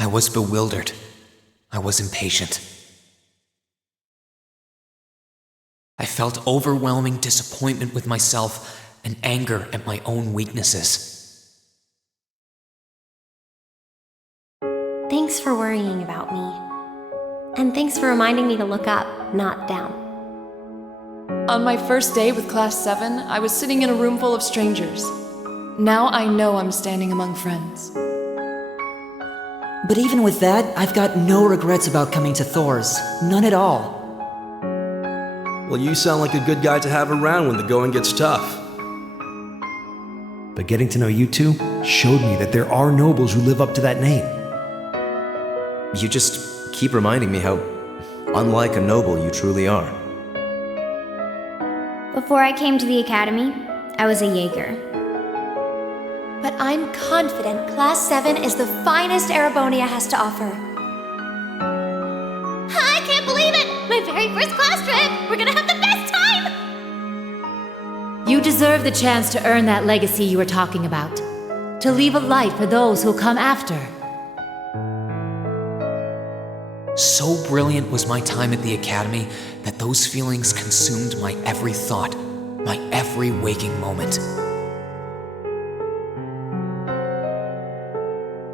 I was bewildered. I was impatient. I felt overwhelming disappointment with myself and anger at my own weaknesses. Thanks for worrying about me. And thanks for reminding me to look up, not down. On my first day with Class 7, I was sitting in a room full of strangers. Now I know I'm standing among friends. But even with that, I've got no regrets about coming to Thor's. None at all. Well, you sound like a good guy to have around when the going gets tough. But getting to know you two showed me that there are nobles who live up to that name. You just keep reminding me how unlike a noble you truly are. Before I came to the academy, I was a Jaeger. But I'm confident Class 7 is the finest Erebonia has to offer. I can't believe it! My very first class trip! We're gonna have the best time! You deserve the chance to earn that legacy you were talking about. To leave a light for those who'll come after. So brilliant was my time at the academy that those feelings consumed my every thought, my every waking moment.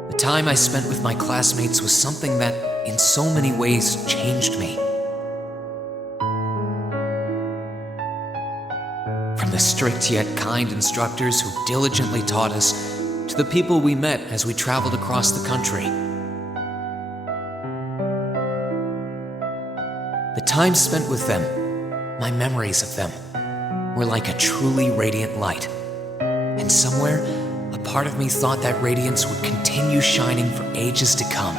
The time I spent with my classmates was something that, in so many ways, changed me. From the strict yet kind instructors who diligently taught us, to the people we met as we traveled across the country. The time spent with them, my memories of them, were like a truly radiant light. And somewhere, a part of me thought that radiance would continue shining for ages to come.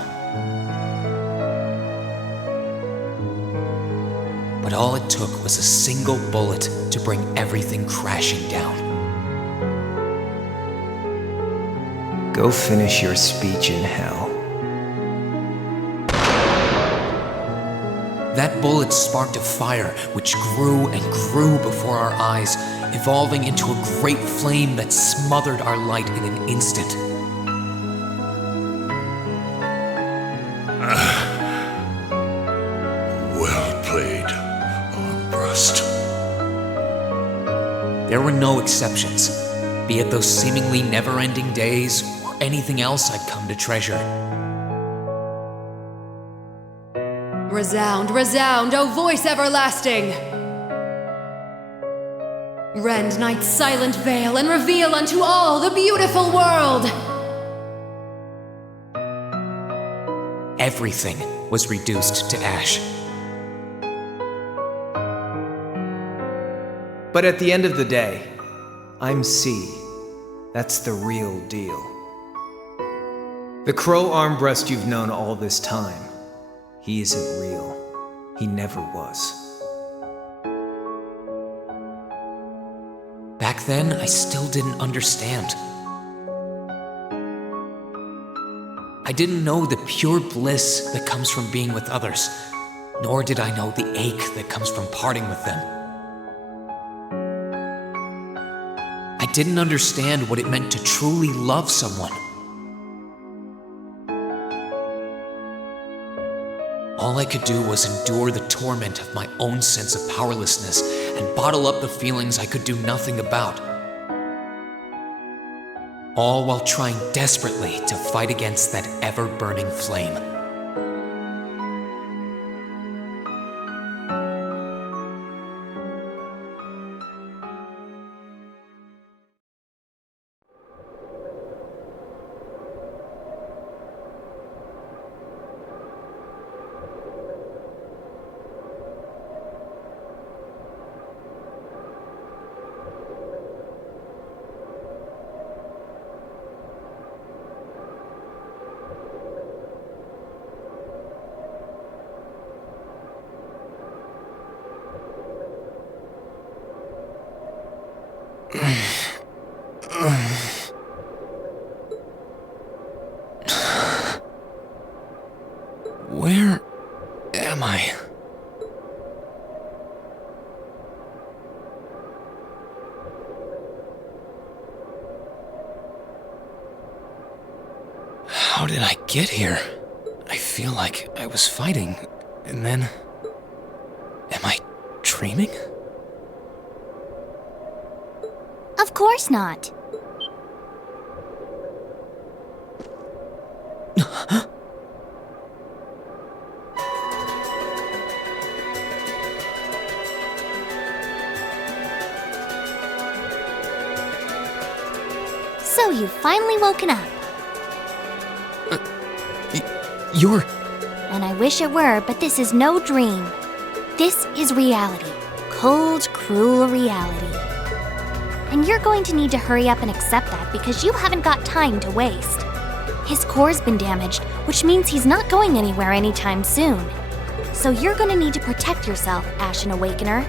But all it took was a single bullet to bring everything crashing down. Go finish your speech in hell. That bullet sparked a fire which grew and grew before our eyes, evolving into a great flame that smothered our light in an instant. Well played, Armbrust. There were no exceptions, be it those seemingly never-ending days or anything else I'd come to treasure. Resound, resound, O voice everlasting! Rend night's silent veil and reveal unto all the beautiful world! Everything was reduced to ash. But at the end of the day, I'm C. That's the real deal. The crow armbrust you've known all this time, he isn't real. He never was. Back then, I still didn't understand. I didn't know the pure bliss that comes from being with others, nor did I know the ache that comes from parting with them. I didn't understand what it meant to truly love someone. All I could do was endure the torment of my own sense of powerlessness and bottle up the feelings I could do nothing about. All while trying desperately to fight against that ever-burning flame. Where am I? How did I get here? feel like I was fighting, and then... Am I dreaming? Of course not. So you've finally woken up. You're... And I wish it were, but this is no dream. This is reality. Cold, cruel reality. And you're going to need to hurry up and accept that because you haven't got time to waste. His core's been damaged, which means he's not going anywhere anytime soon. So you're going to need to protect yourself, Ashen Awakener.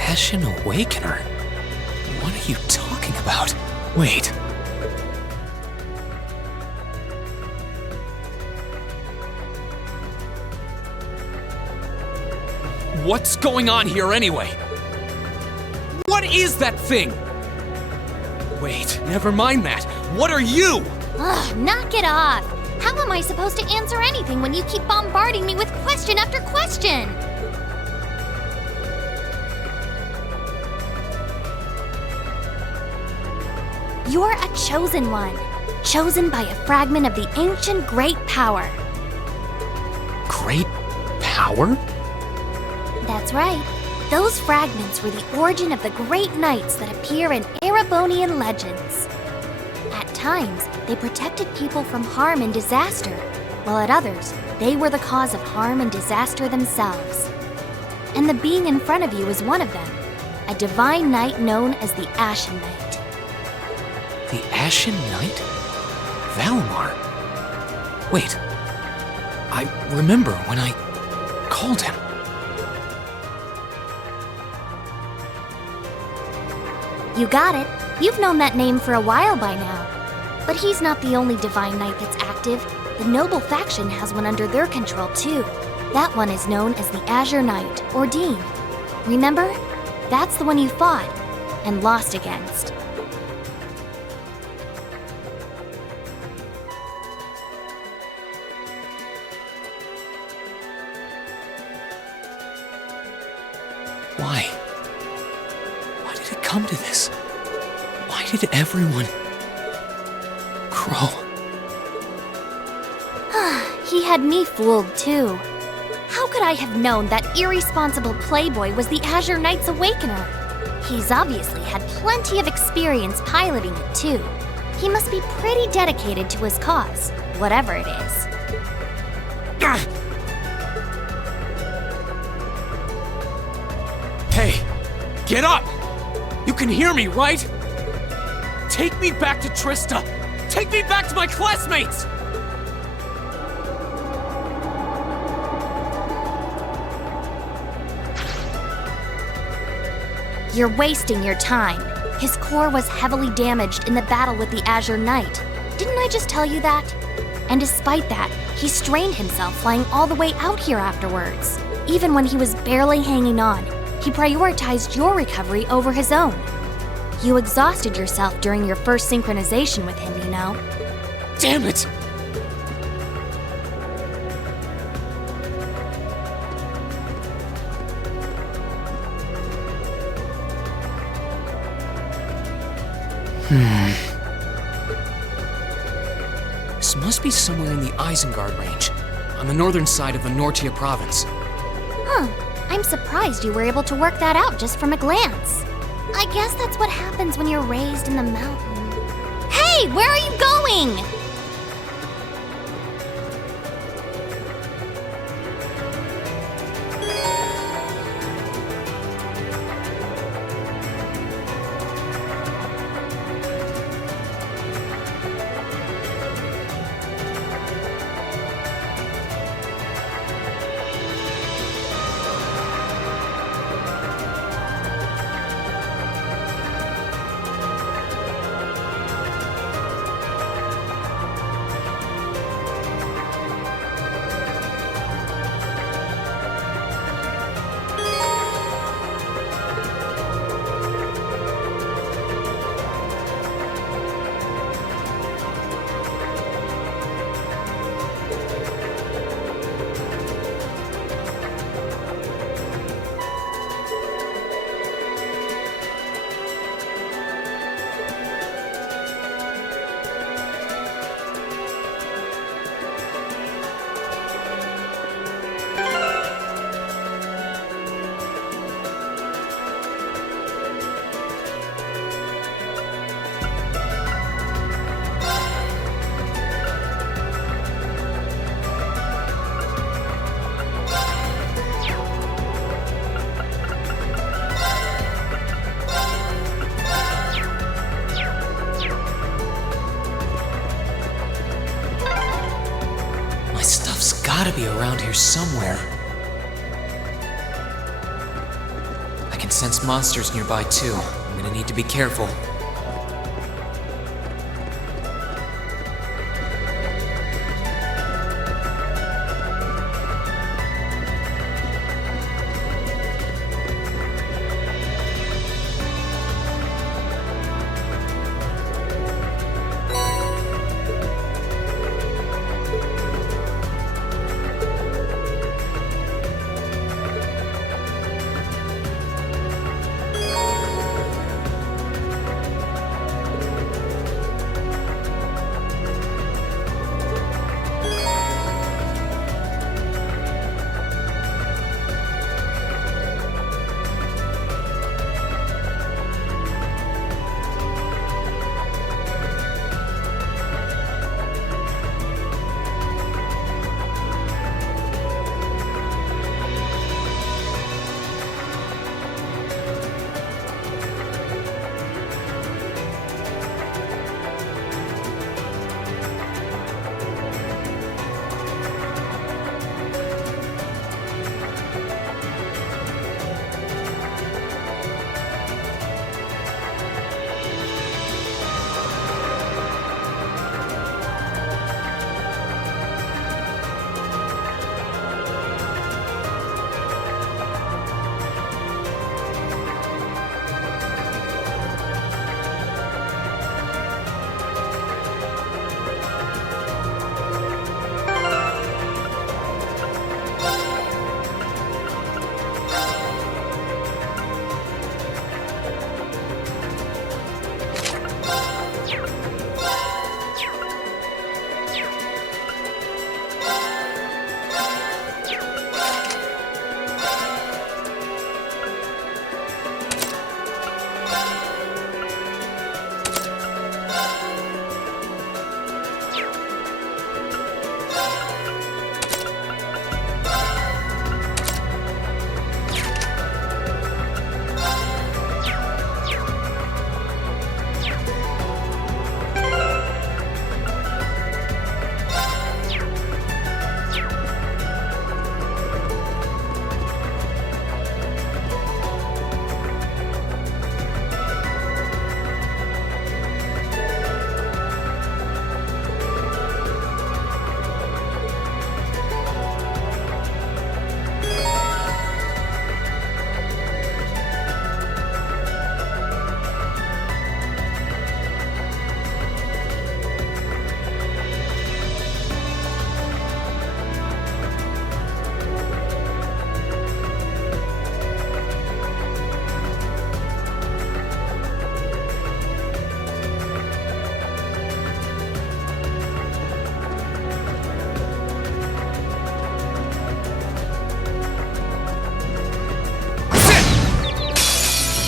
Ashen Awakener? What are you talking about? Wait. What's going on here anyway? What is that thing? Wait, never mind that. What are you? Ugh, knock it off! How am I supposed to answer anything when you keep bombarding me with question after question? You're a chosen one, chosen by a fragment of the ancient great power. Great power? That's right. Those fragments were the origin of the great knights that appear in Erebonian legends. At times, they protected people from harm and disaster, while at others, they were the cause of harm and disaster themselves. And the being in front of you is one of them, a divine knight known as the Ashen Knight. The Ashen Knight? Valimar? Wait. I remember when I called him. You got it. You've known that name for a while by now. But he's not the only divine knight that's active. The noble faction has one under their control too. That one is known as the Azure Knight, or Dean. Remember? That's the one you fought and lost against. Why? Why did it come to this? Why did everyone... Crow? He had me fooled too. How could I have known that irresponsible playboy was the Azure Knight's Awakener? He's obviously had plenty of experience piloting it too. He must be pretty dedicated to his cause, whatever it is. Hey, get up! You can hear me, right? Take me back to Trista! Take me back to my classmates! You're wasting your time. His core was heavily damaged in the battle with the Azure Knight. Didn't I just tell you that? And despite that, he strained himself flying all the way out here afterwards. Even when he was barely hanging on, he prioritized your recovery over his own. You exhausted yourself during your first synchronization with him, you know. Damn it! This must be somewhere in the Isengard range, on the northern side of the Nortia province. I'm surprised you were able to work that out just from a glance. I guess that's what happens when you're raised in the mountain. Hey, where are you going? gotta be around here somewhere. I can sense monsters nearby too. I'm gonna need to be careful.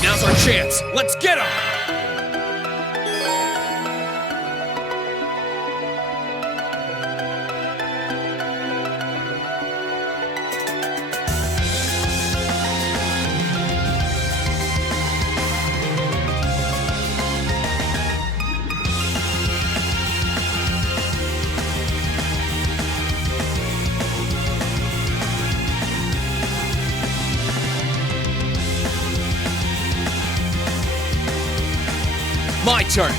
Now's our chance. Let's get him! My turn.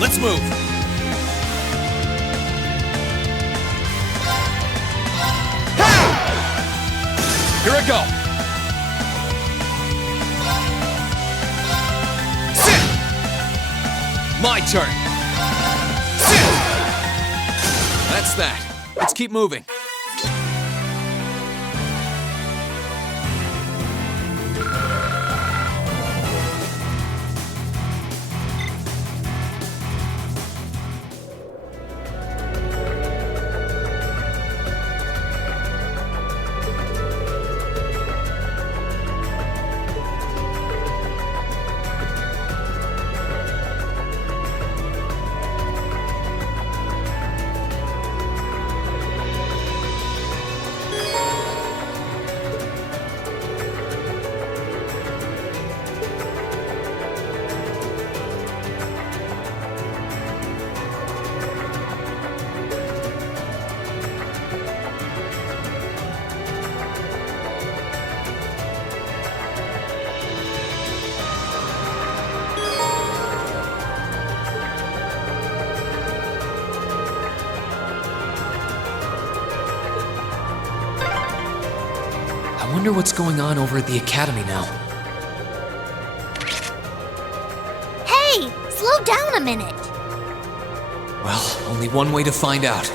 Let's move. Here I go. Sit. My turn. Sit. That's that. Let's keep moving. wonder what's going on over at the academy now. Hey, slow down a minute. Well, only one way to find out.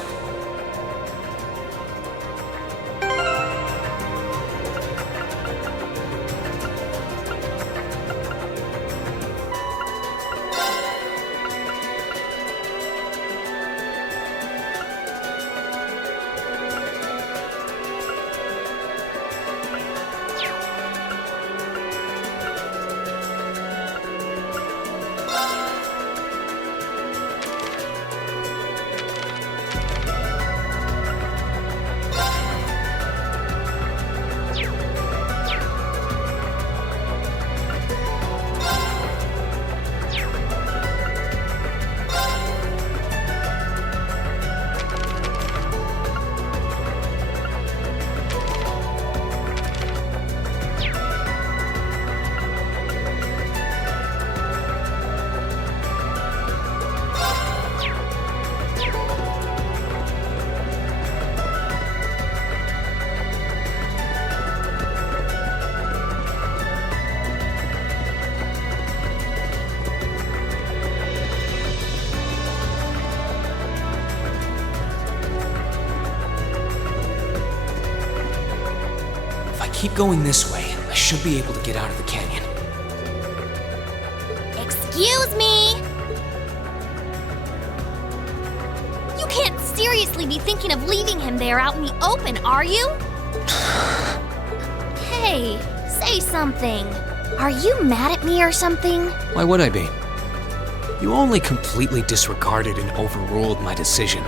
Keep going this way. I should be able to get out of the canyon. Excuse me! You can't seriously be thinking of leaving him there out in the open, are you? Hey, say something. Are you mad at me or something? Why would I be? You only completely disregarded and overruled my decision.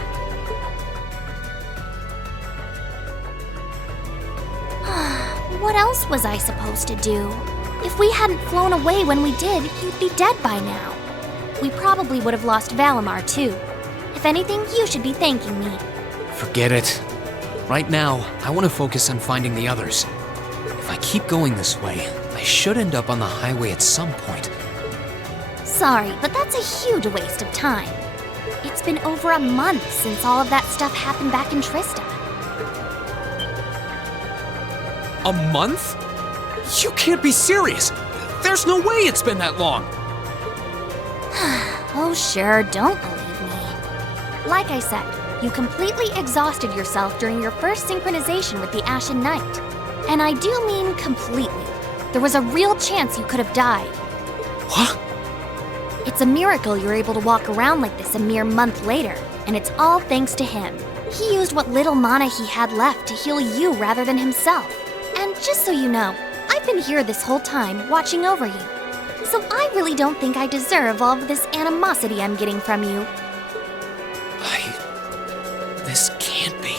What else was I supposed to do? If we hadn't flown away when we did, you'd be dead by now. We probably would have lost Valimar too. If anything, you should be thanking me. Forget it. Right now, I want to focus on finding the others. If I keep going this way, I should end up on the highway at some point. Sorry, but that's a huge waste of time. It's been over a month since all of that stuff happened back in Trista. A month? You can't be serious! There's no way it's been that long! Oh sure, don't believe me. Like I said, you completely exhausted yourself during your first synchronization with the Ashen Knight. And I do mean completely. There was a real chance you could have died. What? It's a miracle you're able to walk around like this a mere month later, and it's all thanks to him. He used what little mana he had left to heal you rather than himself. And just so you know, I've been here this whole time, watching over you. So I really don't think I deserve all of this animosity I'm getting from you. This can't be.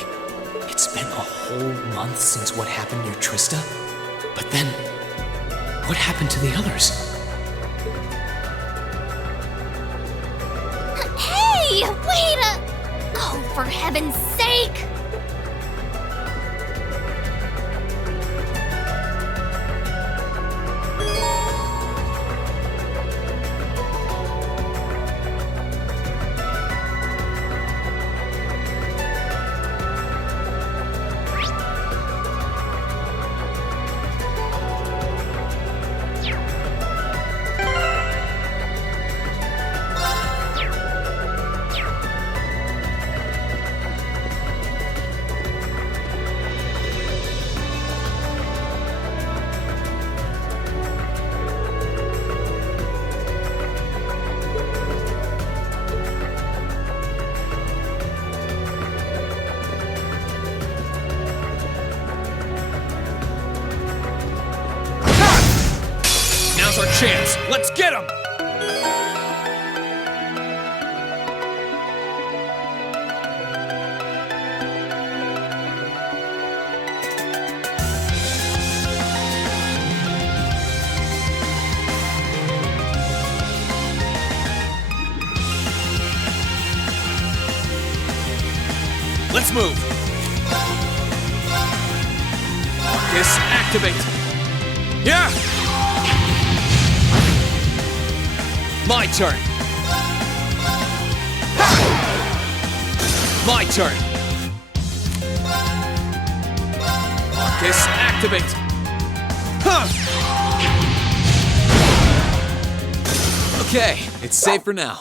It's been a whole month since what happened near Trista. But then, what happened to the others? Hey! Wait a... Oh, for heaven's sake! Now's our chance. Let's get him! Let's move. Focus, activate. Yeah! My turn. My turn. Focus, activate. Okay, it's safe for now.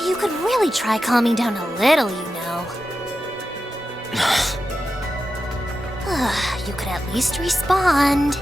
You could really try calming down a little, you know. You could at least respond.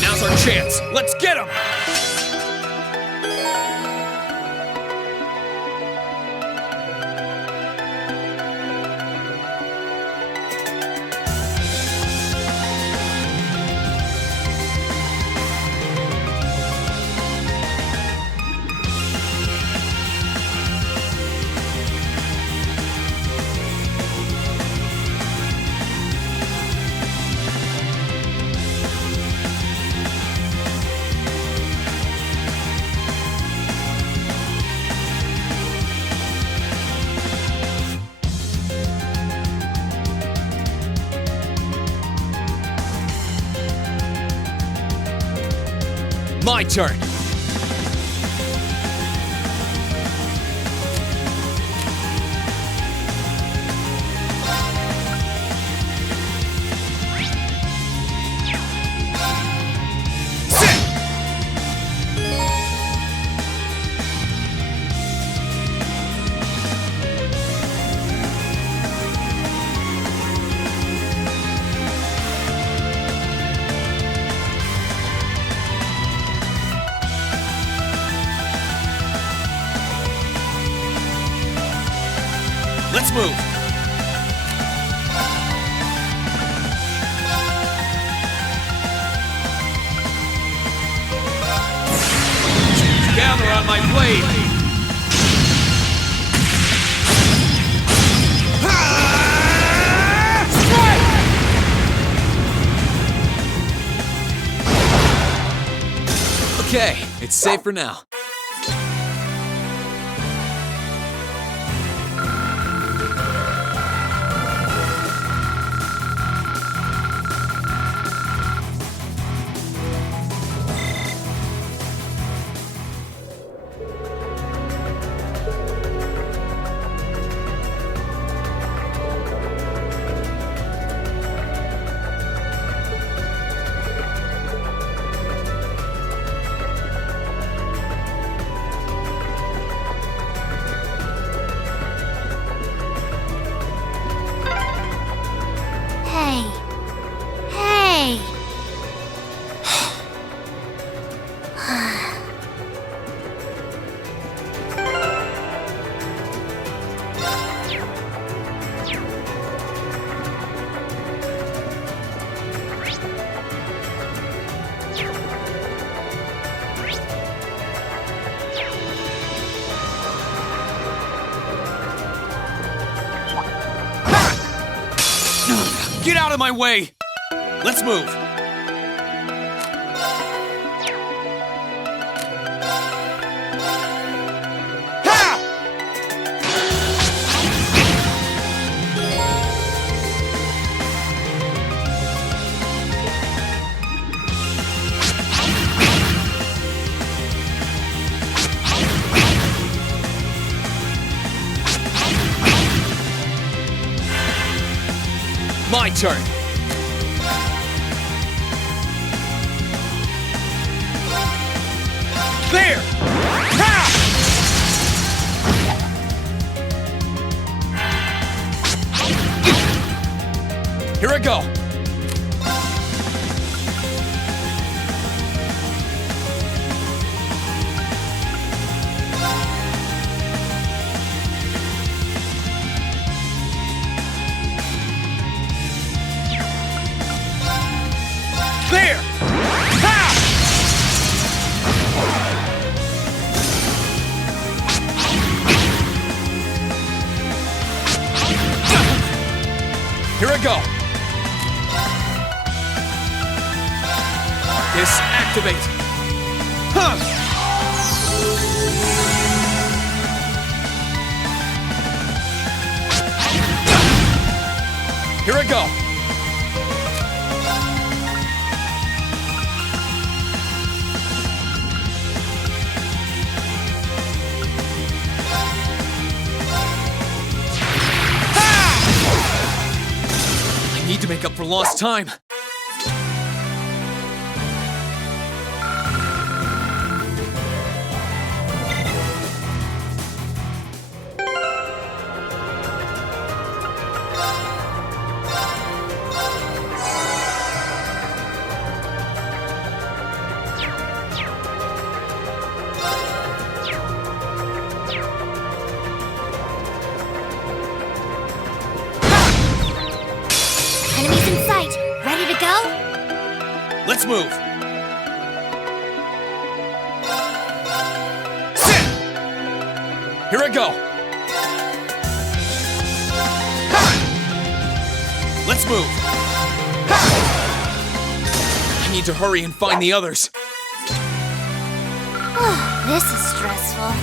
Now's our chance. Let's get him! My turn. Let's move. Gather on my blade. Strike! Okay, it's safe for now. out of my way! Let's move! My turn! There! Ha! Here I go! There! Ha! Here I go! Disactivate! Huh! Here I go! Need to make up for lost time. Enemies in sight. Ready to go? Let's move. Sit! Here I go. Ha! Let's move. Ha! I need to hurry and find the others. This is stressful.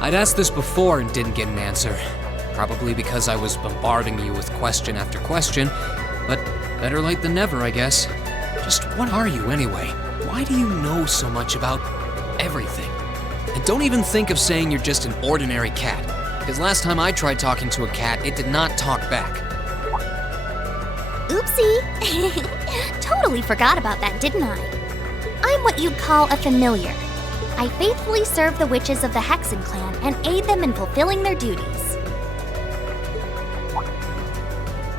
I'd asked this before and didn't get an answer. Probably because I was bombarding you with question after question, but better late than never, I guess. Just what are you anyway? Why do you know so much about everything? And don't even think of saying you're just an ordinary cat, because last time I tried talking to a cat, it did not talk back. Oopsie. Totally forgot about that, didn't I? I'm what you'd call a familiar. I faithfully serve the witches of the Hexen clan and aid them in fulfilling their duties.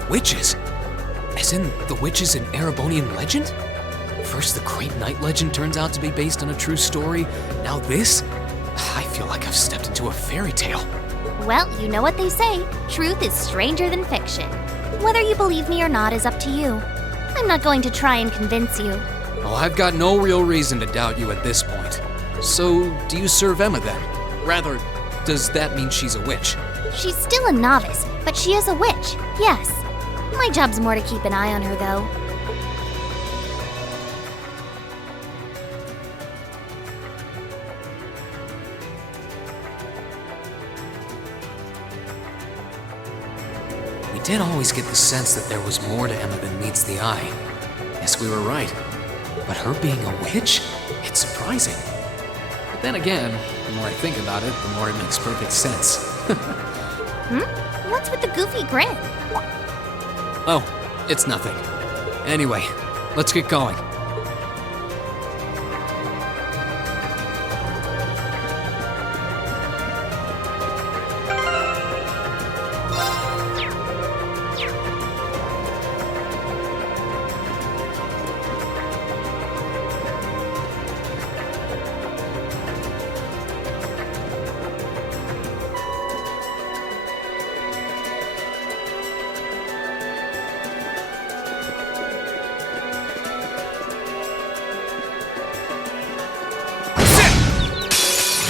Witches? As in the witches in Erebonian legend? First the Great Night legend turns out to be based on a true story, now this? I feel like I've stepped into a fairy tale. Well, you know what they say, truth is stranger than fiction. Whether you believe me or not is up to you. I'm not going to try and convince you. Oh, I've got no real reason to doubt you at this point. So, do you serve Emma then? Rather, does that mean she's a witch? She's still a novice, but she is a witch, yes. My job's more to keep an eye on her, though. We did always get the sense that there was more to Emma than meets the eye. Yes, we were right. But her being a witch? It's surprising. But then again, the more I think about it, the more it makes perfect sense. What's with the goofy grin? Oh, It's nothing. Anyway, let's get going.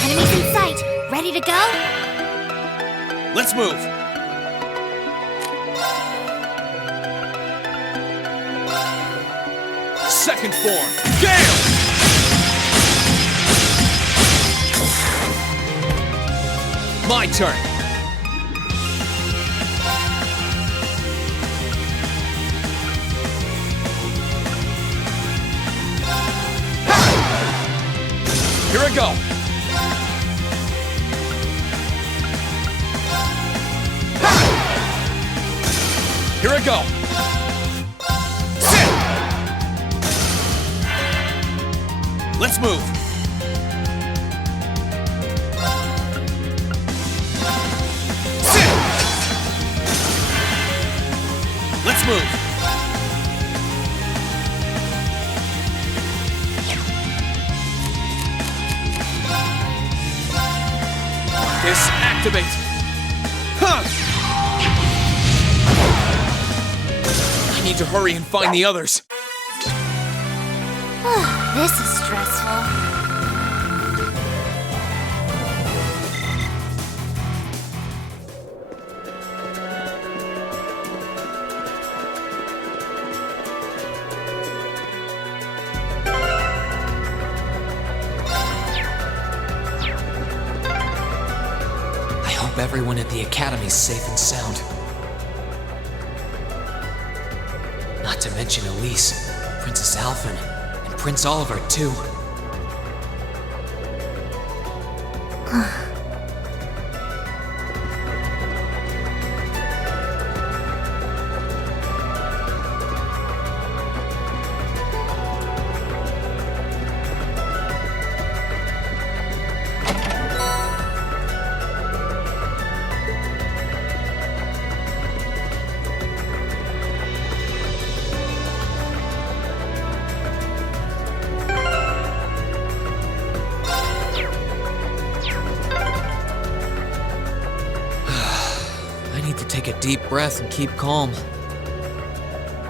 Enemies in sight. Ready to go? Let's move. Second form, Gale! My turn. Here I go. Here I go. Sit. Let's move. Sit. Let's move. This activate. Huh. I need to hurry and find the others. This is stressful. I hope everyone at the Academy's safe and sound. Not to mention Elise, Princess Alphen, and Prince Oliver, too. Take a deep breath and keep calm.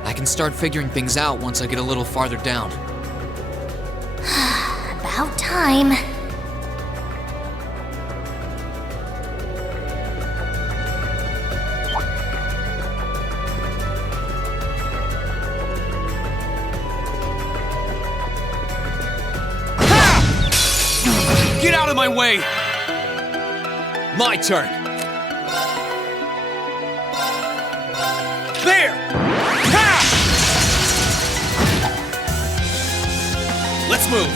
I can start figuring things out once I get a little farther down. About time. Ha! Get out of my way! My turn. There! Ha! Let's move.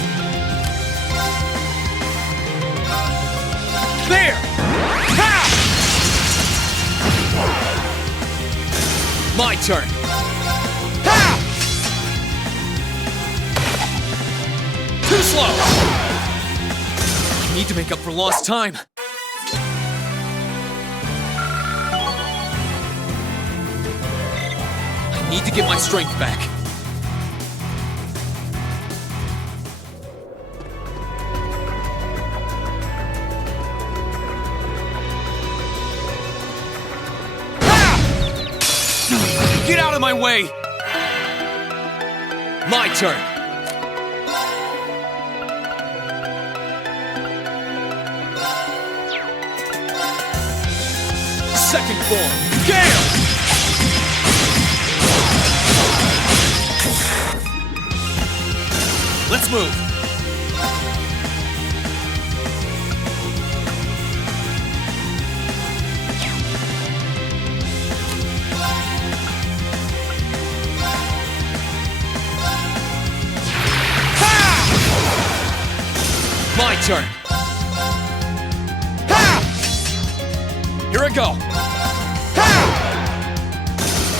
There! Ha! My turn. Ha! Too slow. I need to make up for lost time. Need to get my strength back. Ah! Get out of my way! My turn. Second form, Gale! Let's move. Ha! My turn. Ha! Here I go. Ha!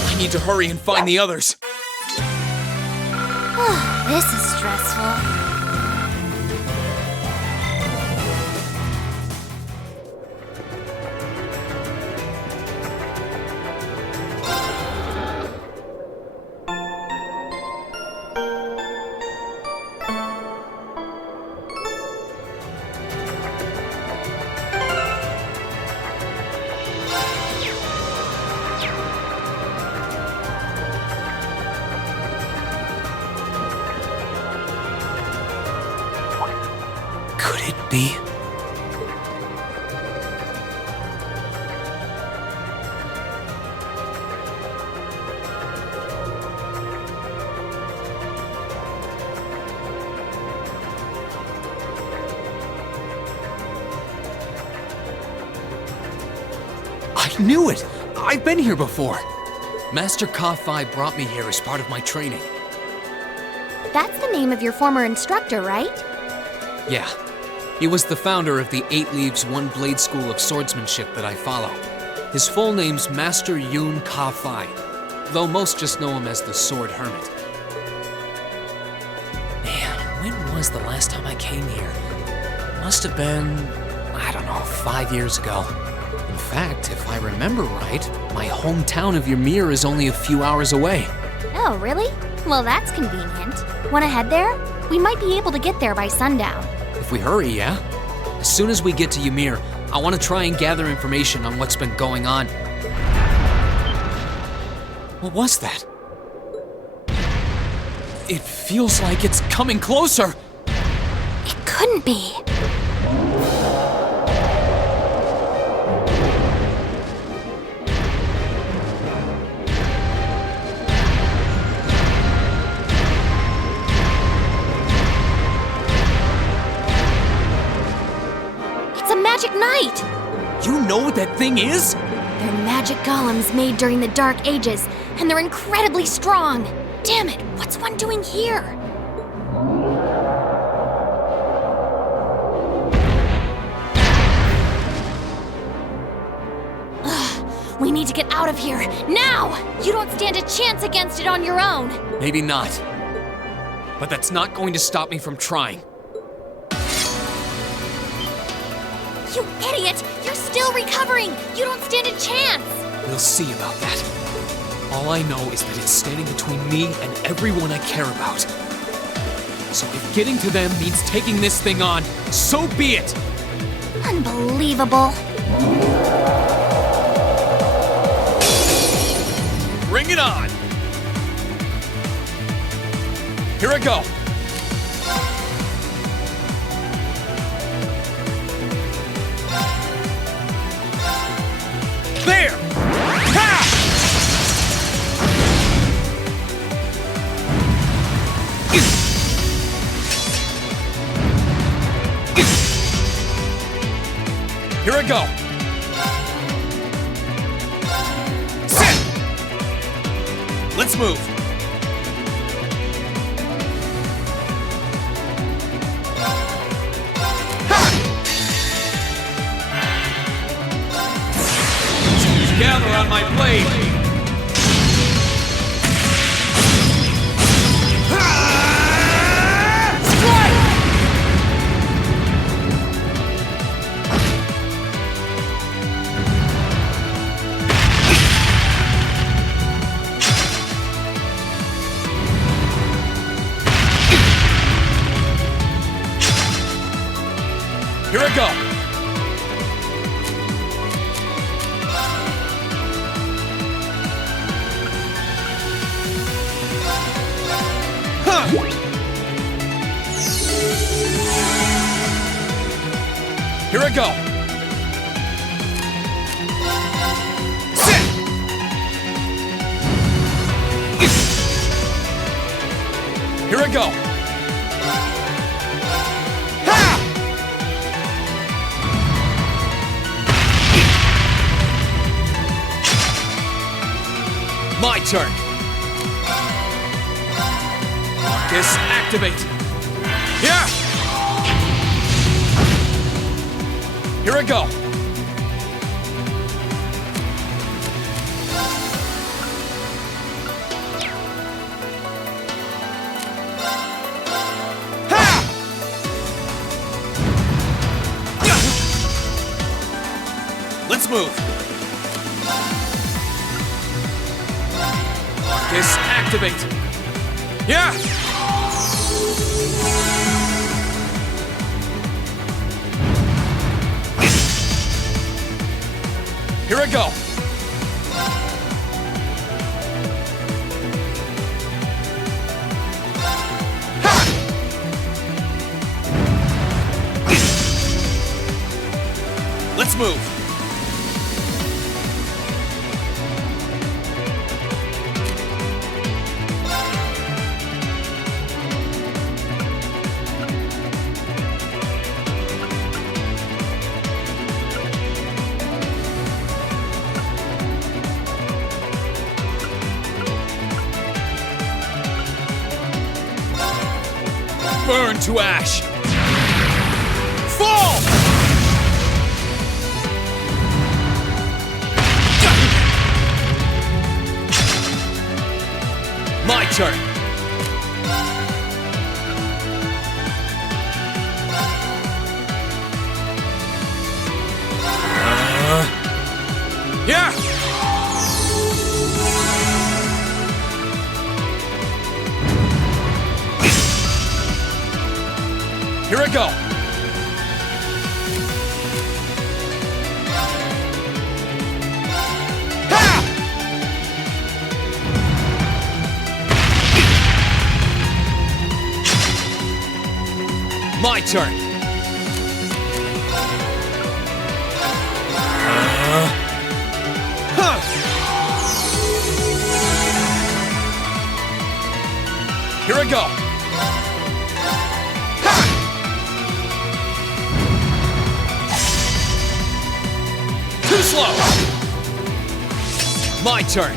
I need to hurry and find the others. This is stressful. Could it be? I knew it! I've been here before! Master Ka-Fi brought me here as part of my training. That's the name of your former instructor, right? Yeah. He was the founder of the 8 Leaves, 1 Blade School of Swordsmanship that I follow. His full name's Master Yun Ka-Fi, though most just know him as the Sword Hermit. Man, when was the last time I came here? Must have been, I don't know, 5 years ago. In fact, if I remember right, my hometown of Ymir is only a few hours away. Oh, really? Well, that's convenient. Wanna head there? We might be able to get there by sundown. If we hurry, yeah? As soon as we get to Ymir, I want to try and gather information on what's been going on. What was that? It feels like it's coming closer! It couldn't be. Magic Knight! You know what that thing is? They're magic golems made during the Dark Ages, and they're incredibly strong. Damn it, what's one doing here? Ugh, we need to get out of here, now! You don't stand a chance against it on your own. Maybe not. But that's not going to stop me from trying. You idiot! You're still recovering! You don't stand a chance! We'll see about that. All I know is that it's standing between me and everyone I care about. So if getting to them means taking this thing on, so be it! Unbelievable. Bring it on! Here I go! There! Ha! Here I go! Sit! Let's move! Gather on my blade! Strike! Here I go! Here I go! Sit! Here I go! Ha! My turn! Disactivate! Yeah! Here I go! move! Marcus, activate! Yeah! Here I go! Let's move! Burn to ash! Fall! My turn! Yeah! Here I go! My turn! Here I go! Too slow! My turn!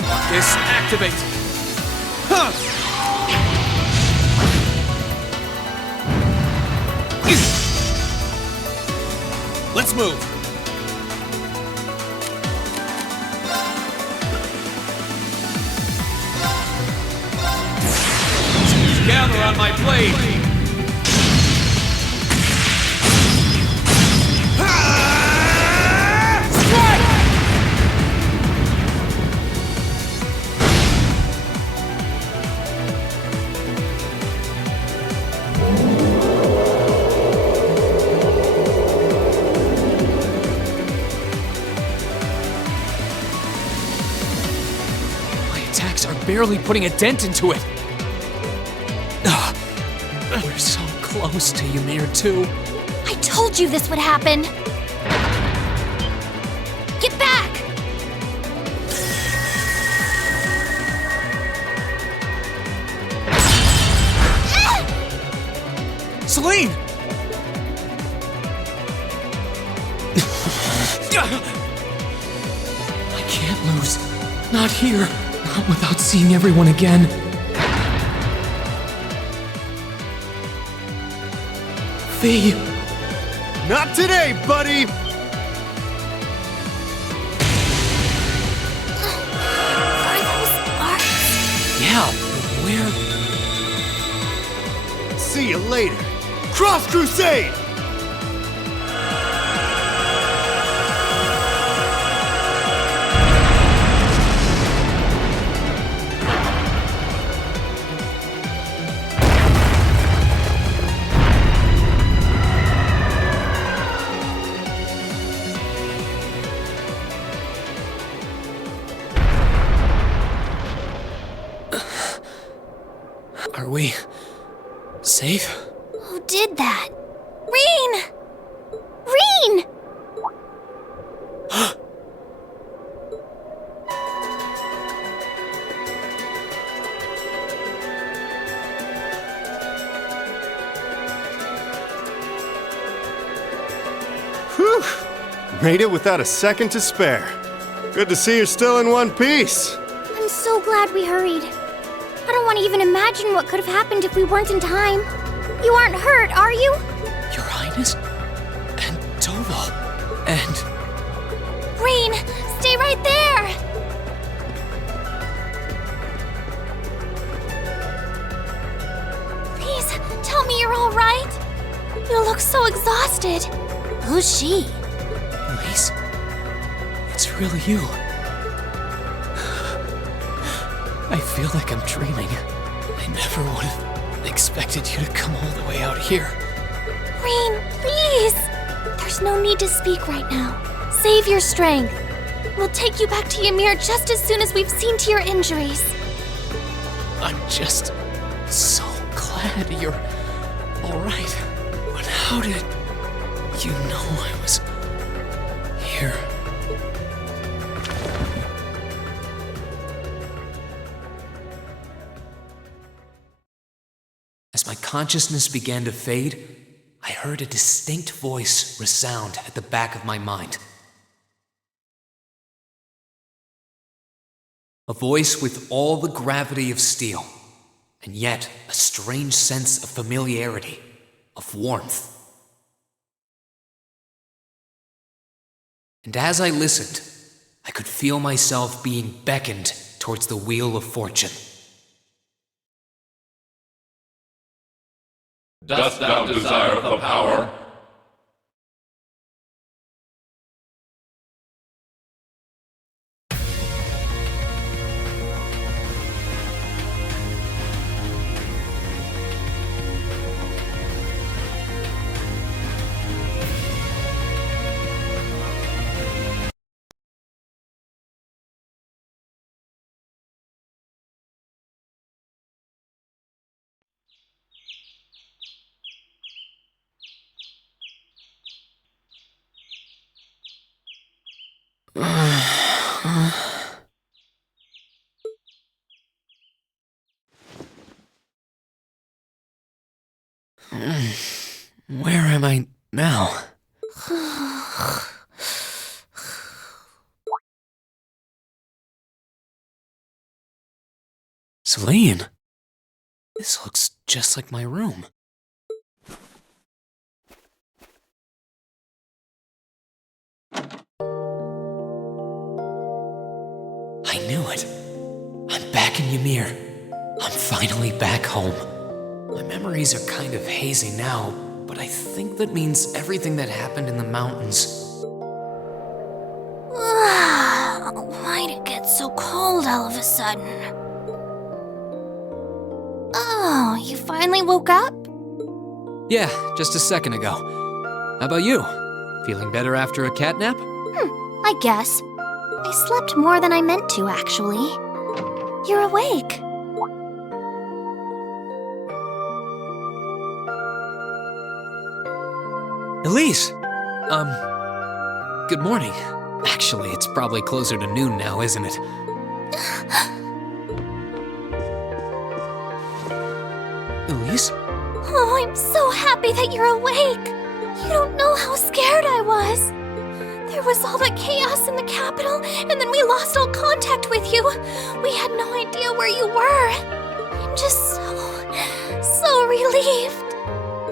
Marcus, activate! Let's move! Gather on my blade! Strike! My attacks are barely putting a dent into it. We're so close to Ymir too. I told you this would happen! Get back! Celine! I can't lose. Not here. Not without seeing everyone again. Fee! Not today, buddy! Are those arcs? Yeah, but where? See you later. Cross Crusade! Are we safe? Who did that? Reen! Reen! Whew! Made it without a second to spare. Good to see you're still in one piece. I'm so glad we hurried. I don't want to even imagine what could have happened if we weren't in time. You aren't hurt, are you? Your Highness? And Toval. And... Reen, stay right there! Please, tell me you're all right. Who's she? Elise, it's really you. I feel like I'm dreaming. I never would have expected you to come all the way out here. Rean, please! There's no need to speak right now. Save your strength. We'll take you back to Ymir just as soon as we've seen to your injuries. I'm just so glad you're alright. But how did you know I was here? As my consciousness began to fade, I heard a distinct voice resound at the back of my mind. A voice with all the gravity of steel, and yet a strange sense of familiarity, of warmth. And as I listened, I could feel myself being beckoned towards the wheel of fortune. Dost thou desire the power? Where am I now? Celine, this looks just like my room. I knew it. I'm back in Ymir. I'm finally back home. My memories are kind of hazy now, but I think that means everything that happened in the mountains. Why'd it get so cold all of a sudden? Oh, you finally woke up? Yeah, just a second ago. How about you? Feeling better after a cat nap? I guess. I slept more than I meant to, actually. You're awake. Elise! Good morning. Actually, it's probably closer to noon now, isn't it? Elise? Oh, I'm so happy that you're awake. You don't know how scared I was. There was all that chaos in the capital, and then we lost all contact with you. We had no idea where you were. I'm just so relieved.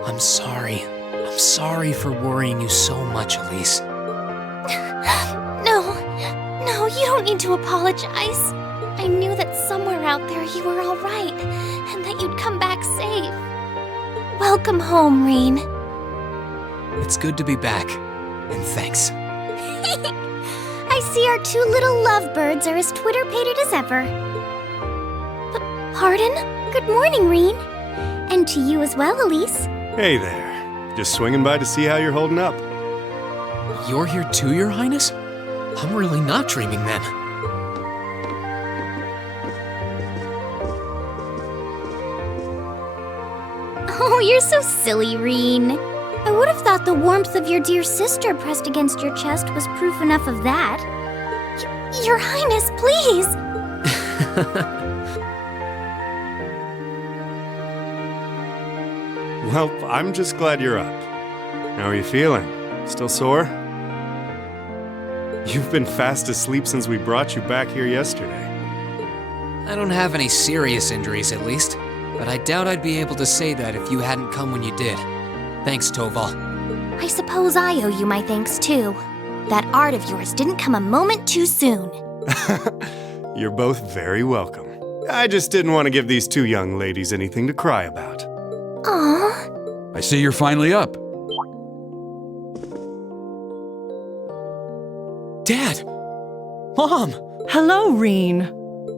I'm sorry. I'm sorry for worrying you so much, Elise. No, you don't need to apologize. I knew that somewhere out there you were all right, and that you'd come back safe. Welcome home, Rean. It's good to be back, and thanks. I see our two little lovebirds are as Twitter-pated as ever. Pardon? Good morning, Rean. And to you as well, Elise. Hey there. Just swinging by to see how you're holding up. You're here too, Your Highness? I'm really not dreaming then. Oh, you're so silly, Rean. I would have thought the warmth of your dear sister pressed against your chest was proof enough of that. Your Highness, please! Well, I'm just glad you're up. How are you feeling? Still sore? You've been fast asleep since we brought you back here yesterday. I don't have any serious injuries, at least. But I doubt I'd be able to say that if you hadn't come when you did. Thanks, Toval. I suppose I owe you my thanks, too. That art of yours didn't come a moment too soon. You're both very welcome. I just didn't want to give these two young ladies anything to cry about. Aww. I see you're finally up. Dad! Mom! Hello, Reen.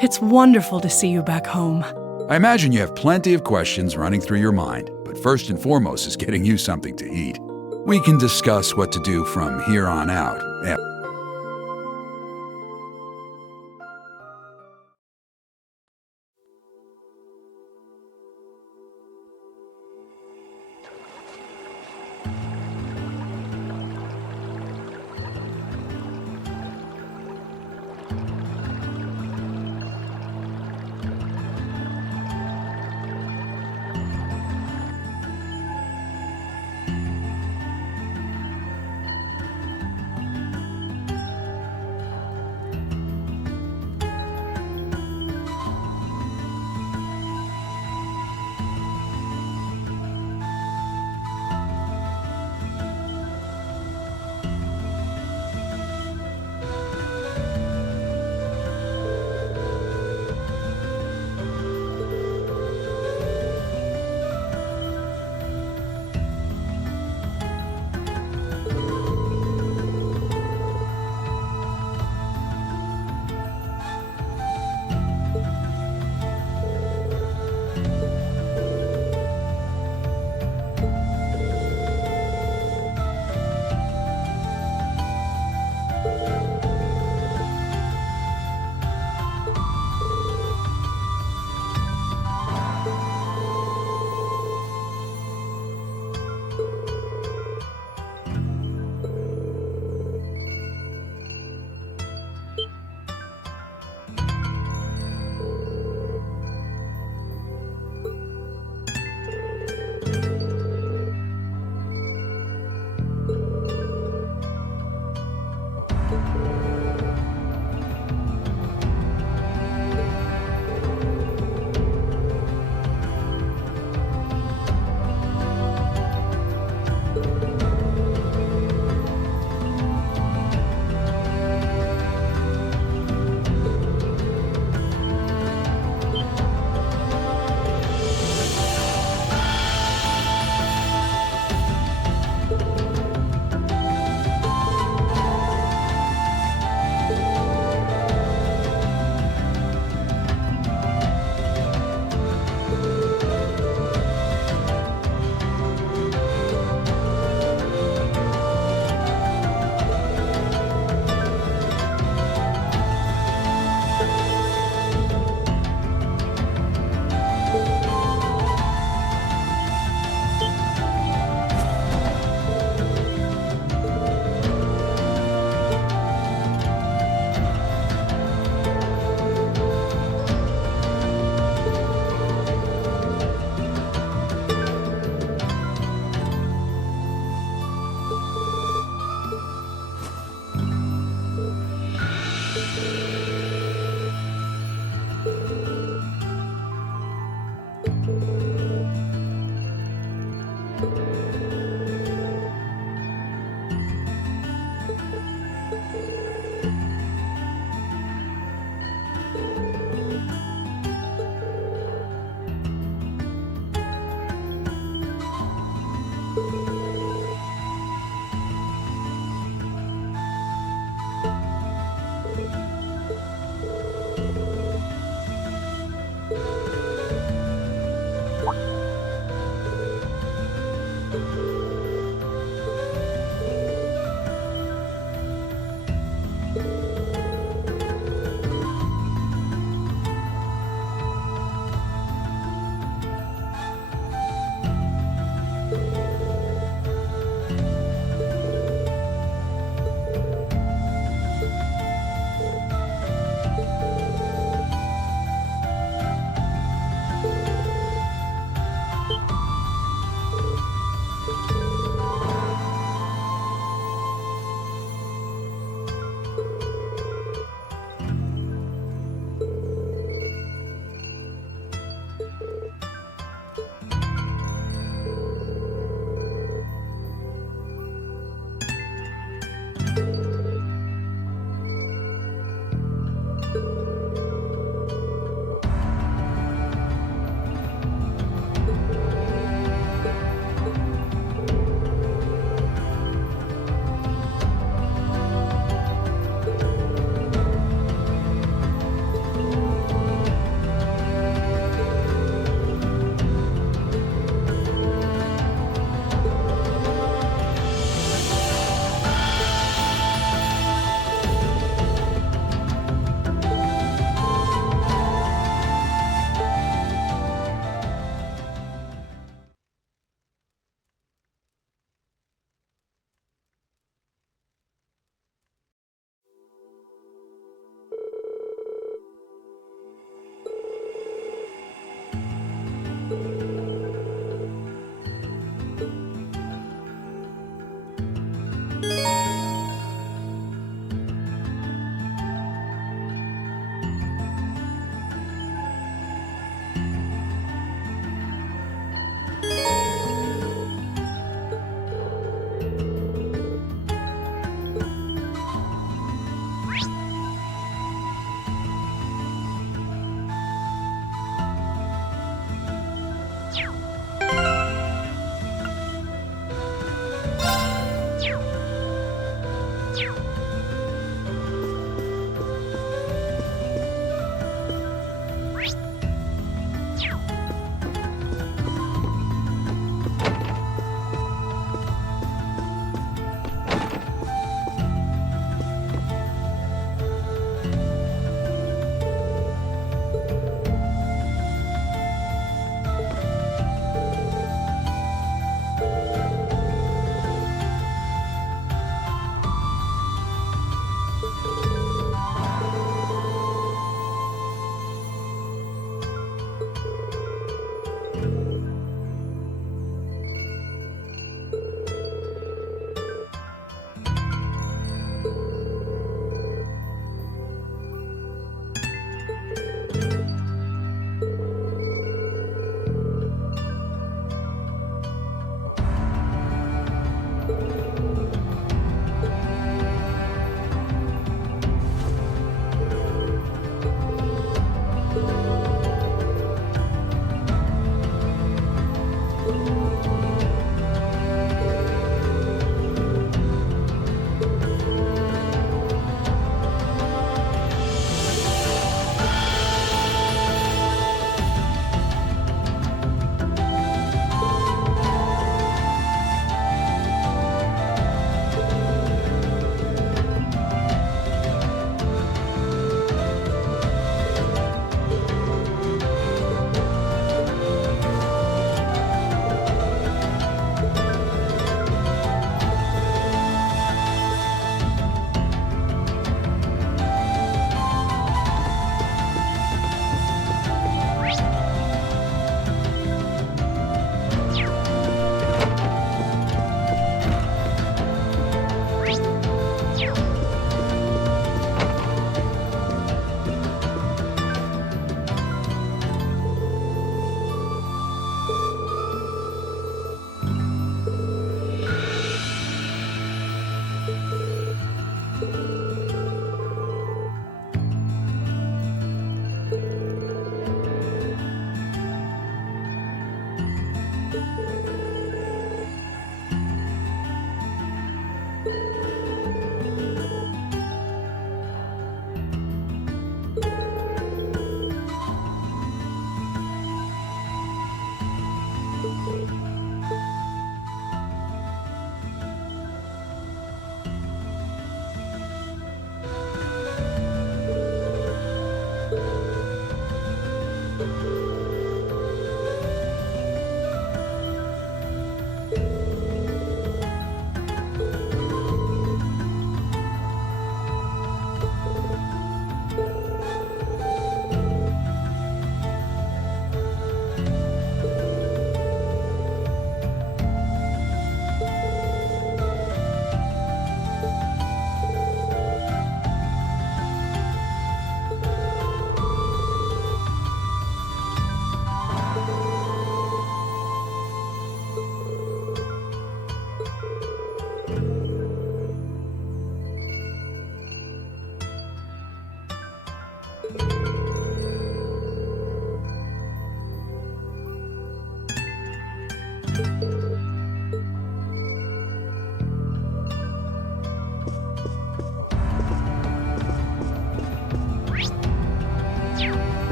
It's wonderful to see you back home. I imagine you have plenty of questions running through your mind, but first and foremost is getting you something to eat. We can discuss what to do from here on out.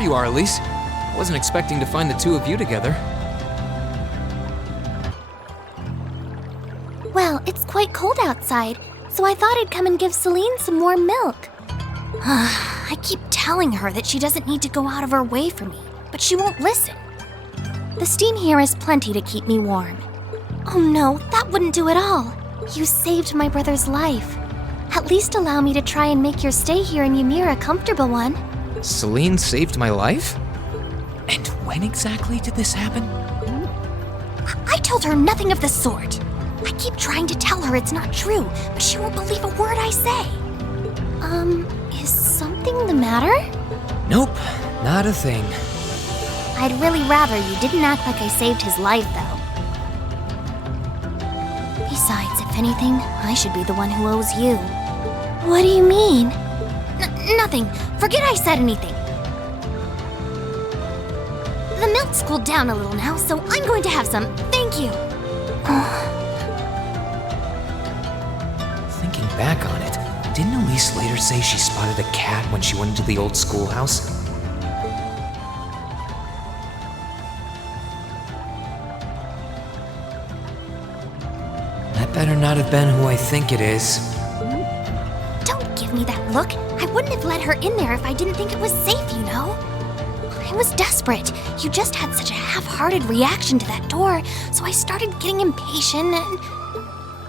There you are, Elise. I wasn't expecting to find the two of you together. Well, it's quite cold outside, so I thought I'd come and give Celine some warm milk. I keep telling her that she doesn't need to go out of her way for me, but she won't listen. The steam here is plenty to keep me warm. Oh no, that wouldn't do at all. You saved my brother's life. At least allow me to try and make your stay here in Ymir a comfortable one. Celine saved my life? And when exactly did this happen? I told her nothing of the sort. I keep trying to tell her it's not true, but she won't believe a word I say. Is something the matter? Nope, not a thing. I'd really rather you didn't act like I saved his life, though. Besides, if anything, I should be the one who owes you. What do you mean? Nothing. Forget I said anything. The milk's cooled down a little now, so I'm going to have some. Thank you. Thinking back on it, didn't Elise later say she spotted a cat when she went into the old schoolhouse? That better not have been who I think it is. Don't give me that look. I wouldn't have let her in there if I didn't think it was safe, you know? I was desperate. You just had such a half-hearted reaction to that door, so I started getting impatient and...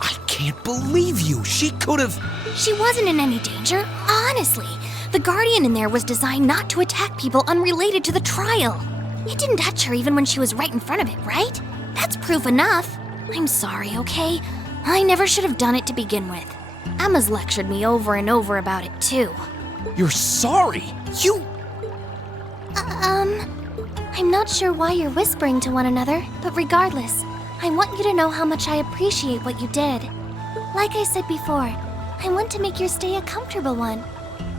I can't believe you! She could've... She wasn't in any danger, honestly. The Guardian in there was designed not to attack people unrelated to the trial. It didn't touch her even when she was right in front of it, right? That's proof enough. I'm sorry, okay? I never should have done it to begin with. Emma's lectured me over and over about it, too. You're sorry? You... I'm not sure why you're whispering to one another, but regardless, I want you to know how much I appreciate what you did. Like I said before, I want to make your stay a comfortable one.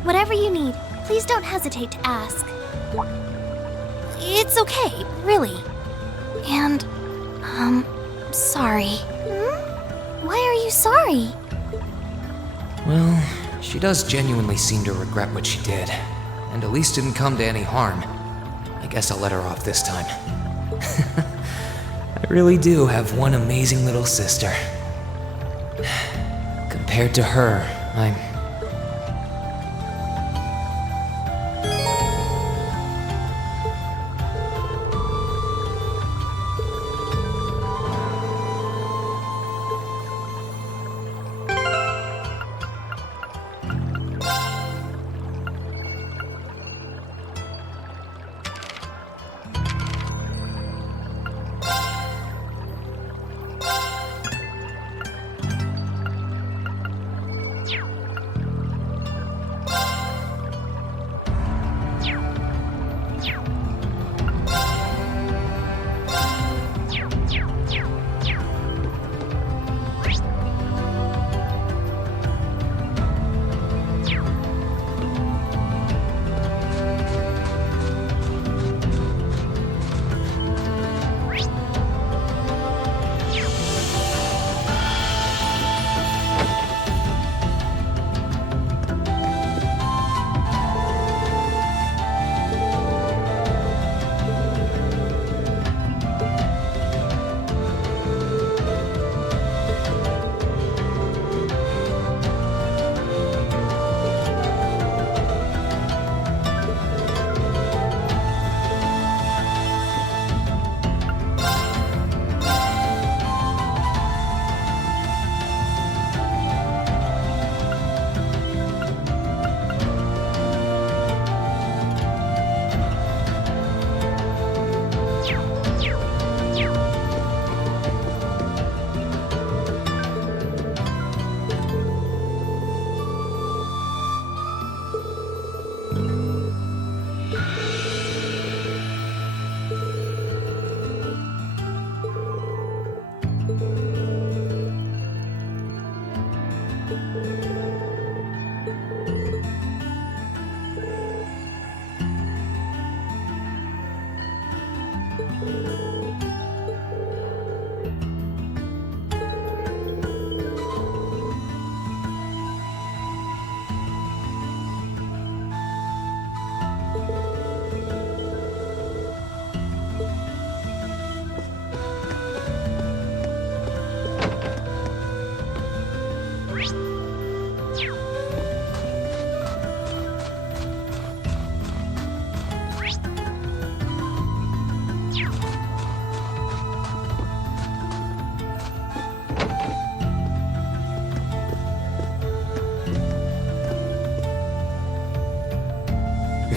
Whatever you need, please don't hesitate to ask. It's okay, really. And, sorry. Why are you sorry? Well, she does genuinely seem to regret what she did, and Elise didn't come to any harm. I guess I'll let her off this time. I really do have one amazing little sister. Compared to her, I'm...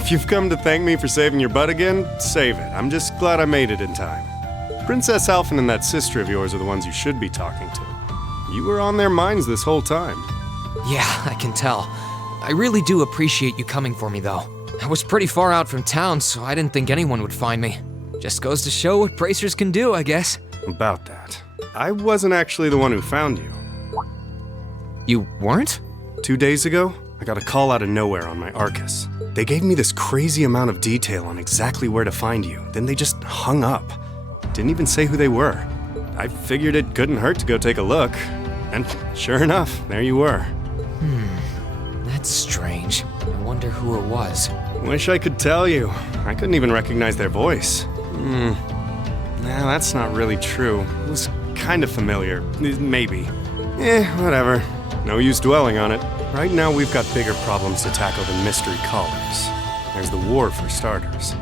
If you've come to thank me for saving your butt again, save it. I'm just glad I made it in time. Princess Alphen and that sister of yours are the ones you should be talking to. You were on their minds this whole time. Yeah, I can tell. I really do appreciate you coming for me, though. I was pretty far out from town, so I didn't think anyone would find me. Just goes to show what bracers can do, I guess. About that, I wasn't actually the one who found you. You weren't? 2 days ago, I got a call out of nowhere on my Arcus. They gave me this crazy amount of detail on exactly where to find you, then they just hung up. Didn't even say who they were. I figured it couldn't hurt to go take a look, and sure enough, there you were. That's strange. I wonder who it was. Wish I could tell you. I couldn't even recognize their voice. Nah, that's not really true. It was kind of familiar. Maybe. Whatever. No use dwelling on it. Right now we've got bigger problems to tackle than mystery callers. There's the war for starters.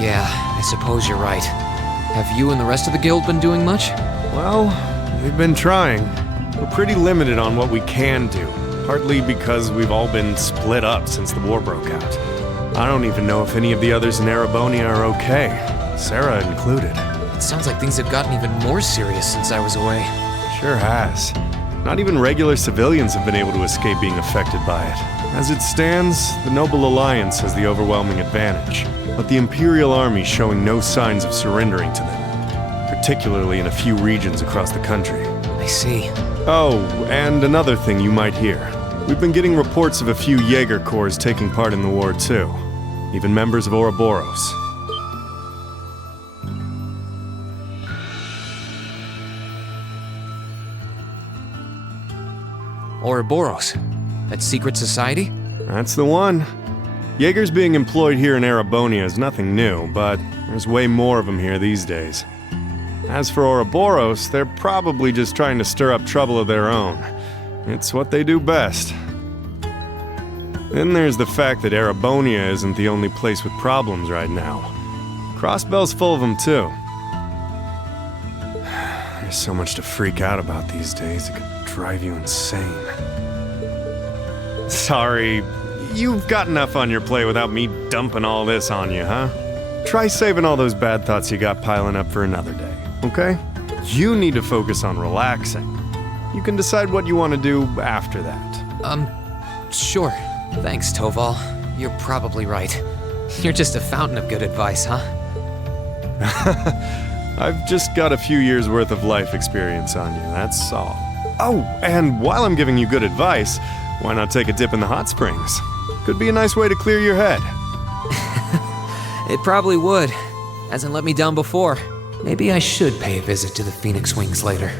Yeah, I suppose you're right. Have you and the rest of the guild been doing much? Well, we've been trying. We're pretty limited on what we can do. Partly because we've all been split up since the war broke out. I don't even know if any of the others in Erebonia are okay, Sarah included. It sounds like things have gotten even more serious since I was away. Sure has. Not even regular civilians have been able to escape being affected by it. As it stands, the Noble Alliance has the overwhelming advantage, but the Imperial Army's showing no signs of surrendering to them, particularly in a few regions across the country. I see. Oh, and another thing you might hear. We've been getting reports of a few Jaeger Corps taking part in the war too. Even members of Ouroboros. Ouroboros? That secret society? That's the one. Jaegers being employed here in Erebonia is nothing new, but there's way more of them here these days. As for Ouroboros, they're probably just trying to stir up trouble of their own. It's what they do best. Then there's the fact that Erebonia isn't the only place with problems right now. Crossbell's full of them too. There's so much to freak out about these days, it could drive you insane. Sorry, you've got enough on your plate without me dumping all this on you, huh? Try saving all those bad thoughts you got piling up for another day, okay? You need to focus on relaxing. You can decide what you want to do after that. Sure. Thanks, Toval. You're probably right. You're just a fountain of good advice, huh? I've just got a few years' worth of life experience on you, that's all. Oh, and while I'm giving you good advice, why not take a dip in the hot springs? Could be a nice way to clear your head. It probably would. Hasn't let me down before. Maybe I should pay a visit to the Phoenix Wings later.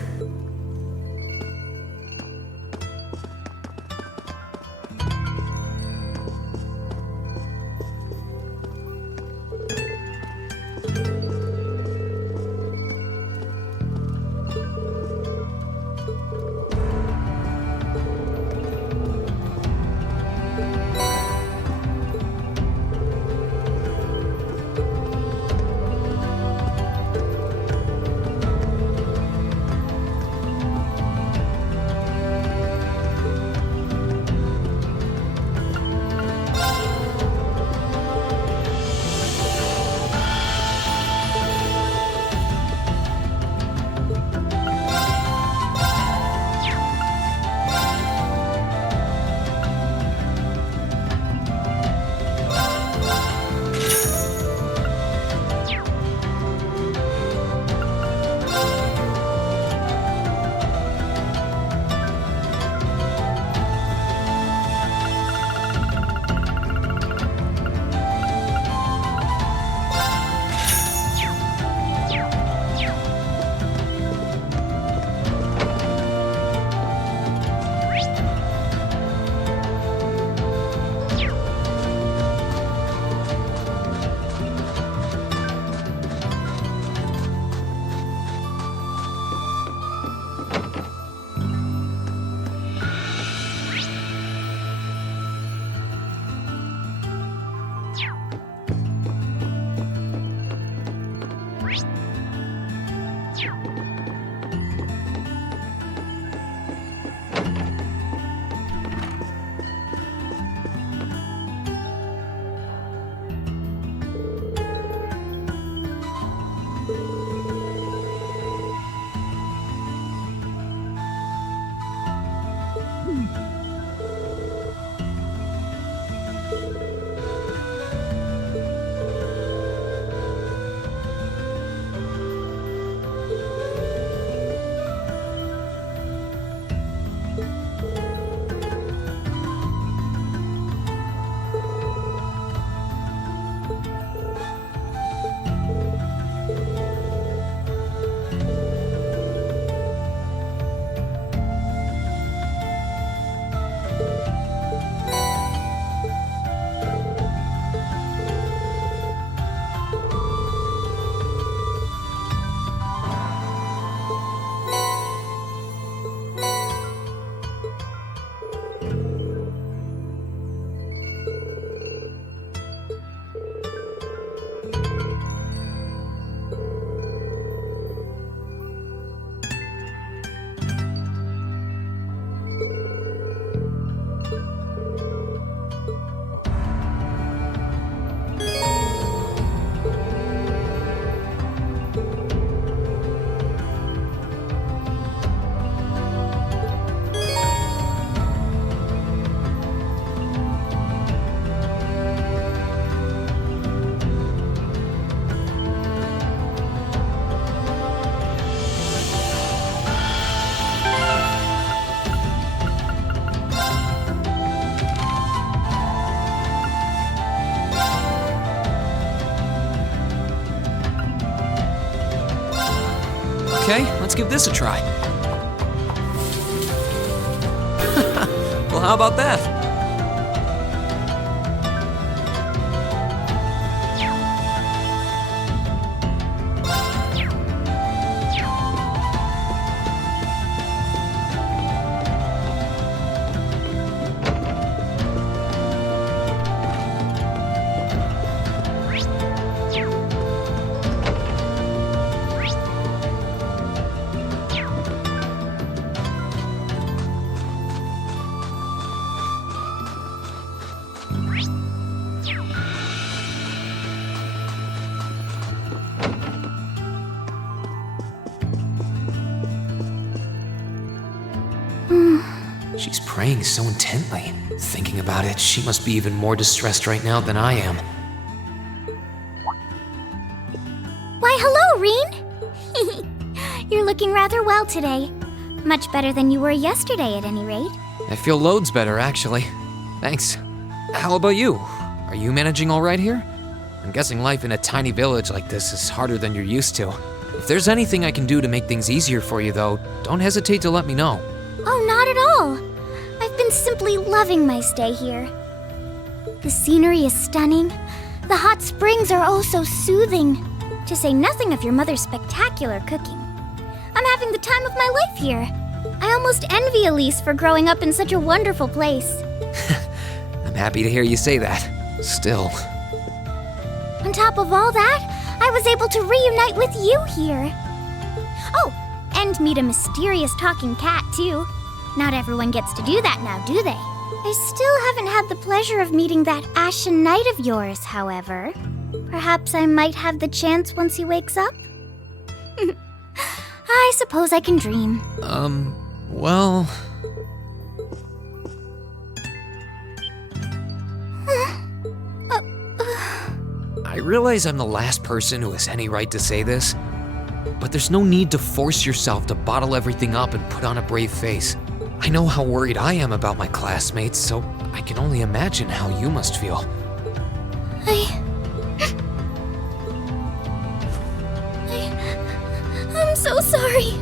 Okay, let's give this a try. Well, how about that? She's praying so intently. Thinking about it, she must be even more distressed right now than I am. Why, hello, Reen! You're looking rather well today. Much better than you were yesterday, at any rate. I feel loads better, actually. Thanks. How about you? Are you managing all right here? I'm guessing life in a tiny village like this is harder than you're used to. If there's anything I can do to make things easier for you, though, don't hesitate to let me know. Oh, not at all. I've been simply loving my stay here. The scenery is stunning. The hot springs are oh so soothing. To say nothing of your mother's spectacular cooking. I'm having the time of my life here. I almost envy Elise for growing up in such a wonderful place. I'm happy to hear you say that. Still. On top of all that, I was able to reunite with you here. Oh, and meet a mysterious talking cat, too. Not everyone gets to do that now, do they? I still haven't had the pleasure of meeting that Ashen Knight of yours, however. Perhaps I might have the chance once he wakes up? I suppose I can dream. Well... I realize I'm the last person who has any right to say this, but there's no need to force yourself to bottle everything up and put on a brave face. I know how worried I am about my classmates, so I can only imagine how you must feel. I'm so sorry.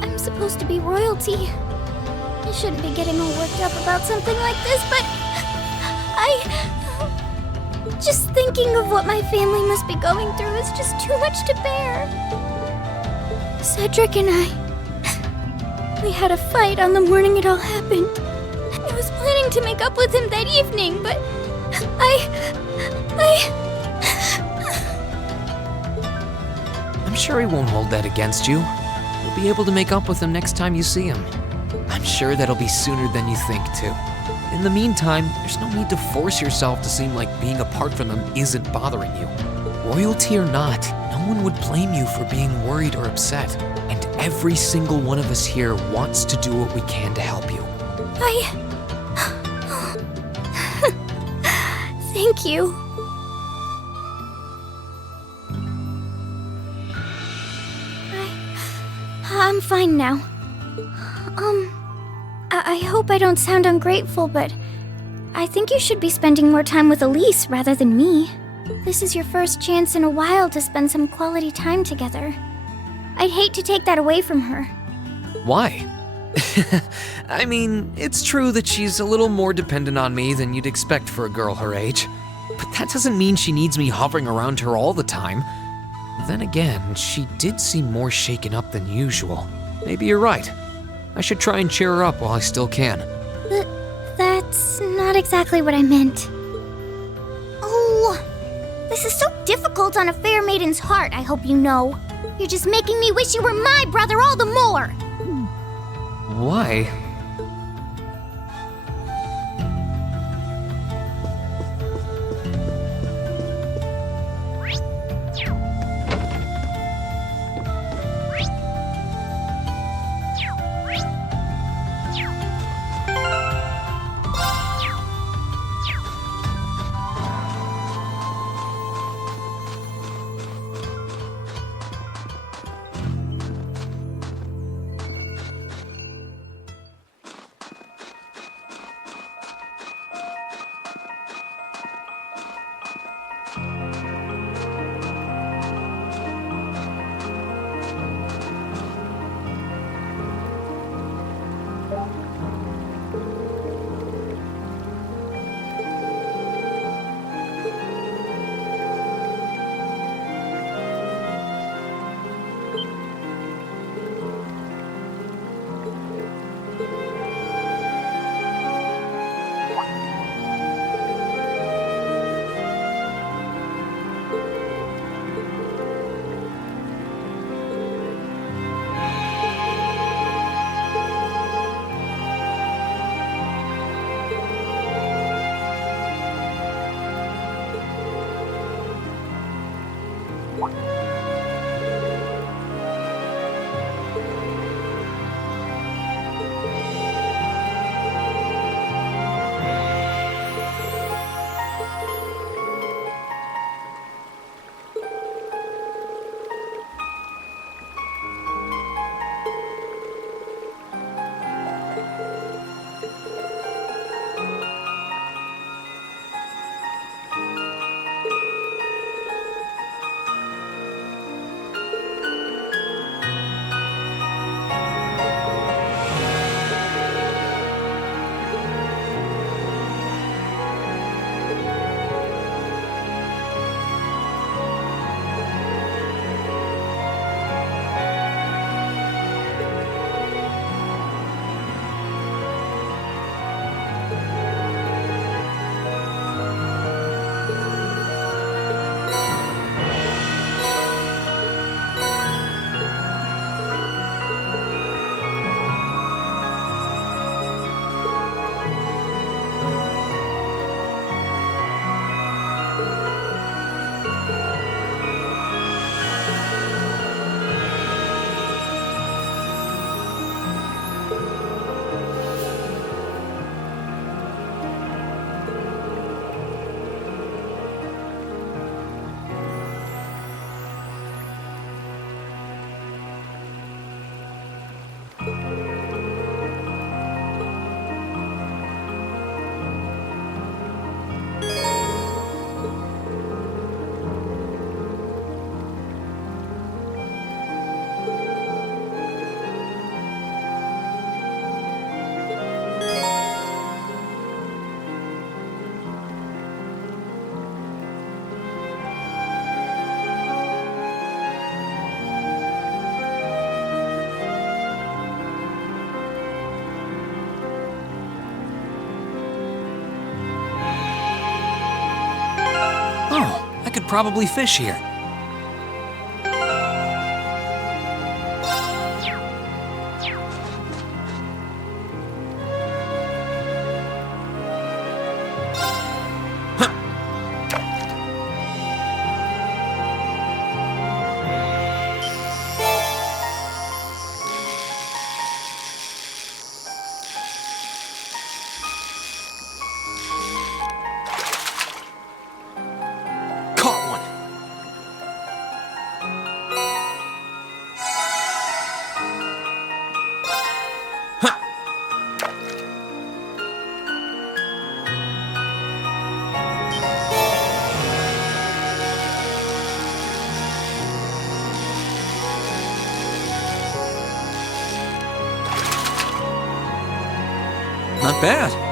I'm supposed to be royalty. I shouldn't be getting all worked up about something like this, but just thinking of what my family must be going through is just too much to bear. Cedric and we had a fight on the morning it all happened. I was planning to make up with him that evening, but I'm sure he won't hold that against you. You'll be able to make up with him next time you see him. I'm sure that'll be sooner than you think, too. In the meantime, there's no need to force yourself to seem like being apart from them isn't bothering you. Royalty or not, no one would blame you for being worried or upset. And every single one of us here wants to do what we can to help you. Thank you. I'm fine now. I hope I don't sound ungrateful, but I think you should be spending more time with Elise rather than me. This is your first chance in a while to spend some quality time together. I'd hate to take that away from her. Why? I mean, it's true that she's a little more dependent on me than you'd expect for a girl her age. But that doesn't mean she needs me hovering around her all the time. Then again, she did seem more shaken up than usual. Maybe you're right. I should try and cheer her up while I still can. That's not exactly what I meant. Oh, this is so difficult on a fair maiden's heart, I hope you know. You're just making me wish you were my brother all the more! Why? could probably fish here. Not bad.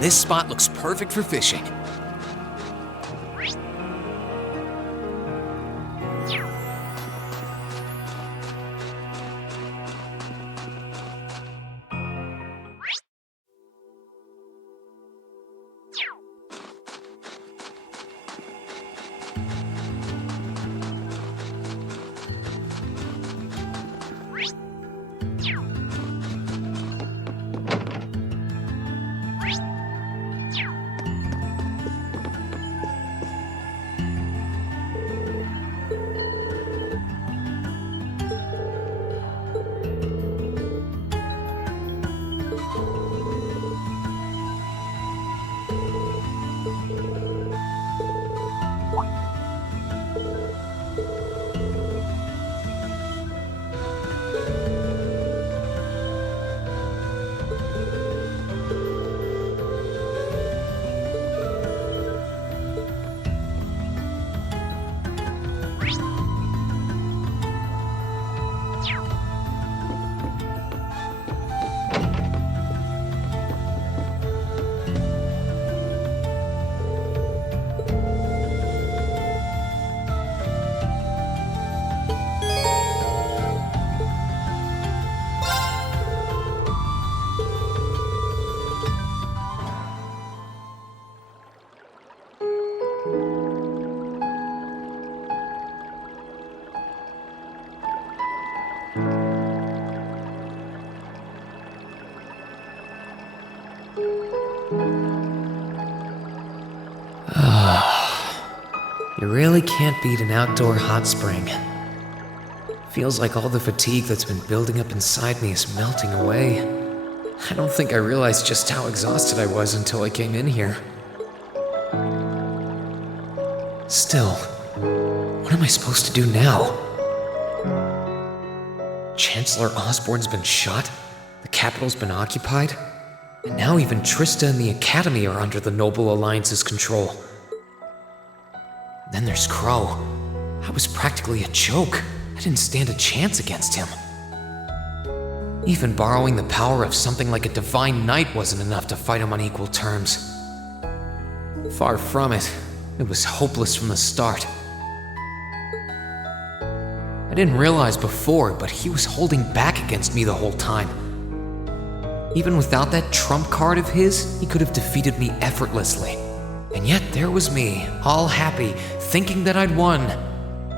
This spot looks perfect for fishing. You really can't beat an outdoor hot spring. Feels like all the fatigue that's been building up inside me is melting away. I don't think I realized just how exhausted I was until I came in here. Still, what am I supposed to do now? Chancellor Osborne's been shot, the capital's been occupied, and now even Trista and the Academy are under the Noble Alliance's control. Then there's Crow. I was practically a joke. I didn't stand a chance against him. Even borrowing the power of something like a divine knight wasn't enough to fight him on equal terms. Far from it. It was hopeless from the start. I didn't realize before, but he was holding back against me the whole time. Even without that trump card of his, he could have defeated me effortlessly. And yet there was me, all happy, thinking that I'd won,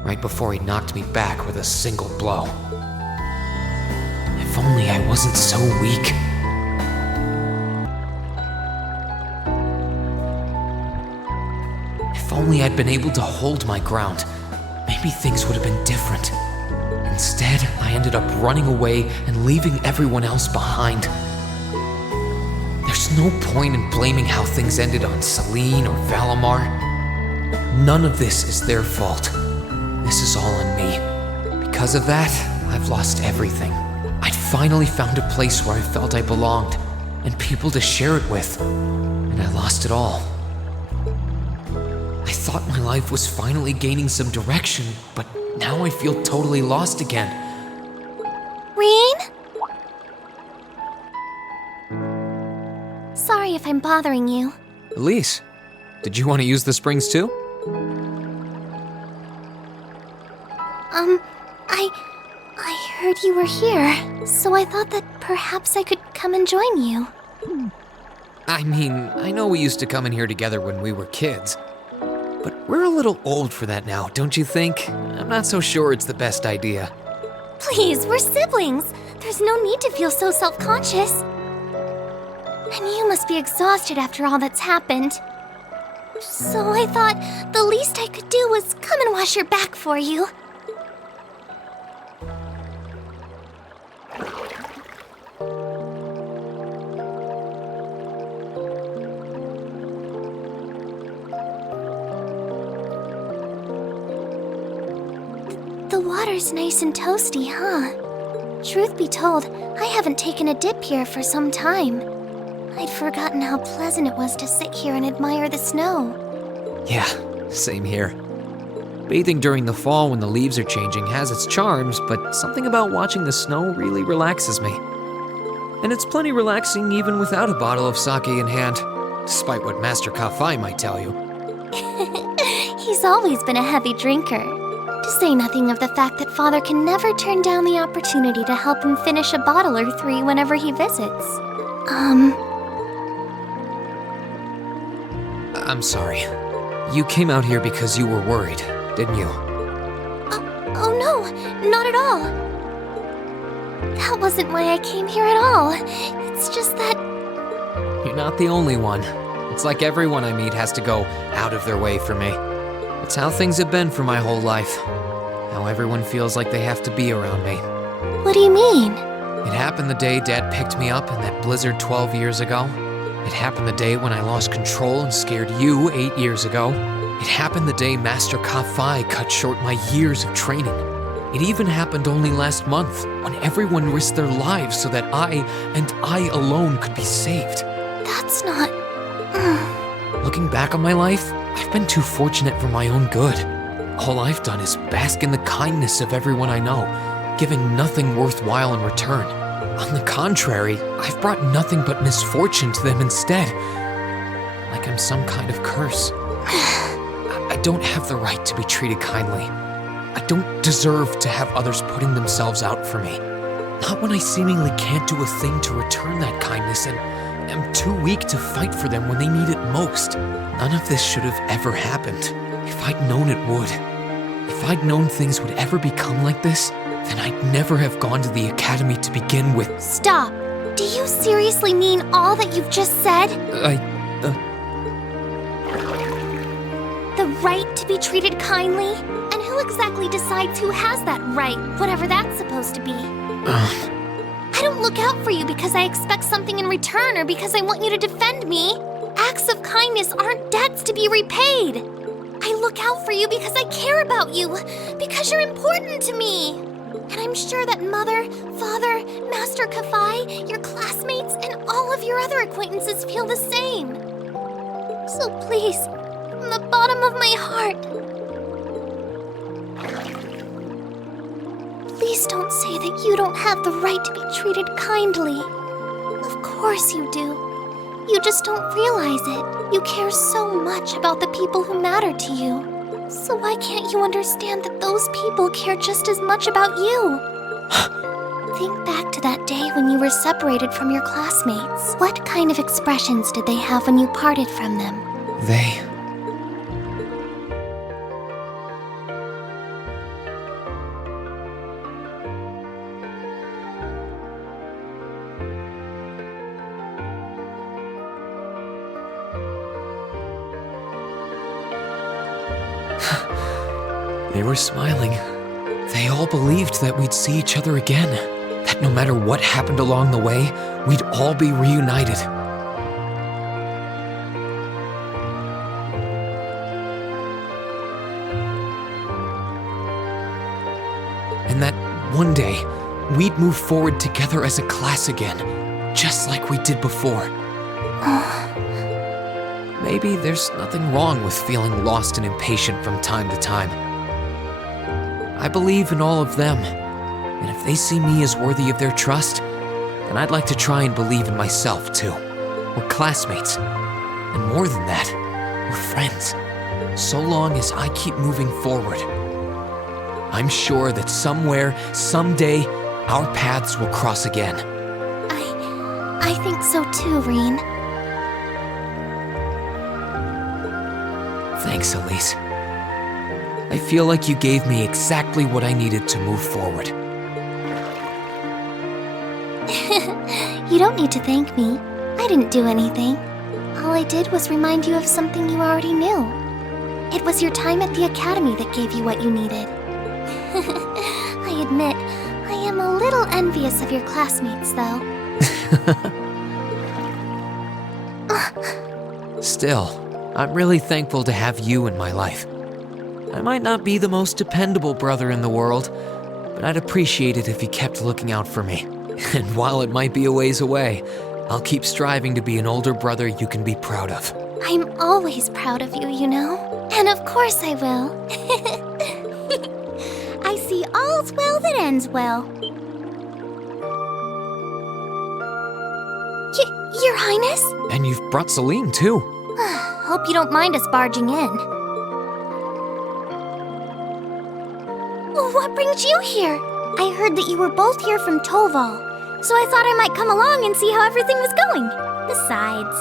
right before he knocked me back with a single blow. If only I wasn't so weak. If only I'd been able to hold my ground, maybe things would have been different. Instead, I ended up running away and leaving everyone else behind. There's no point in blaming how things ended on Celine or Valimar. None of this is their fault. This is all on me. Because of that, I've lost everything. I'd finally found a place where I felt I belonged, and people to share it with, and I lost it all. I thought my life was finally gaining some direction, but now I feel totally lost again. Reen? Sorry if I'm bothering you. Elise, did you want to use the springs too? I heard you were here, so I thought that perhaps I could come and join you. I mean, I know we used to come in here together when we were kids, but we're a little old for that now, don't you think? I'm not so sure it's the best idea. Please, we're siblings. There's no need to feel so self-conscious. And you must be exhausted after all that's happened. So I thought the least I could do was come and wash your back for you. The water's nice and toasty, huh? Truth be told, I haven't taken a dip here for some time. I'd forgotten how pleasant it was to sit here and admire the snow. Yeah, same here. Bathing during the fall when the leaves are changing has its charms, but something about watching the snow really relaxes me. And it's plenty relaxing even without a bottle of sake in hand, despite what Master Kafai might tell you. He's always been a heavy drinker. To say nothing of the fact that Father can never turn down the opportunity to help him finish a bottle or three whenever he visits. I'm sorry. You came out here because you were worried, didn't you? Oh no, not at all. That wasn't why I came here at all. It's just that... You're not the only one. It's like everyone I meet has to go out of their way for me. It's how things have been for my whole life. How everyone feels like they have to be around me. What do you mean? It happened the day Dad picked me up in that blizzard 12 years ago. It happened the day when I lost control and scared you 8 years ago. It happened the day Master Kafai cut short my years of training. It even happened only last month, when everyone risked their lives so that I, and I alone, could be saved. That's not... Looking back on my life, I've been too fortunate for my own good. All I've done is bask in the kindness of everyone I know, giving nothing worthwhile in return. On the contrary, I've brought nothing but misfortune to them instead. Like I'm some kind of curse. I don't have the right to be treated kindly. I don't deserve to have others putting themselves out for me. Not when I seemingly can't do a thing to return that kindness and am too weak to fight for them when they need it most. None of this should have ever happened. If I'd known it would. If I'd known things would ever become like this, then I'd never have gone to the academy to begin with. Stop! Do you seriously mean all that you've just said? The right to be treated kindly? And who exactly decides who has that right, whatever that's supposed to be? I don't look out for you because I expect something in return or because I want you to defend me. Acts of kindness aren't debts to be repaid. I look out for you because I care about you, because you're important to me. And I'm sure that Mother, Father, Master Kafai, your classmates, and all of your other acquaintances feel the same. So please, from the bottom of my heart, please don't say that you don't have the right to be treated kindly. Of course you do. You just don't realize it. You care so much about the people who matter to you. So why can't you understand that those people care just as much about you? Think back to that day when you were separated from your classmates. What kind of expressions did they have when you parted from them? They were smiling. They all believed that we'd see each other again. That no matter what happened along the way, we'd all be reunited. And that one day, we'd move forward together as a class again, just like we did before. Maybe there's nothing wrong with feeling lost and impatient from time to time. I believe in all of them, and if they see me as worthy of their trust, then I'd like to try and believe in myself too. We're classmates, and more than that, we're friends. So long as I keep moving forward, I'm sure that somewhere, someday, our paths will cross again. I think so too, Reen. Thanks, Elise. I feel like you gave me exactly what I needed to move forward. You don't need to thank me. I didn't do anything. All I did was remind you of something you already knew. It was your time at the academy that gave you what you needed. I admit, I am a little envious of your classmates, though. Still, I'm really thankful to have you in my life. I might not be the most dependable brother in the world, but I'd appreciate it if you kept looking out for me. And while it might be a ways away, I'll keep striving to be an older brother you can be proud of. I'm always proud of you, you know? And of course I will. I see all's well that ends well. Your Highness? And you've brought Celine, too. Hope you don't mind us barging in. What brings you here? I heard that you were both here from Toval, so I thought I might come along and see how everything was going. Besides,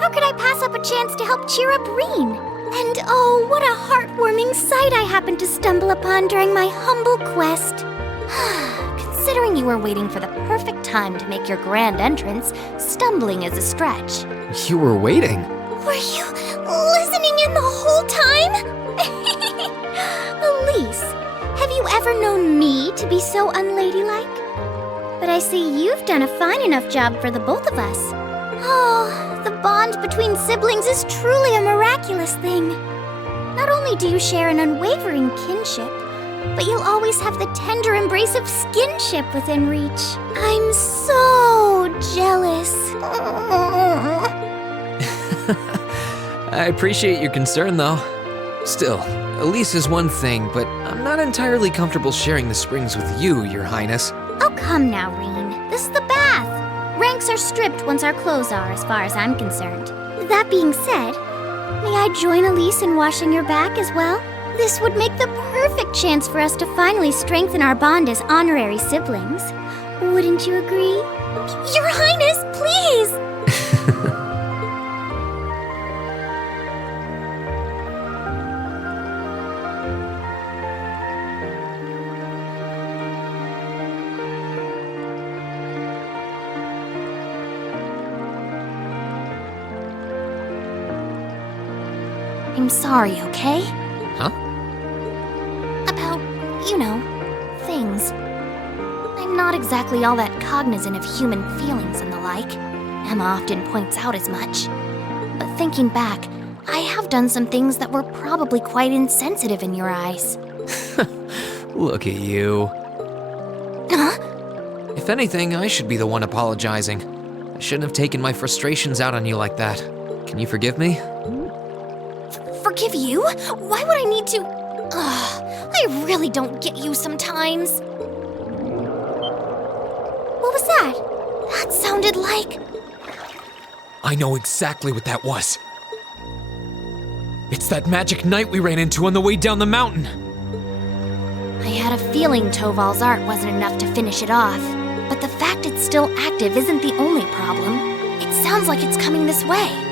how could I pass up a chance to help cheer up Reen? And oh, what a heartwarming sight I happened to stumble upon during my humble quest. Considering you were waiting for the perfect time to make your grand entrance, stumbling is a stretch. You were waiting? Were you listening in the whole time? Elise, have you ever known me to be so unladylike? But I see you've done a fine enough job for the both of us. Oh, the bond between siblings is truly a miraculous thing. Not only do you share an unwavering kinship, but you'll always have the tender embrace of skinship within reach. I'm so jealous. I appreciate your concern, though. Still, Elise is one thing, but I'm not entirely comfortable sharing the springs with you, Your Highness. Oh, come now, Reen. This is the bath. Ranks are stripped once our clothes are, as far as I'm concerned. That being said, may I join Elise in washing your back as well? This would make the perfect chance for us to finally strengthen our bond as honorary siblings. Wouldn't you agree? Your Highness, please! I'm sorry, okay? Huh? About, you know, things. I'm not exactly all that cognizant of human feelings and the like. Emma often points out as much. But thinking back, I have done some things that were probably quite insensitive in your eyes. Look at you. Huh? If anything, I should be the one apologizing. I shouldn't have taken my frustrations out on you like that. Can you forgive me? Forgive you? Why would I need to? I really don't get you sometimes. What was that? That sounded like... I know exactly what that was. It's that magic knight we ran into on the way down the mountain. I had a feeling Toval's art wasn't enough to finish it off. But the fact it's still active isn't the only problem. It sounds like it's coming this way.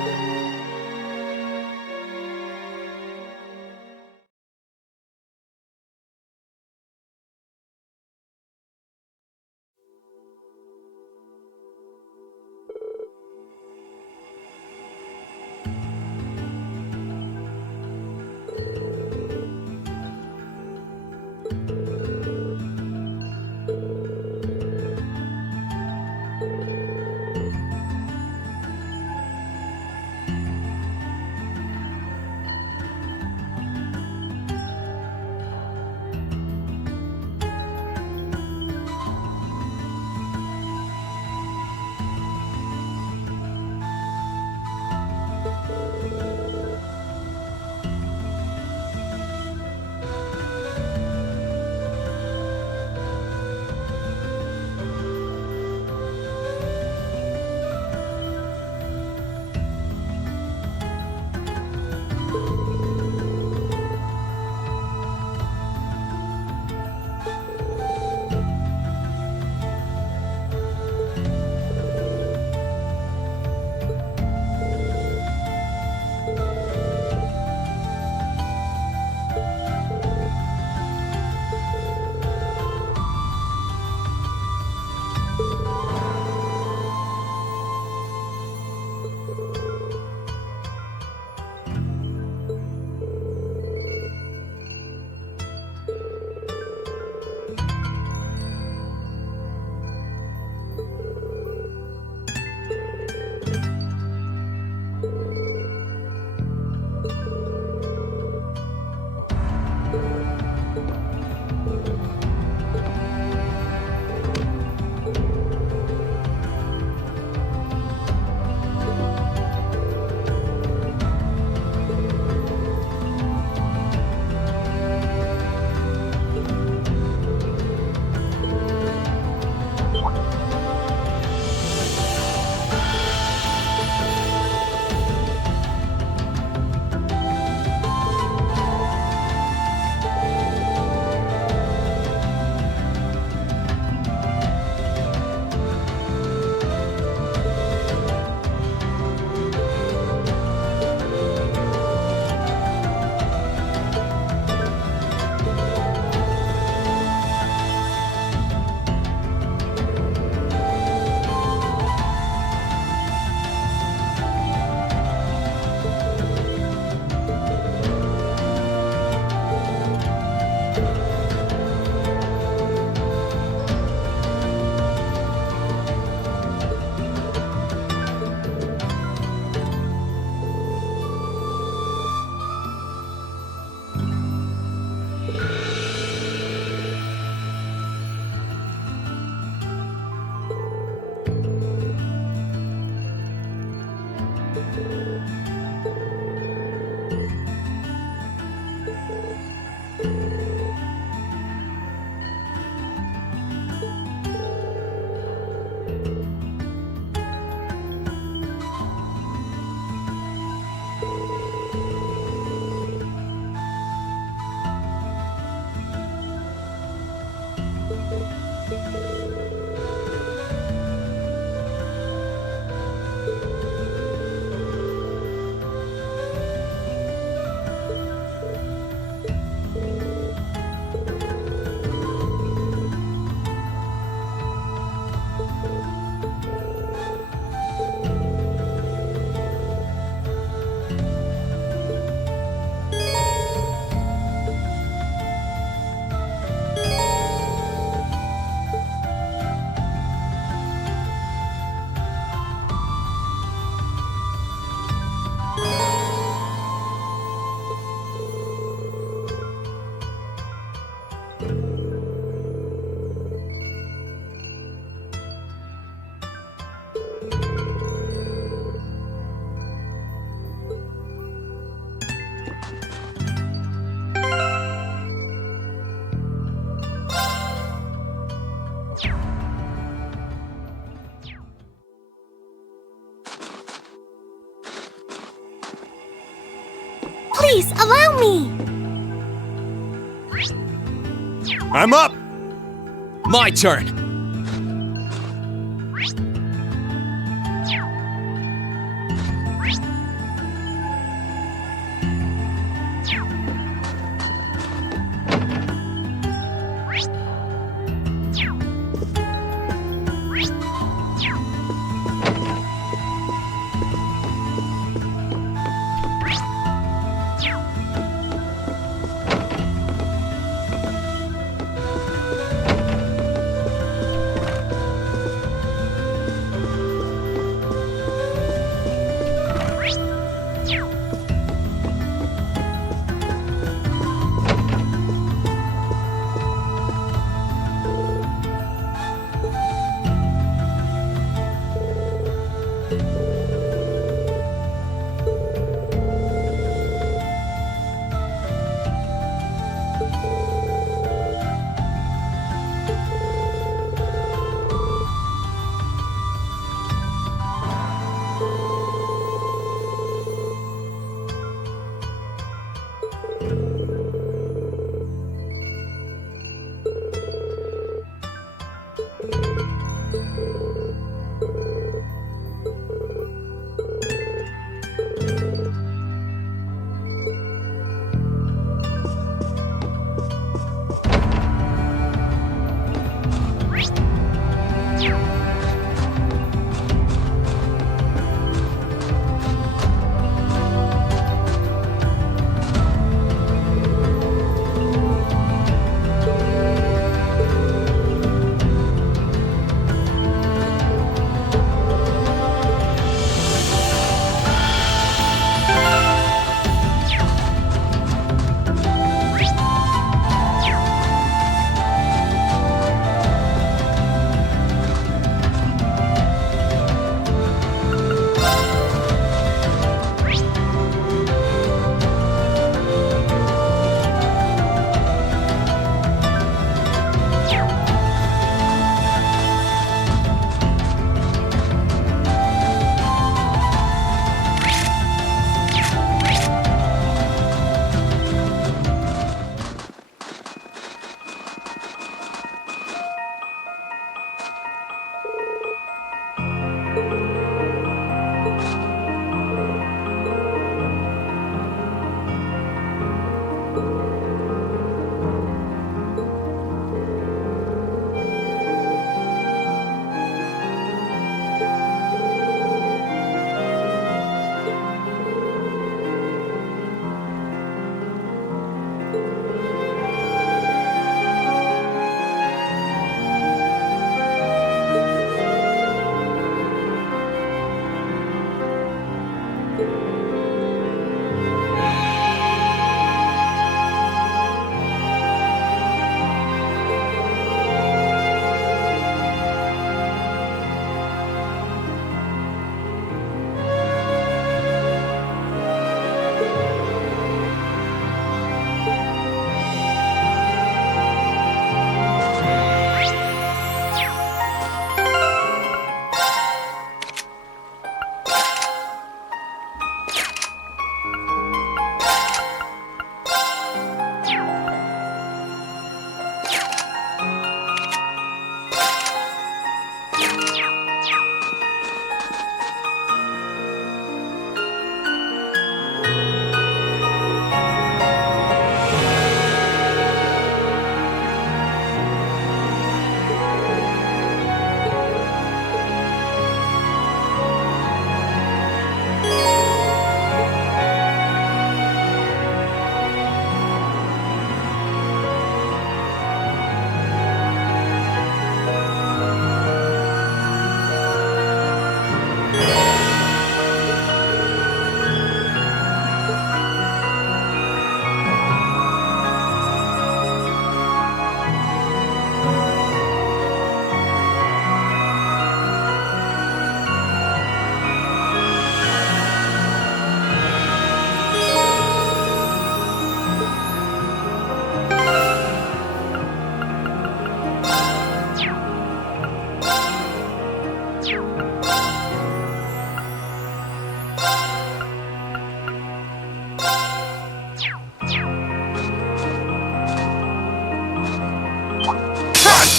Please, allow me! I'm up! My turn!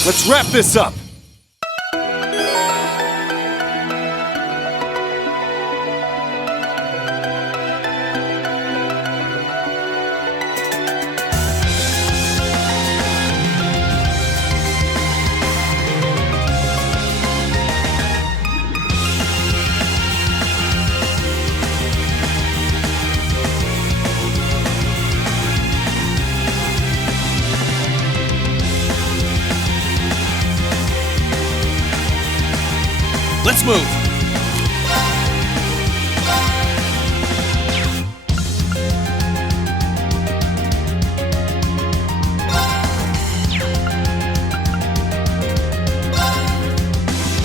Let's wrap this up! Let's move!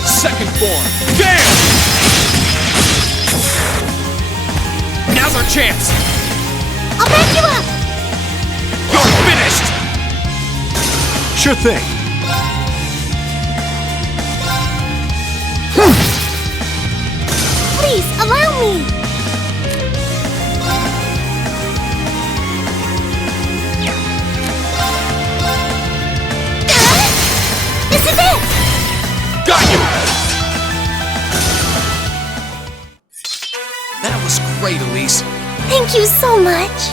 Second form! Damn! Now's our chance! I'll back you up! You're finished! Sure thing. Please, allow me! This is it! Got you! That was great, Elise. Thank you so much!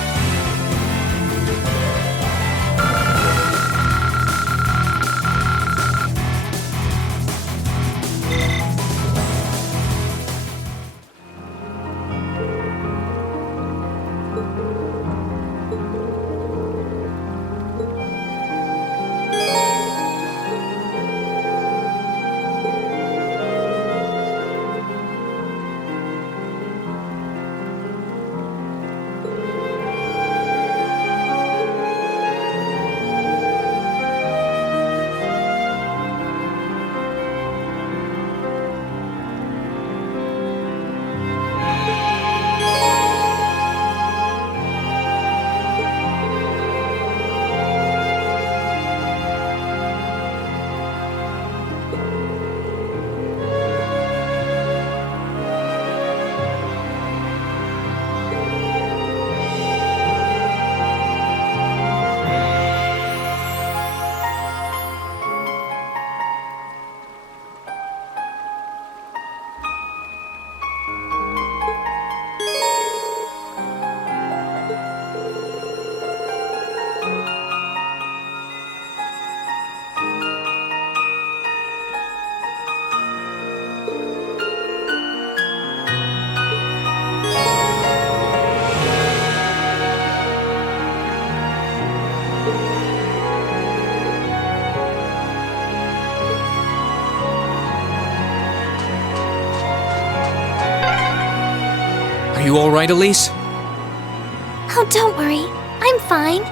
Are you alright, Elise? Oh, don't worry. I'm fine.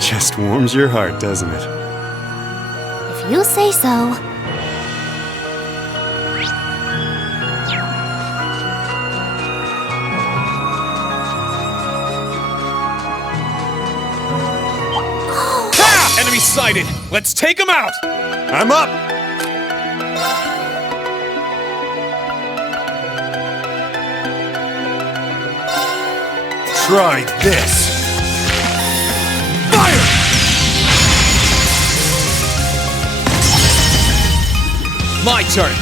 Just warms your heart, doesn't it? If you say so. Ha! Enemy sighted! Let's take him out! I'm up! Try this! Fire! My turn!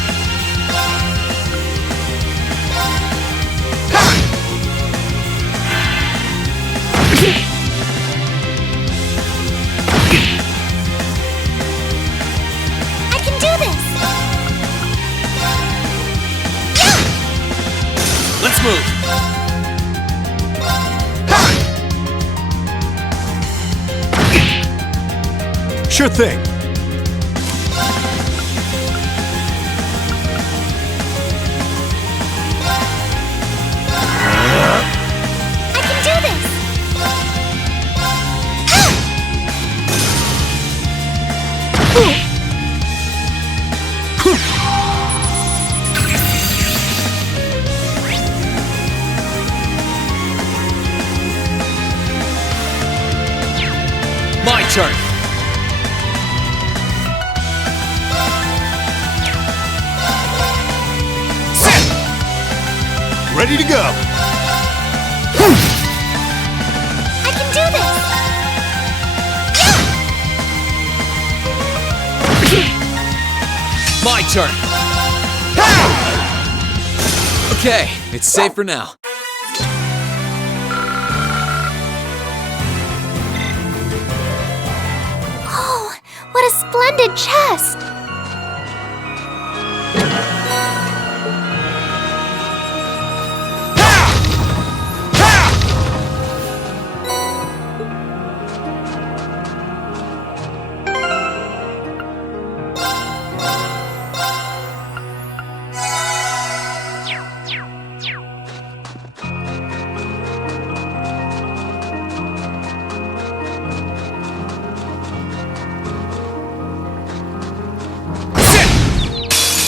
I can do this! Yeah! Let's move! Sure thing. I can do this! My turn! Ready to go. I can do this! My turn! Okay, it's safe for now. Oh, what a splendid chest!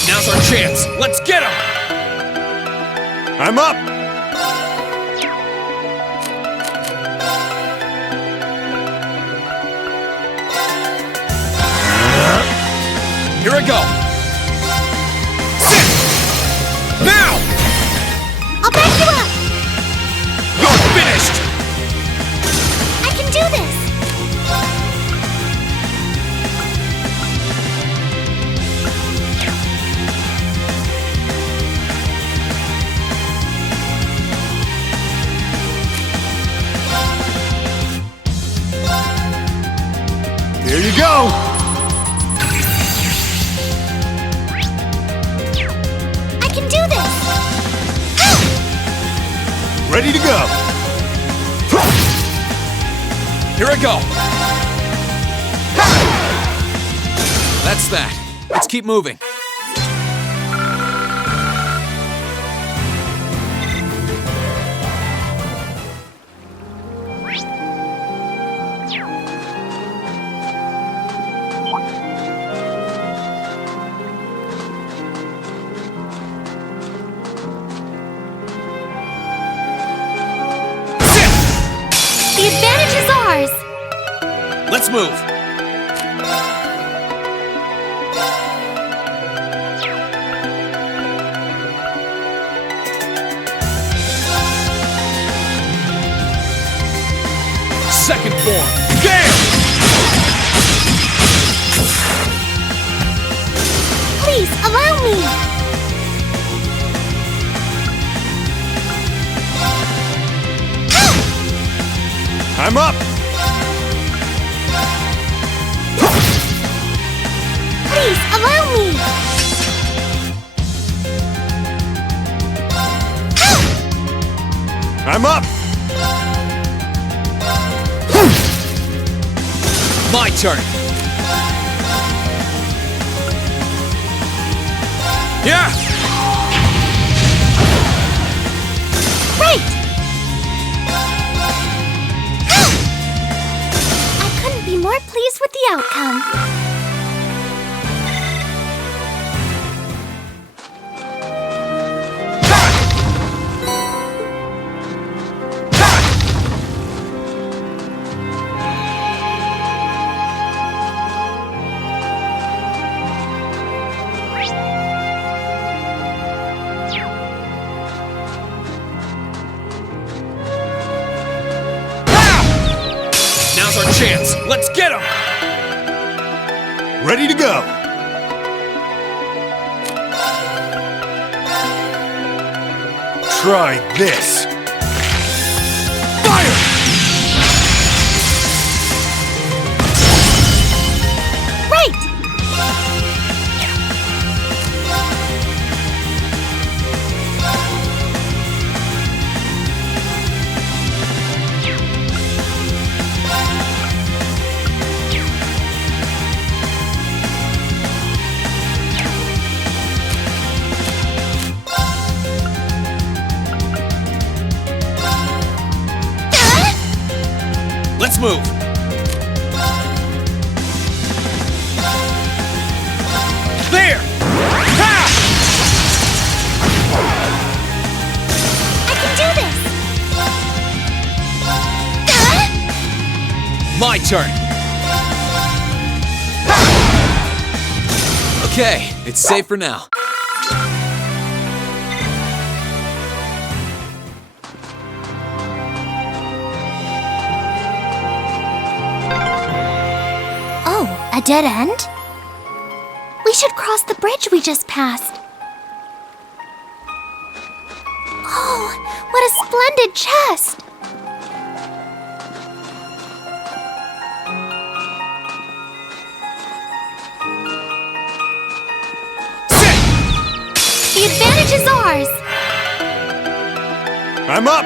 Now's our chance. Let's get him! I'm up! Here I go! Sit! Now! I'll back you up! You're finished! I can do this! Here you go! I can do this! Ready to go! Here I go! That's that. Let's keep moving. The advantage is ours! Let's move! Second form. There! Please, allow me! I'm up! Please, allow me! I'm up! My turn. Yeah! Right! I couldn't be more pleased with the outcome. Now's our chance. Let's get him! Ready to go! Try this! Fire! Right! Let's move! There! Ha! I can do this! My turn! Okay, it's safe for now. Oh, a dead end? We should cross the bridge we just passed. Oh, what a splendid chest! The advantage is ours! I'm up!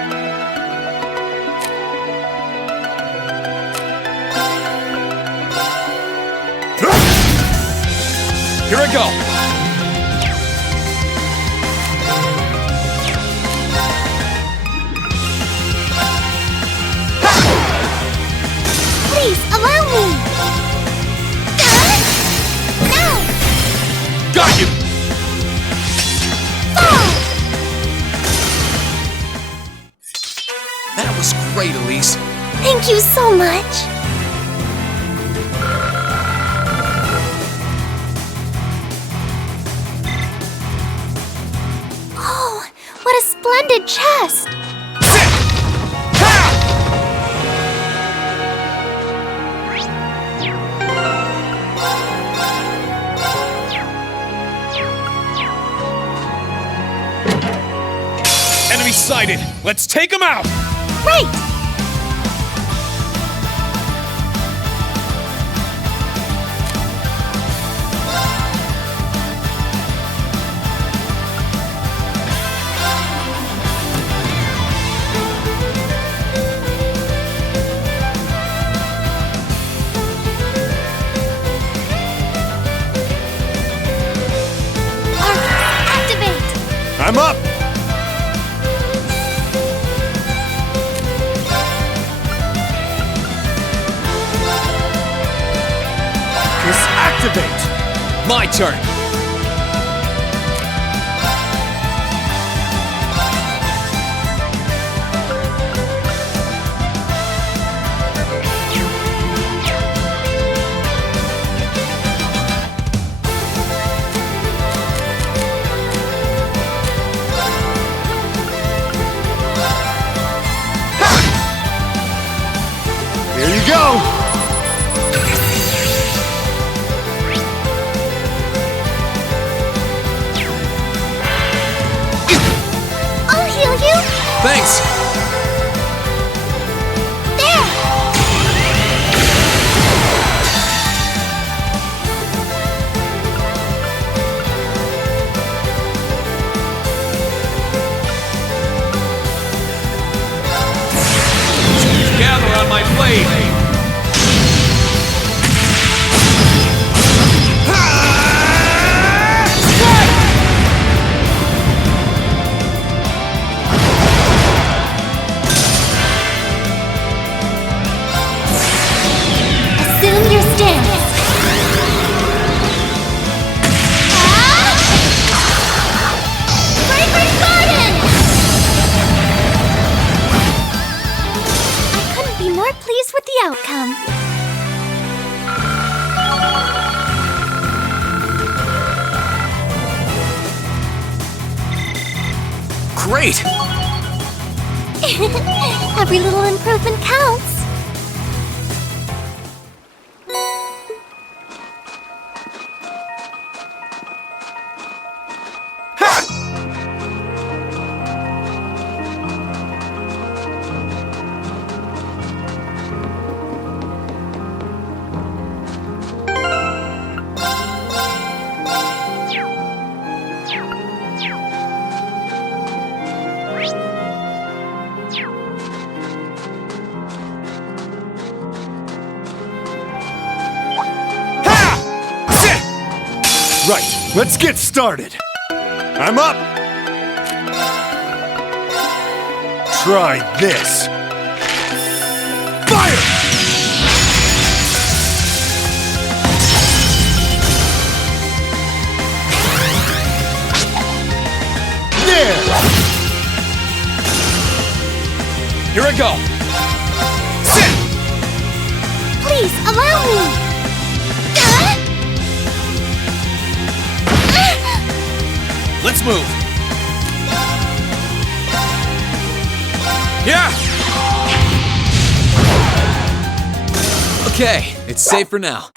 Here I go! Please, allow me! No! Got you! That was great, Elise. Thank you so much! Oh, what a splendid chest! Enemy sighted! Let's take him out! Right! Activate! I'm up! Activate! My turn! Here you go! Thanks! There! Gather on my blade! Assume your stance. Fragrant Garden! I couldn't be more pleased with the outcome. Great! Every little improvement counts. Right, let's get started. I'm up. Try this. Fire! There! Here I go! Sit! Please, allow me! Let's move! Yeah! Okay, it's safe for now.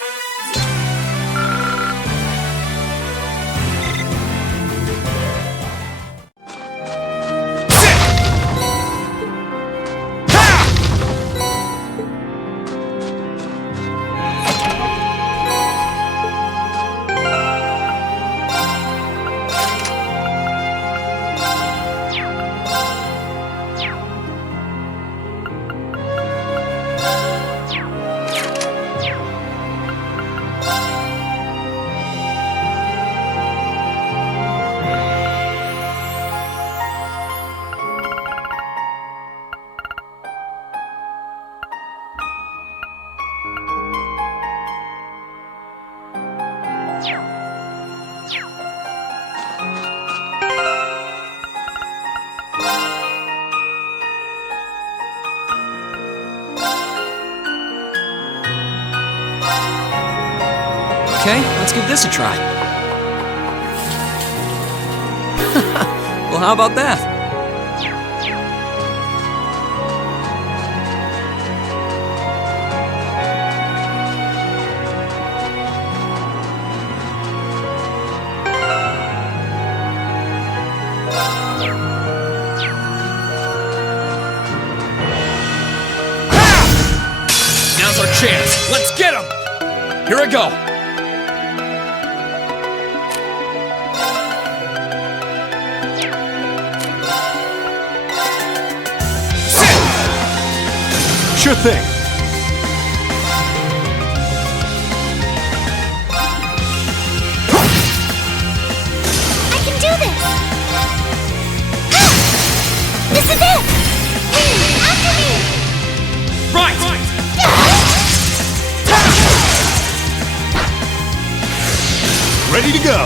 Okay, let's give this a try. Well, how about that? Now's our chance. Let's get him! Here I go. Sure thing. I can do this! This is it! After me! Right! Ready to go.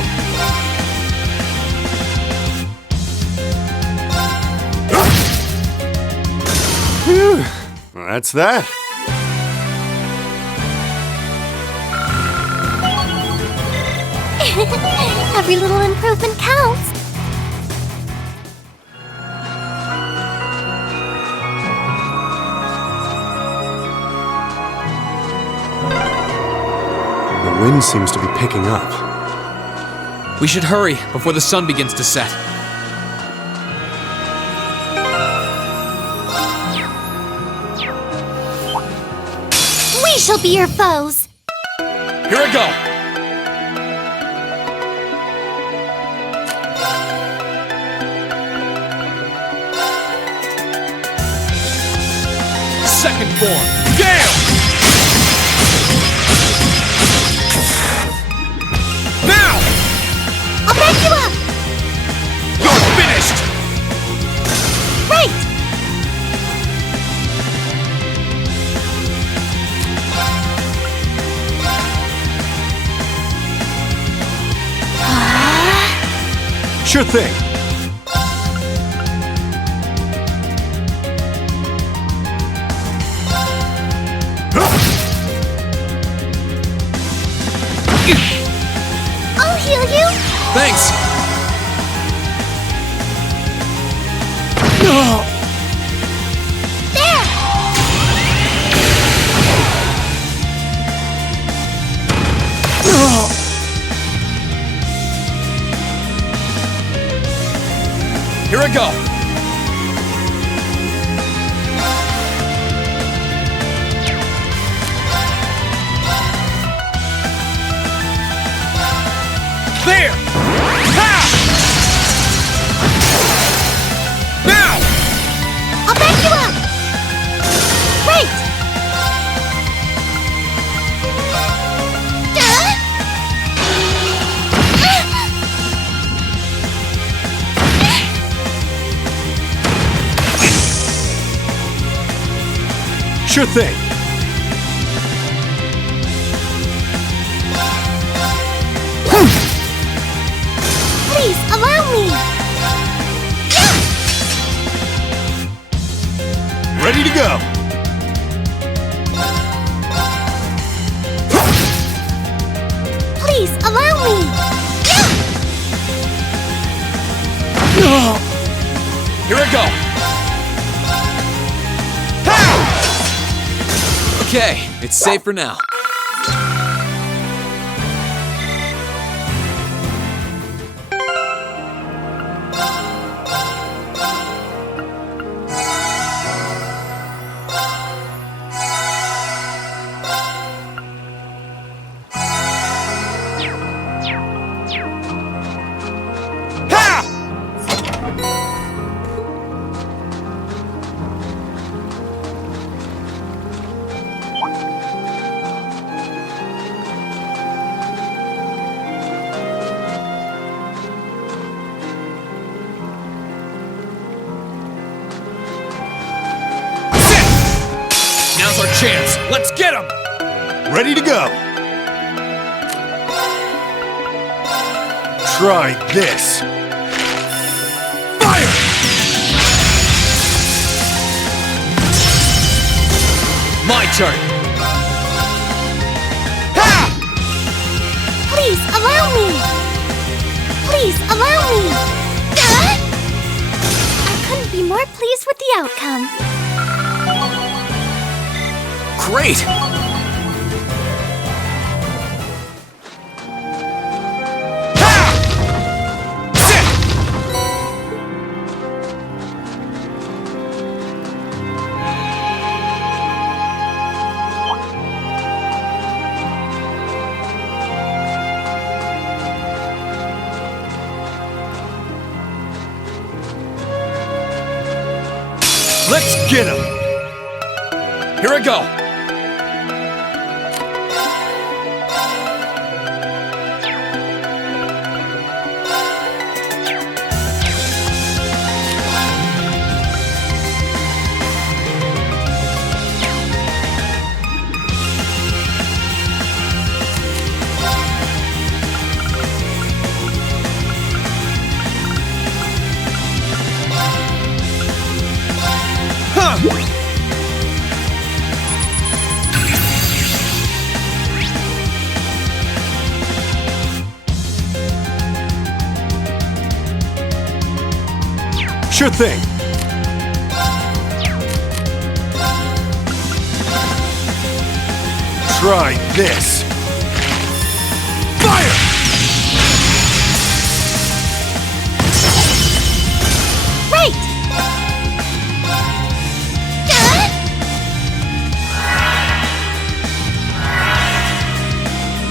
Phew. Well, that's that. Every little improvement counts. The wind seems to be picking up. We should hurry before the sun begins to set. We shall be your foes. Here I go. Second form, Gale! Now! I'll back you up! You're finished! Right! Sure thing. I'll heal you! Thanks! There! Here I go! There! Ha! Now! I'll back you up! Right! Sure thing. Please, allow me! Ready to go. Please, allow me! Here I go! Okay, it's safe for now. Now's our chance. Let's get him! Ready to go. Try this. Fire! My turn. Ha! Please, allow me! Please, allow me! I couldn't be more pleased with the outcome. Great! Let's get him! Here I go! Sure thing. Try this. Fire! Right!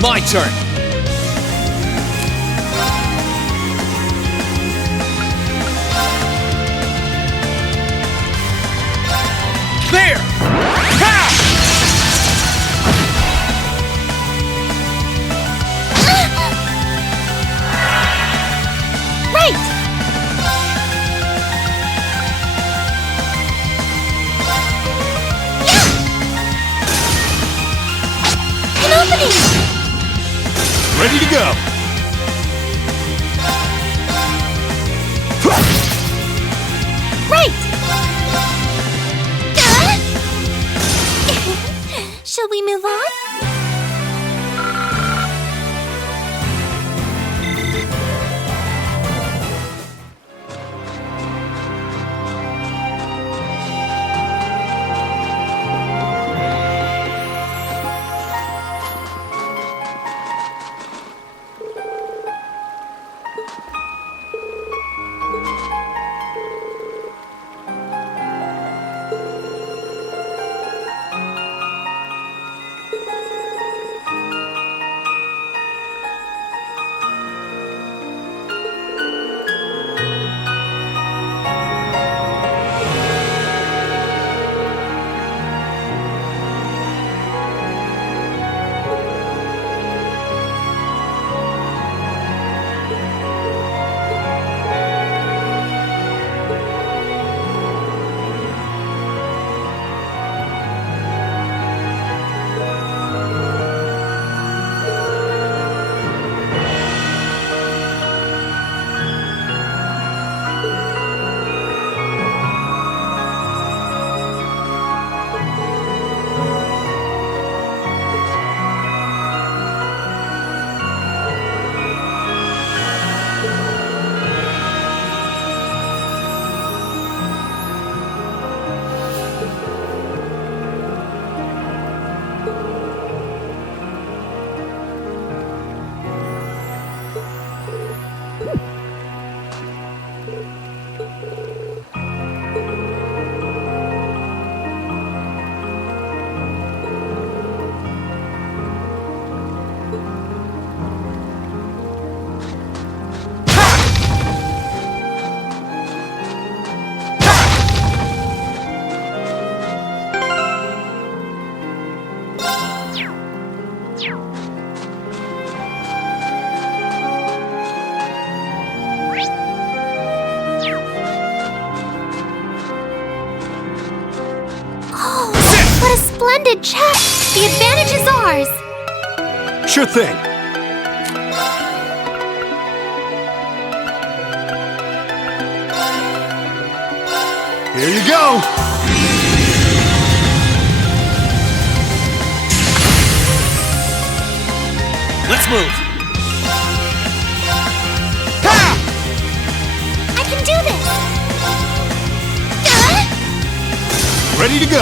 My turn! There! Ha! Right! Yeah! An opening! Ready to go. Right! Shall we move on? Splendid check! The advantage is ours! Sure thing. Here you go! Let's move! Ready to go!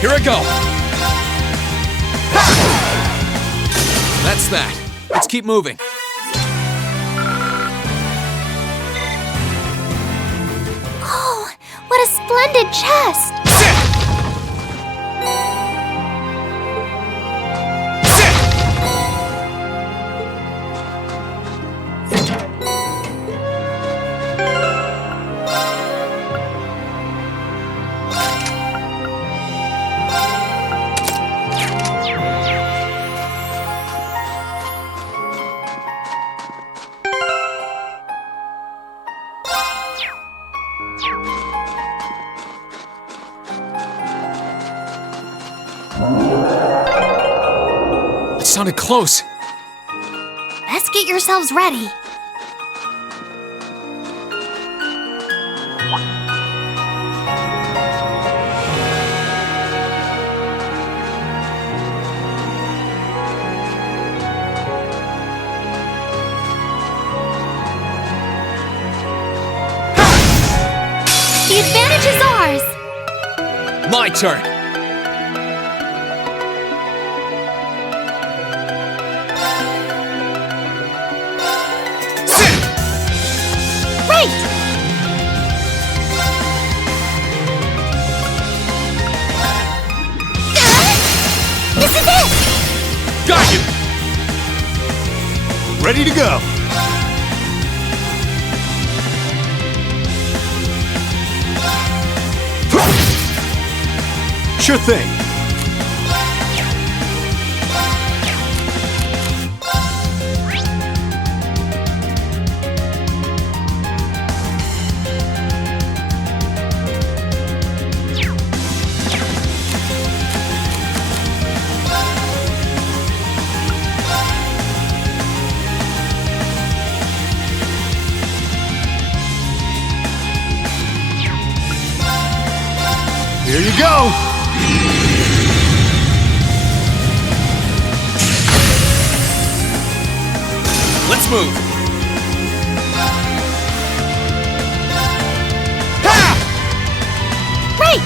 Here I go! That's that. Let's keep moving. Oh, what a splendid chest! It sounded close. Let's get yourselves ready. The advantage is ours! My turn. Right! This is it! Got you! Ready to go! Sure thing. Here you go! Let's move! Right!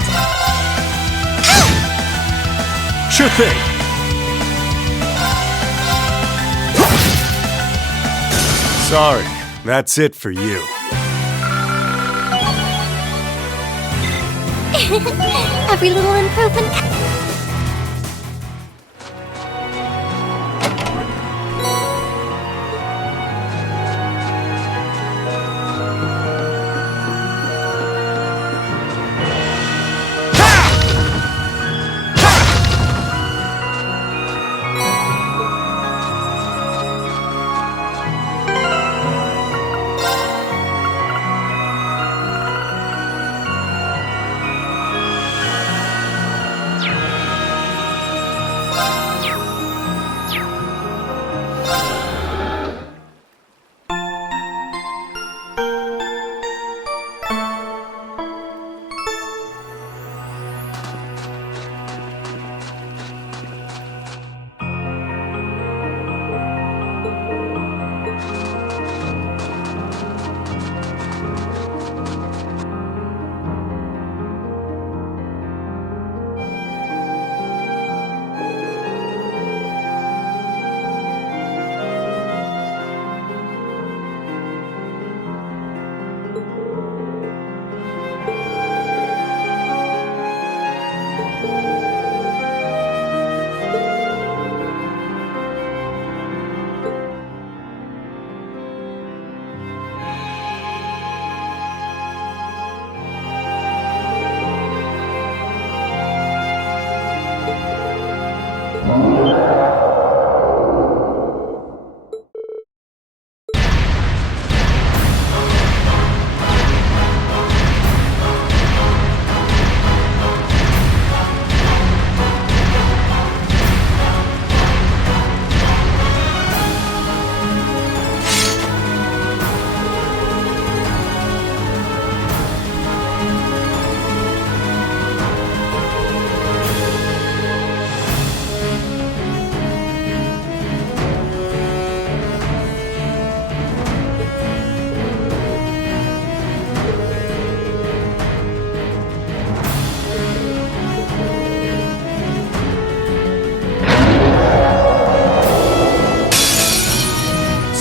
Sure thing. Sorry, that's it for you. Every little improvement.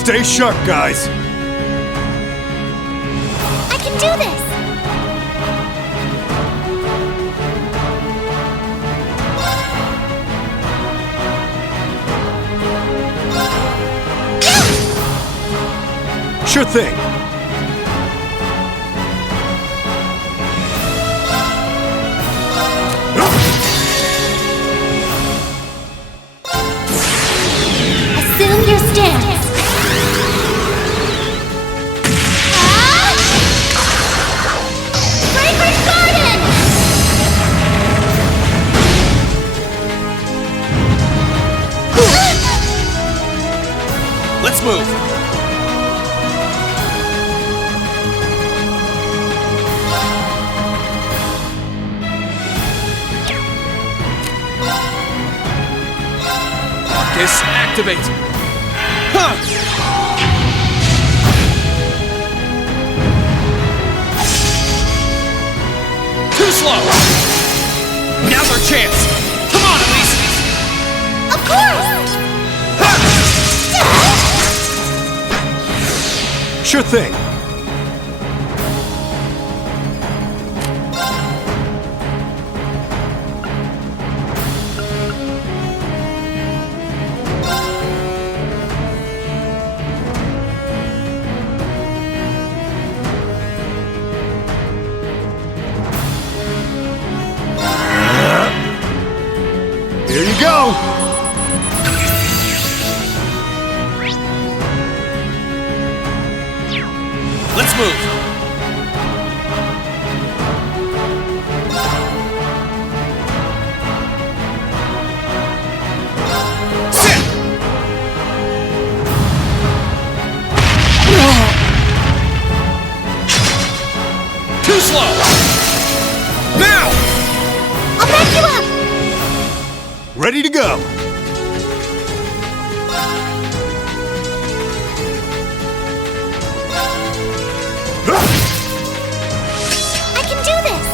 Stay sharp, guys. I can do this! Sure thing. Assume your stance. Fragrant Garden! Let's move. Marcus, activate. Huh. Too slow! Now's our chance! Come on, Elise! Of course! Sure thing. Here you go! Let's move. Sit! Too slow! Now! I'll back you up! Ready to go! I can do this!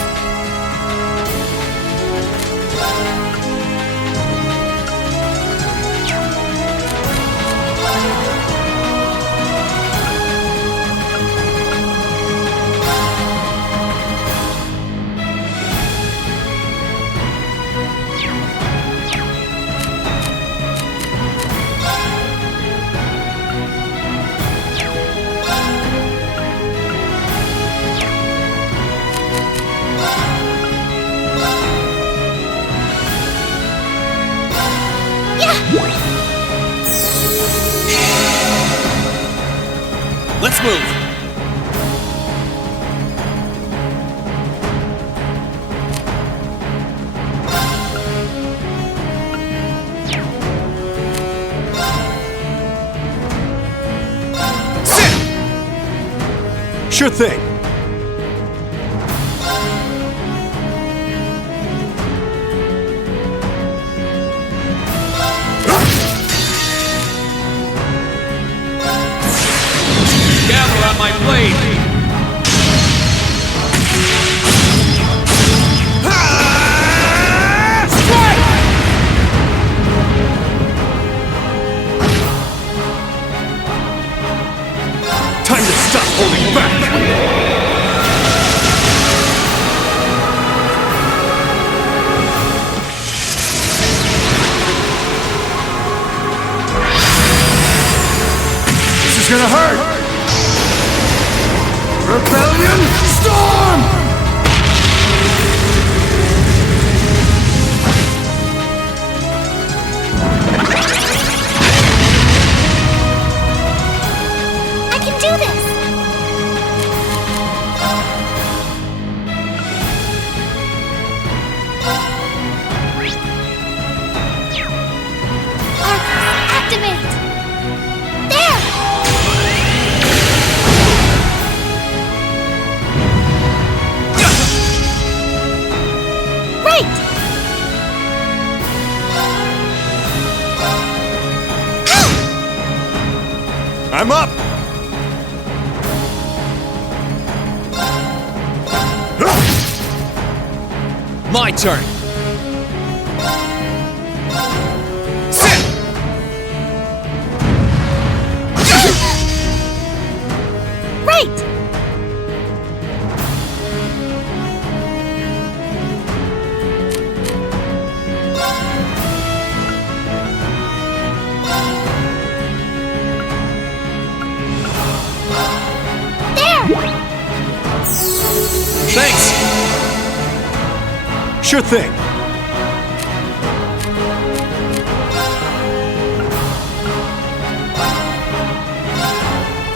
Let's move. Sit! Sure thing. Gather on my blade! Strike! Time to stop holding back! This is gonna hurt! Rebellion Storm! I can do this! Arcus, activate! There! Right! I'm up! My turn! Sit! Sure thing.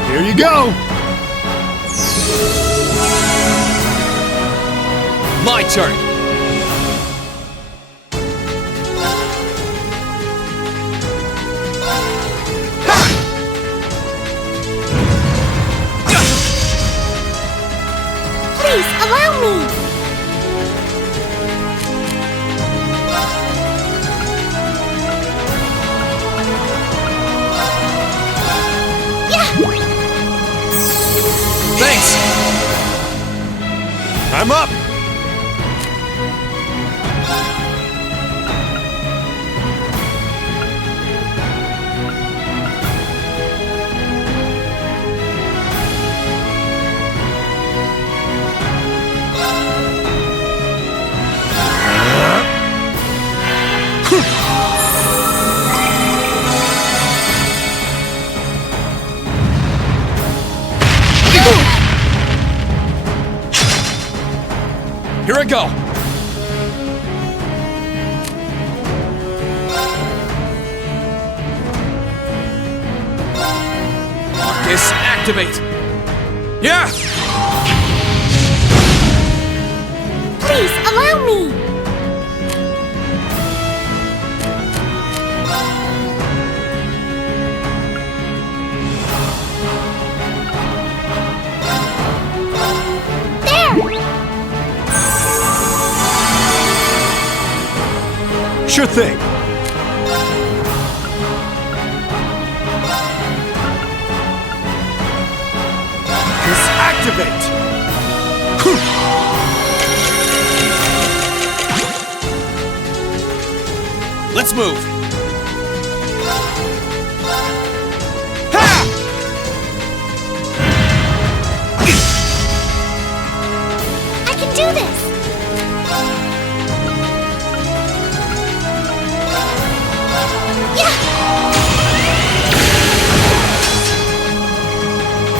Here you go. My turn. Please, allow me! Thanks! I'm up! Here I go! Marcus, activate! Yeah! Please, allow me! Sure thing. Activate! Let's move! I can do this!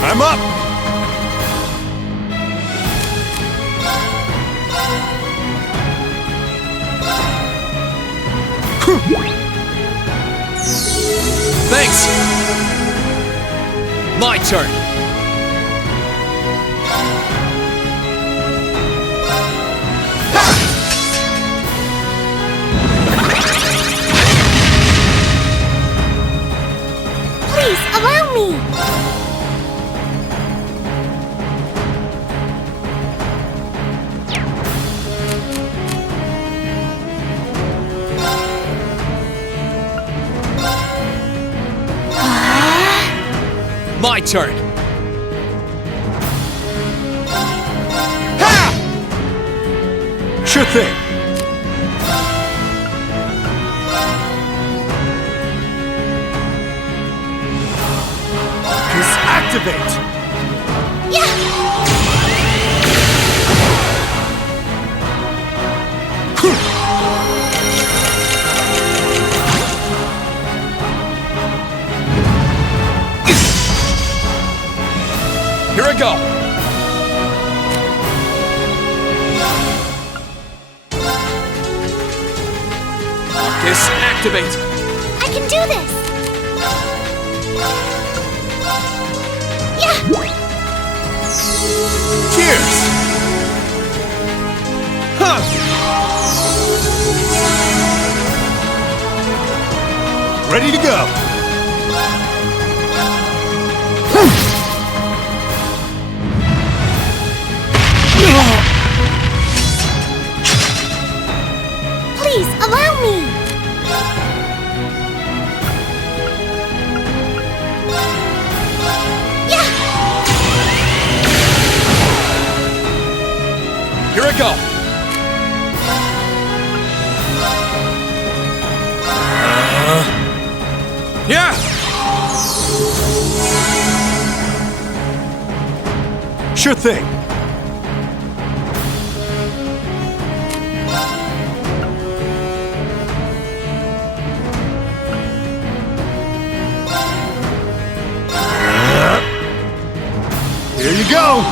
I'm up! Thanks! My turn! Please, allow me! My turn! Sure thing. Activate! Here I go! Marcus, activate! I can do this! Cheers! Huh! Ready to go! Please, allow me! Here I go! Yeah! Sure thing. Here you go!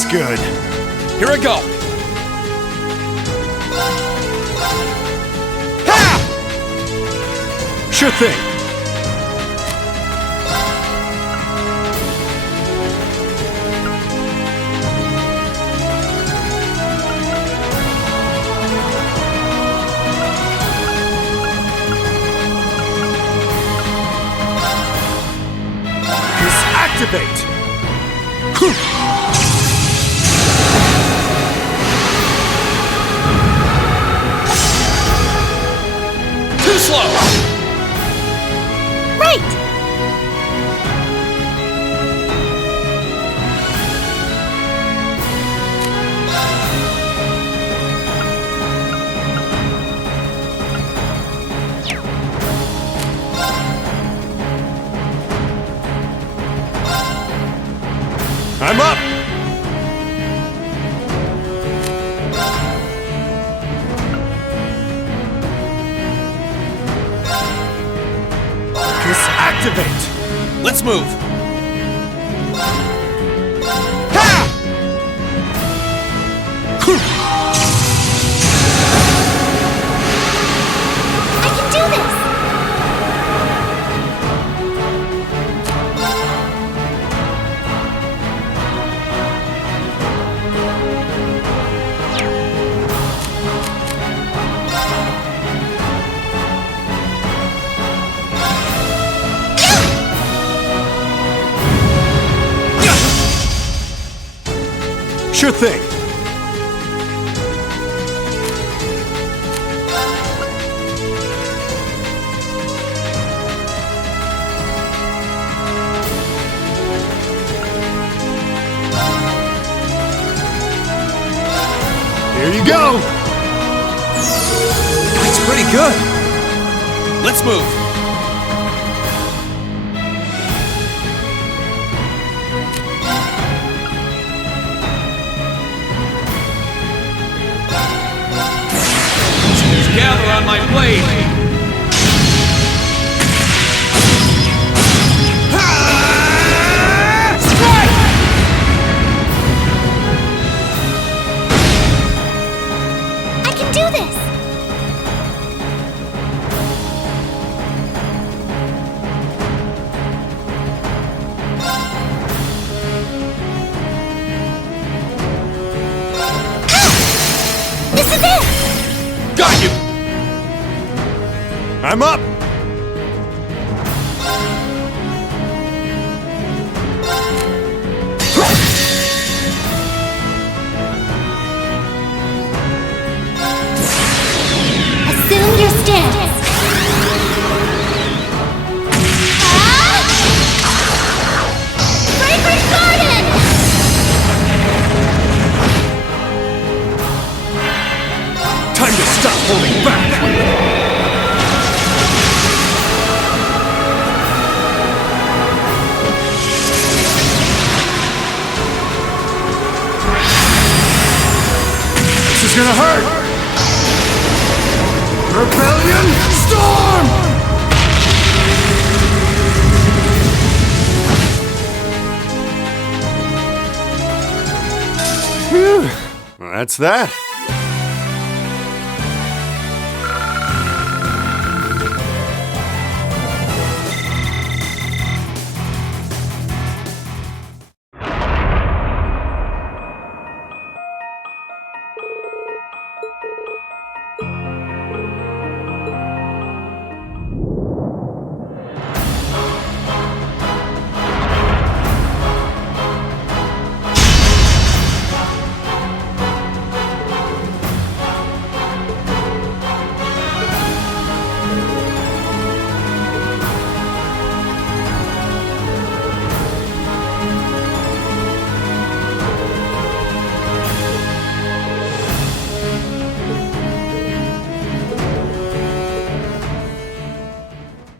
That's good. Here I go! Ha! Sure thing. Disactivate! Too slow! Right! I'm up! Disactivate! Let's move! I can do this! Sure thing. Here you go! That's pretty good! Let's move! Gather on my blade! I can do this! Ah! This is it! Got you! I'm up! Assume your stance. Ah! Fragrant Garden! Time to stop holding back! This is gonna hurt! Rebellion Storm! Phew. Well, that's that.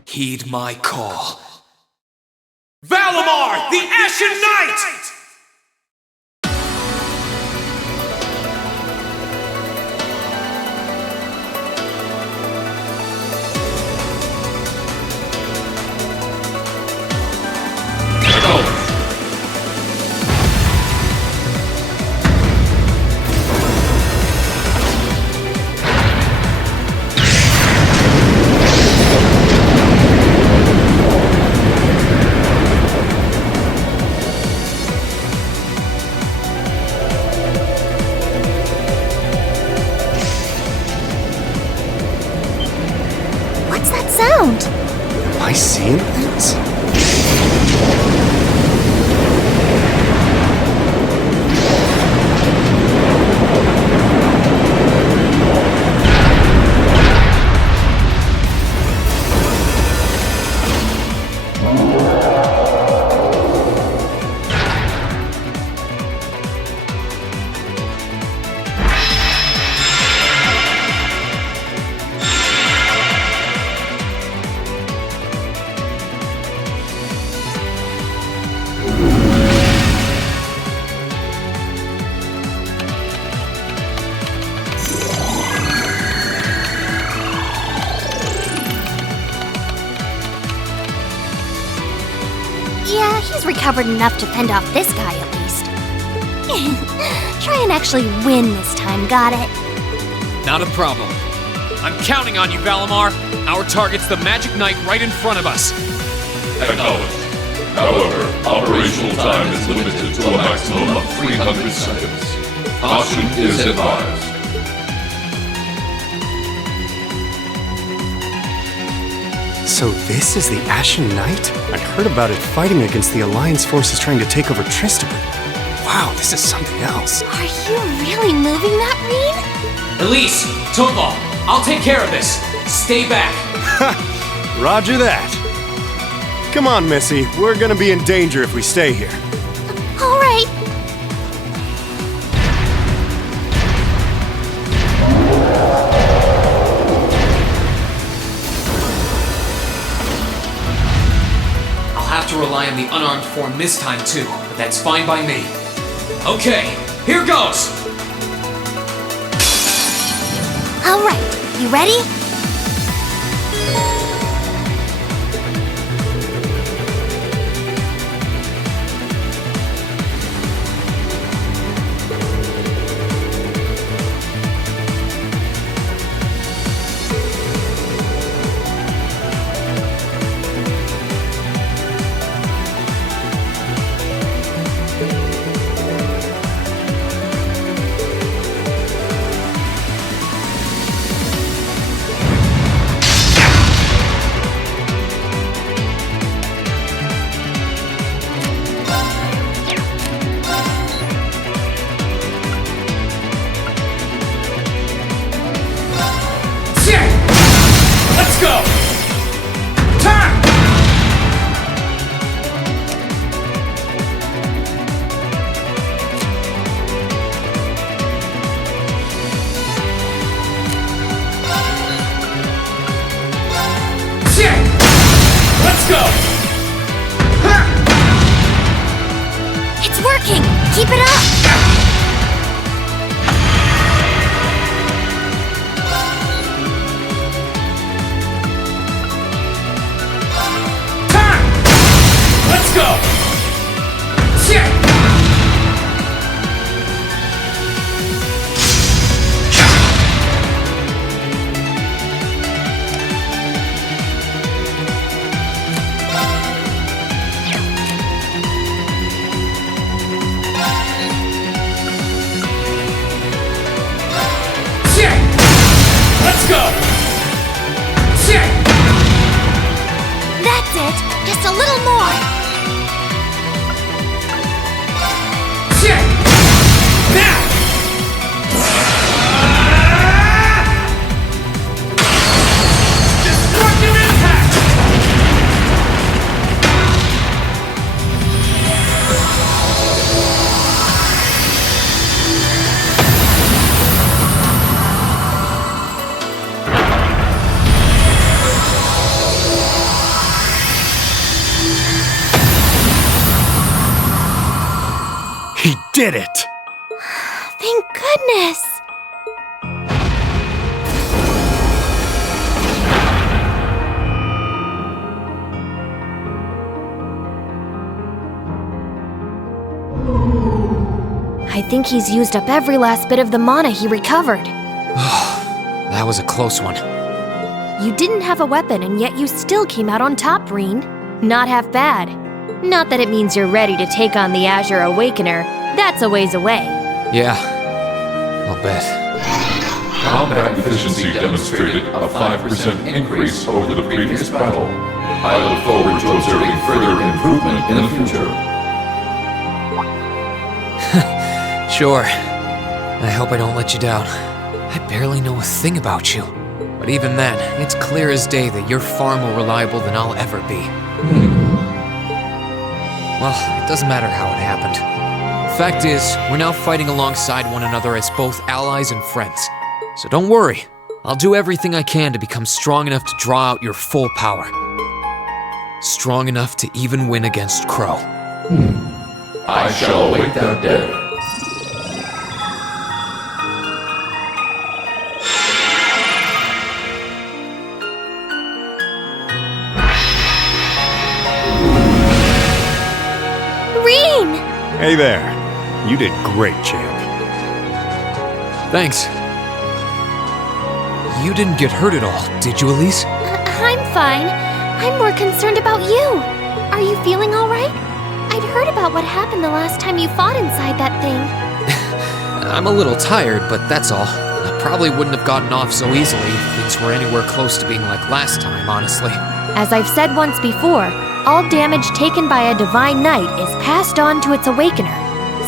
Heed my call. Valimar, the Ashen Knight! I seeing things? Yeah, he's recovered enough to fend off this guy at least. Try and actually win this time, got it? Not a problem. I'm counting on you, Valimar. Our target's the Magic Knight right in front of us. Acknowledged. However, operational time is limited to a maximum of 300 seconds. Caution is advised. So this is the Ashen Knight? I heard about it fighting against the Alliance forces trying to take over Tristram. Wow, this is something else. Are you really moving that, Rean? Elise, Toadlaw, I'll take care of this. Stay back. Roger that. Come on, Missy. We're gonna be in danger if we stay here. All right. I'll have to rely on the unarmed form this time too, but that's fine by me. Okay, here goes! All right, you ready? Let's go! Turn! Shit! Let's go! It's working! Keep it up! Let's go! Shit! Shit! Let's go! Shit! That's it! Just a little more! Shit! Now! Destructive impact! He did it! Thank goodness! I think he's used up every last bit of the mana he recovered. That was a close one. You didn't have a weapon, and yet you still came out on top, Breen. Not half bad. Not that it means you're ready to take on the Azure Awakener. That's a ways away. Yeah, I'll bet. combat efficiency demonstrated a 5% increase over the previous battle. I look forward to observing further improvement in the future. Sure. I hope I don't let you down. I barely know a thing about you. But even then, it's clear as day that you're far more reliable than I'll ever be. Well, it doesn't matter how it happened. Fact is, we're now fighting alongside one another as both allies and friends. So don't worry. I'll do everything I can to become strong enough to draw out your full power. Strong enough to even win against Crow. I shall await that day. Hey there. You did great, champ. Thanks. You didn't get hurt at all, did you, Elise? I'm fine. I'm more concerned about you. Are you feeling all right? I'd heard about what happened the last time you fought inside that thing. I'm a little tired, but that's all. I probably wouldn't have gotten off so easily if things were anywhere close to being like last time, honestly. As I've said once before, all damage taken by a divine knight is passed on to its awakener.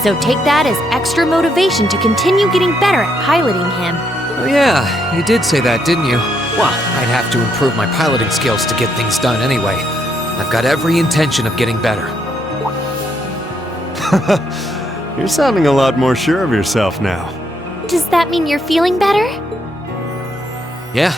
So take that as extra motivation to continue getting better at piloting him. Oh yeah, you did say that, didn't you? Well, I'd have to improve my piloting skills to get things done anyway. I've got every intention of getting better. You're sounding a lot more sure of yourself now. Does that mean you're feeling better? Yeah,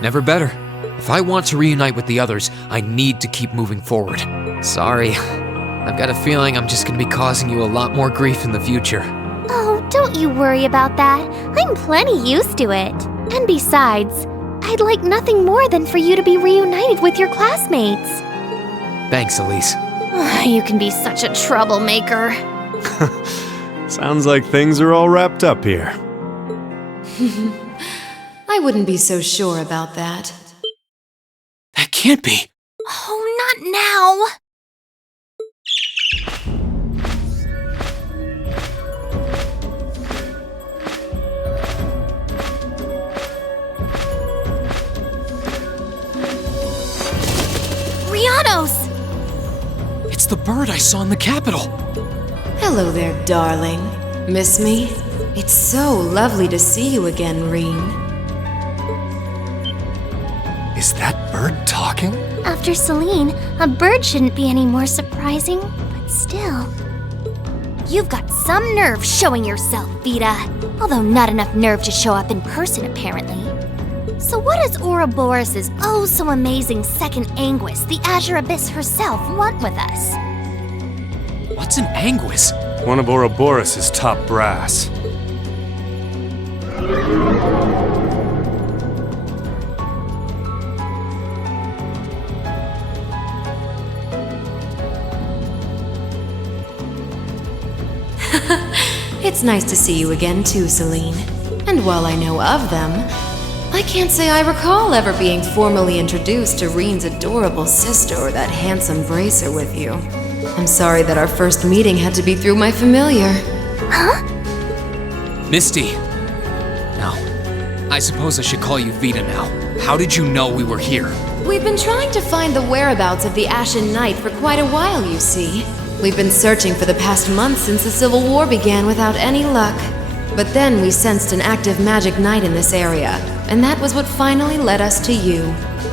never better. If I want to reunite with the others, I need to keep moving forward. Sorry, I've got a feeling I'm just gonna be causing you a lot more grief in the future. Oh, don't you worry about that. I'm plenty used to it. And besides, I'd like nothing more than for you to be reunited with your classmates. Thanks, Elise. You can be such a troublemaker. Sounds like things are all wrapped up here. I wouldn't be so sure about that. That can't be. Oh, not now! Rianos! It's the bird I saw in the Capitol. Hello there, darling. Miss me? It's so lovely to see you again, Reen. Is that bird talking? After Celine, a bird shouldn't be any more surprising, but still. You've got some nerve showing yourself, Vita. Although not enough nerve to show up in person, apparently. So what does Ouroboros' oh-so-amazing second Anguis, the Azure Abyss herself, want with us? What's an Anguis? One of Ouroboros' top brass. It's nice to see you again too, Celine. And while I know of them, I can't say I recall ever being formally introduced to Reen's adorable sister or that handsome bracer with you. I'm sorry that our first meeting had to be through my familiar. Huh? Misty. No. I suppose I should call you Vita now. How did you know we were here? We've been trying to find the whereabouts of the Ashen Knight for quite a while, you see. We've been searching for the past month since the Civil War began without any luck. But then we sensed an active magic knight in this area, and that was what finally led us to you.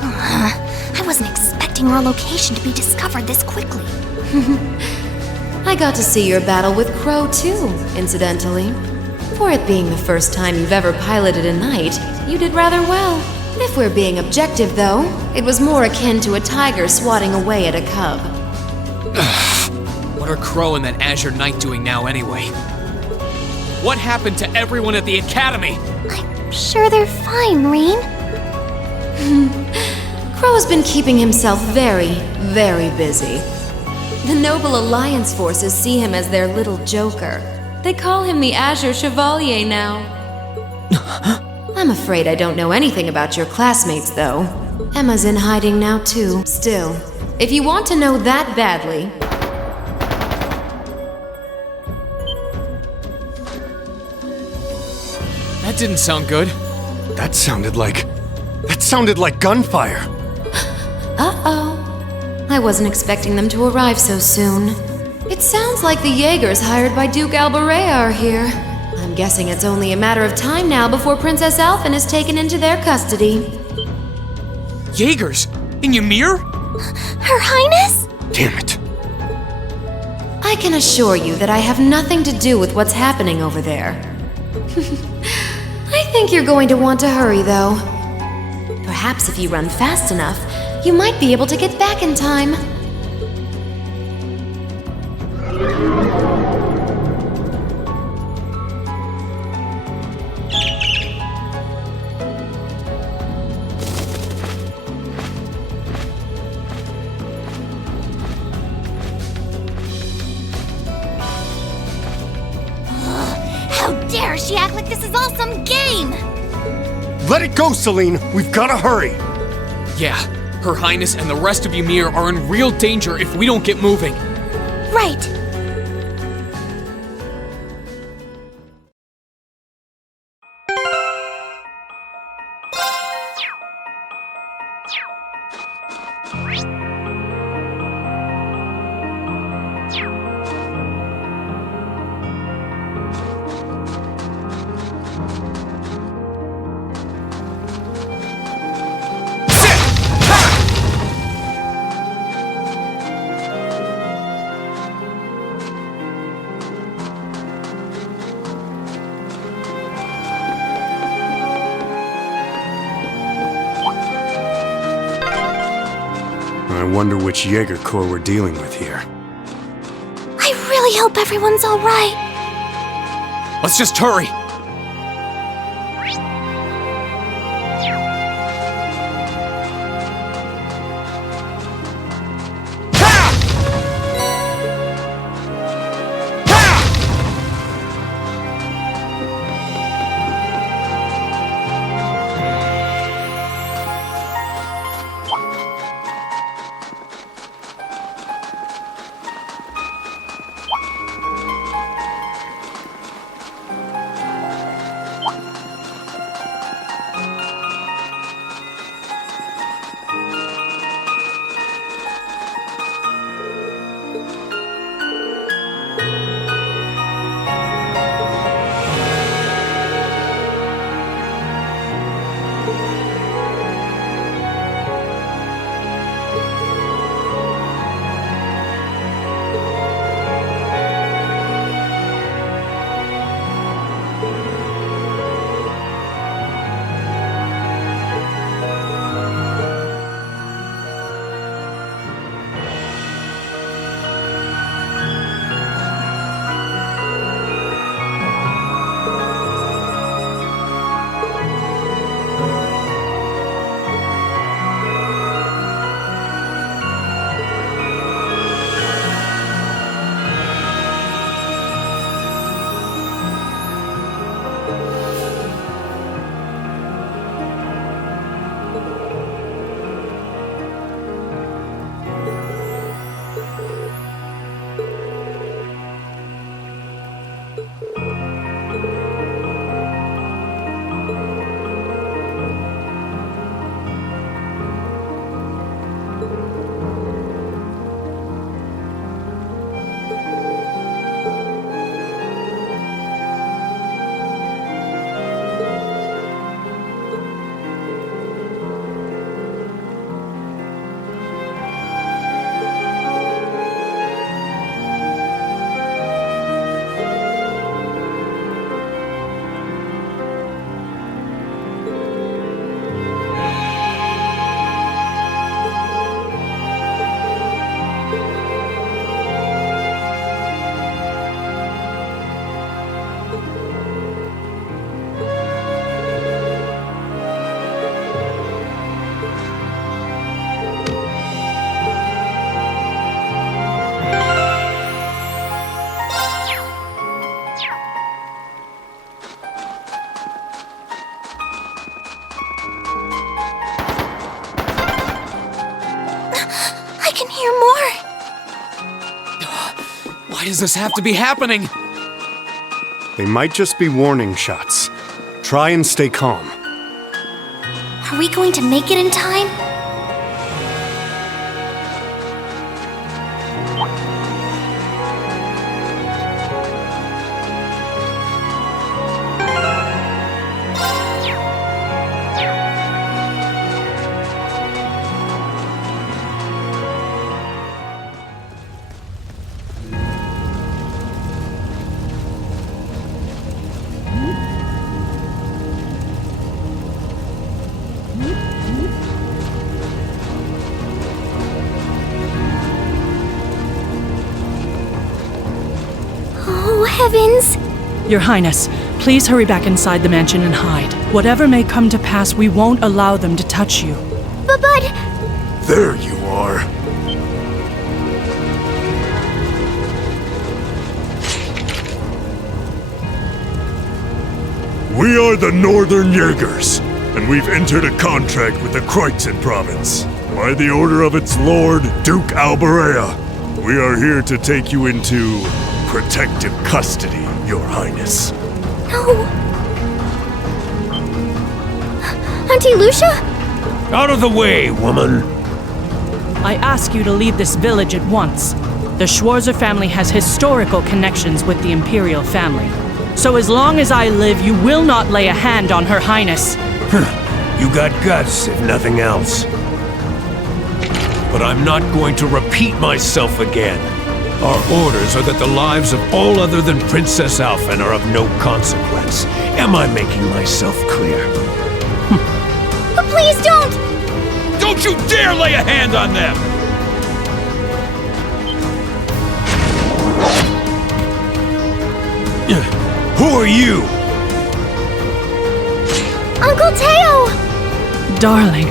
I wasn't expecting our location to be discovered this quickly. I got to see your battle with Crow too, incidentally. For it being the first time you've ever piloted a knight, you did rather well. If we're being objective, though, it was more akin to a tiger swatting away at a cub. What are Crow and that Azure Knight doing now anyway? What happened to everyone at the Academy? I'm sure they're fine, Reen. Crow's been keeping himself very, very busy. The Noble Alliance forces see him as their little joker. They call him the Azure Chevalier now. I'm afraid I don't know anything about your classmates, though. Emma's in hiding now, too. Still, if you want to know that badly... That didn't sound good. That sounded like gunfire. Uh-oh. I wasn't expecting them to arrive so soon. It sounds like the Jaegers hired by Duke Alborea are here. I'm guessing it's only a matter of time now before Princess Alphen is taken into their custody. Jaegers? In Ymir? Her Highness? Damn it. I can assure you that I have nothing to do with what's happening over there. I think you're going to want to hurry, though. Perhaps if you run fast enough, you might be able to get back in time. How dare she act like this is all some game! Let it go, Celine. We've got to hurry. Yeah, Her Highness and the rest of Ymir are in real danger if we don't get moving. Right. I wonder which Jaeger Corps we're dealing with here. I really hope everyone's all right. Let's just hurry. Why does this have to be happening? They might just be warning shots. Try and stay calm. Are we going to make it in time? Heavens! Your Highness, please hurry back inside the mansion and hide. Whatever may come to pass, we won't allow them to touch you. But... There you are. We are the Northern Jaegers, and we've entered a contract with the Kreutzen province. By the order of its lord, Duke Alberea, we are here to take you into protective custody, Your Highness. No! Auntie Lucia? Out of the way, woman! I ask you to leave this village at once. The Schwarzer family has historical connections with the Imperial family. So as long as I live, you will not lay a hand on Her Highness. You got guts, if nothing else. But I'm not going to repeat myself again. Our orders are that the lives of all other than Princess Alphen are of no consequence. Am I making myself clear? But please don't! Don't you dare lay a hand on them! Who are you? Uncle Teo! Darling.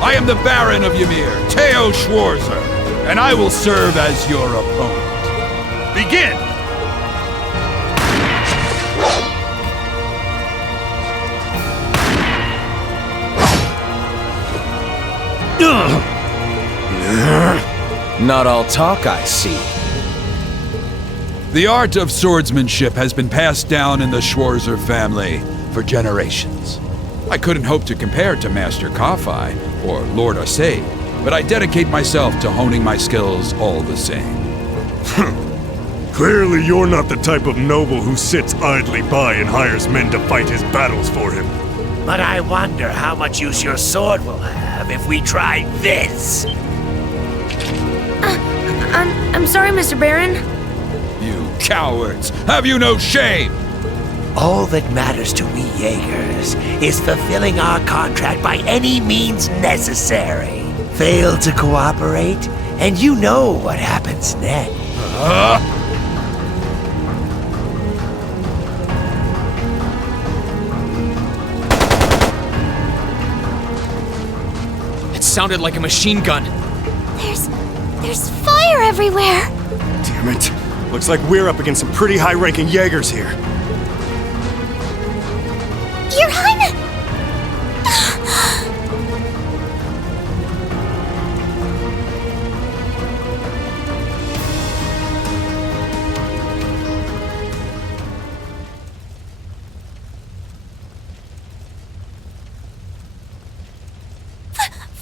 I am the Baron of Ymir, Teo Schwarzer, and I will serve as your opponent. Begin! Not all talk, I see. The art of swordsmanship has been passed down in the Schwarzer family for generations. I couldn't hope to compare to Master Kafai or Lord Osei, but I dedicate myself to honing my skills all the same. Clearly you're not the type of noble who sits idly by and hires men to fight his battles for him. But I wonder how much use your sword will have if we try this. I'm sorry, Mr. Baron. You cowards! Have you no shame? All that matters to we Jaegers is fulfilling our contract by any means necessary. Fail to cooperate, and you know what happens next. It sounded like a machine gun. There's fire everywhere! Damn it. Looks like we're up against some pretty high-ranking Jaegers here. Your Highness!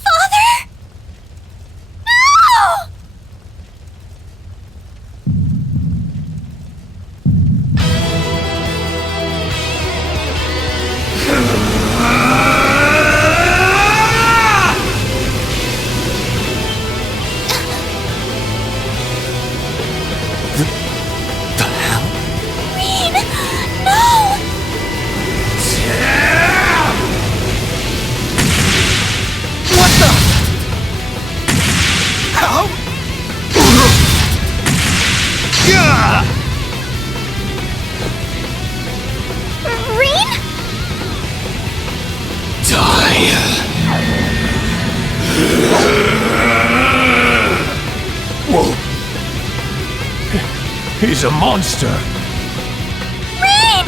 Father? No! He's a monster! Rain!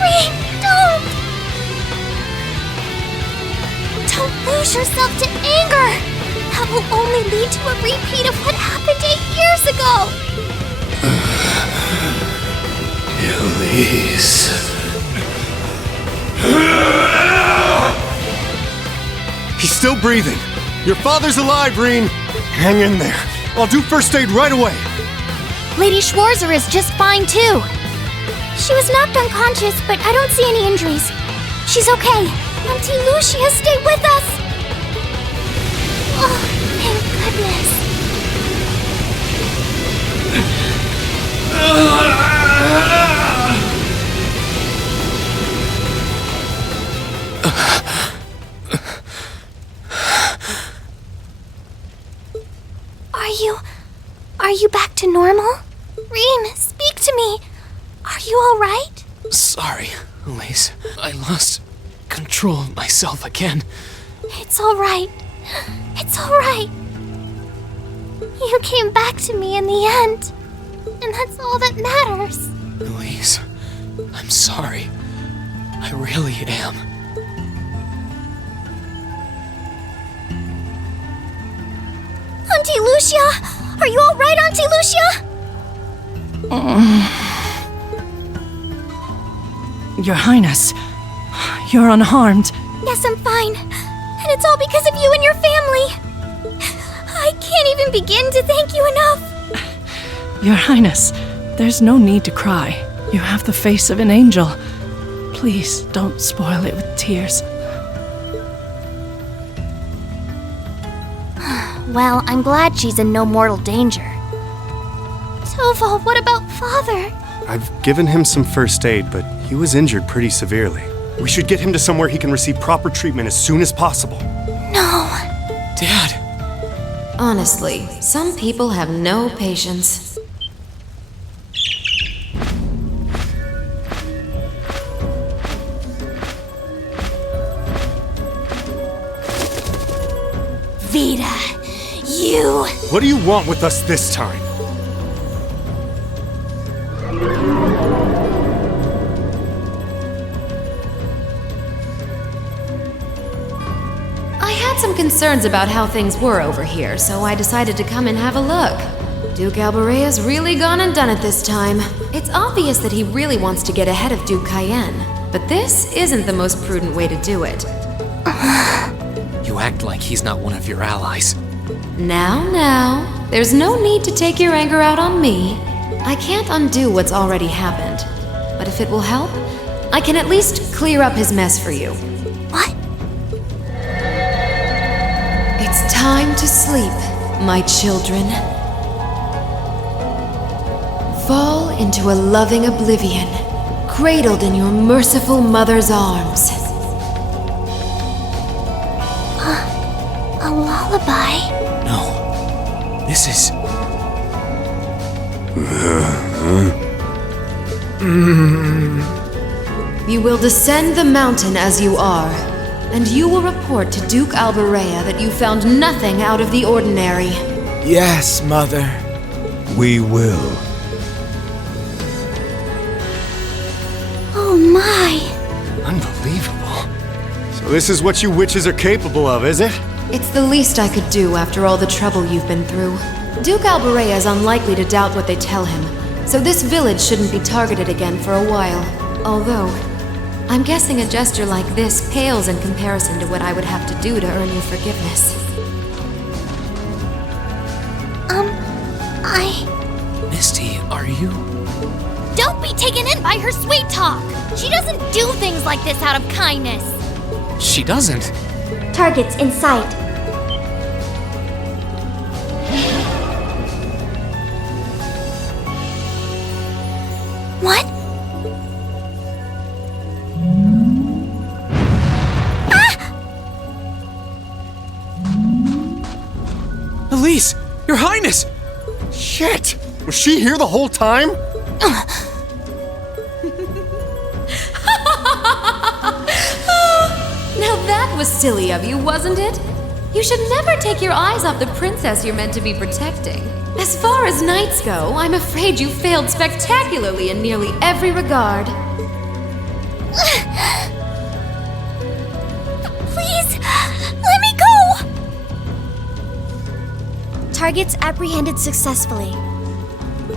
Rain, don't! Don't lose yourself to anger! That will only lead to a repeat of what happened 8 years ago! Elise... He's still breathing. Your father's alive, Reen. Hang in there. I'll do first aid right away. Lady Schwarzer is just fine, too. She was knocked unconscious, but I don't see any injuries. She's okay. Auntie Lucia stayed with us. Oh, thank goodness. Are you back to normal? Reem, speak to me. Are you alright? Sorry, Elise. I lost control of myself again. It's alright. It's alright. You came back to me in the end. And that's all that matters. Elise, I'm sorry. I really am. Auntie Lucia! Are you alright, Auntie Lucia? Your Highness, you're unharmed. Yes, I'm fine. And it's all because of you and your family. I can't even begin to thank you enough. Your Highness, there's no need to cry. You have the face of an angel. Please don't spoil it with tears. Well, I'm glad she's in no mortal danger. Toval, what about Father? I've given him some first aid, but he was injured pretty severely. We should get him to somewhere he can receive proper treatment as soon as possible. No. Dad! Honestly, some people have no patience. Vita, you... What do you want with us this time? I had some concerns about how things were over here, so I decided to come and have a look. Duke Alborea's really gone and done it this time. It's obvious that he really wants to get ahead of Duke Cayenne, but this isn't the most prudent way to do it. You act like he's not one of your allies. Now, there's no need to take your anger out on me. I can't undo what's already happened. But if it will help, I can at least clear up his mess for you. What? It's time to sleep, my children. Fall into a loving oblivion, cradled in your merciful mother's arms. A lullaby? No. This is... You will descend the mountain as you are, and you will report to Duke Alborea that you found nothing out of the ordinary. Yes, Mother. We will. Oh my. Unbelievable. So this is what you witches are capable of, is it? It's the least I could do after all the trouble you've been through. Duke Alborea is unlikely to doubt what they tell him, so this village shouldn't be targeted again for a while. Although, I'm guessing a gesture like this pales in comparison to what I would have to do to earn your forgiveness. Misty, are you... Don't be taken in by her sweet talk! She doesn't do things like this out of kindness! She doesn't. Targets in sight. What? Elise! Your Highness! Shit! Was she here the whole time? Now that was silly of you, wasn't it? You should never take your eyes off the princess you're meant to be protecting. As far as knights go, I'm afraid you failed spectacularly in nearly every regard. Please, let me go! Targets apprehended successfully.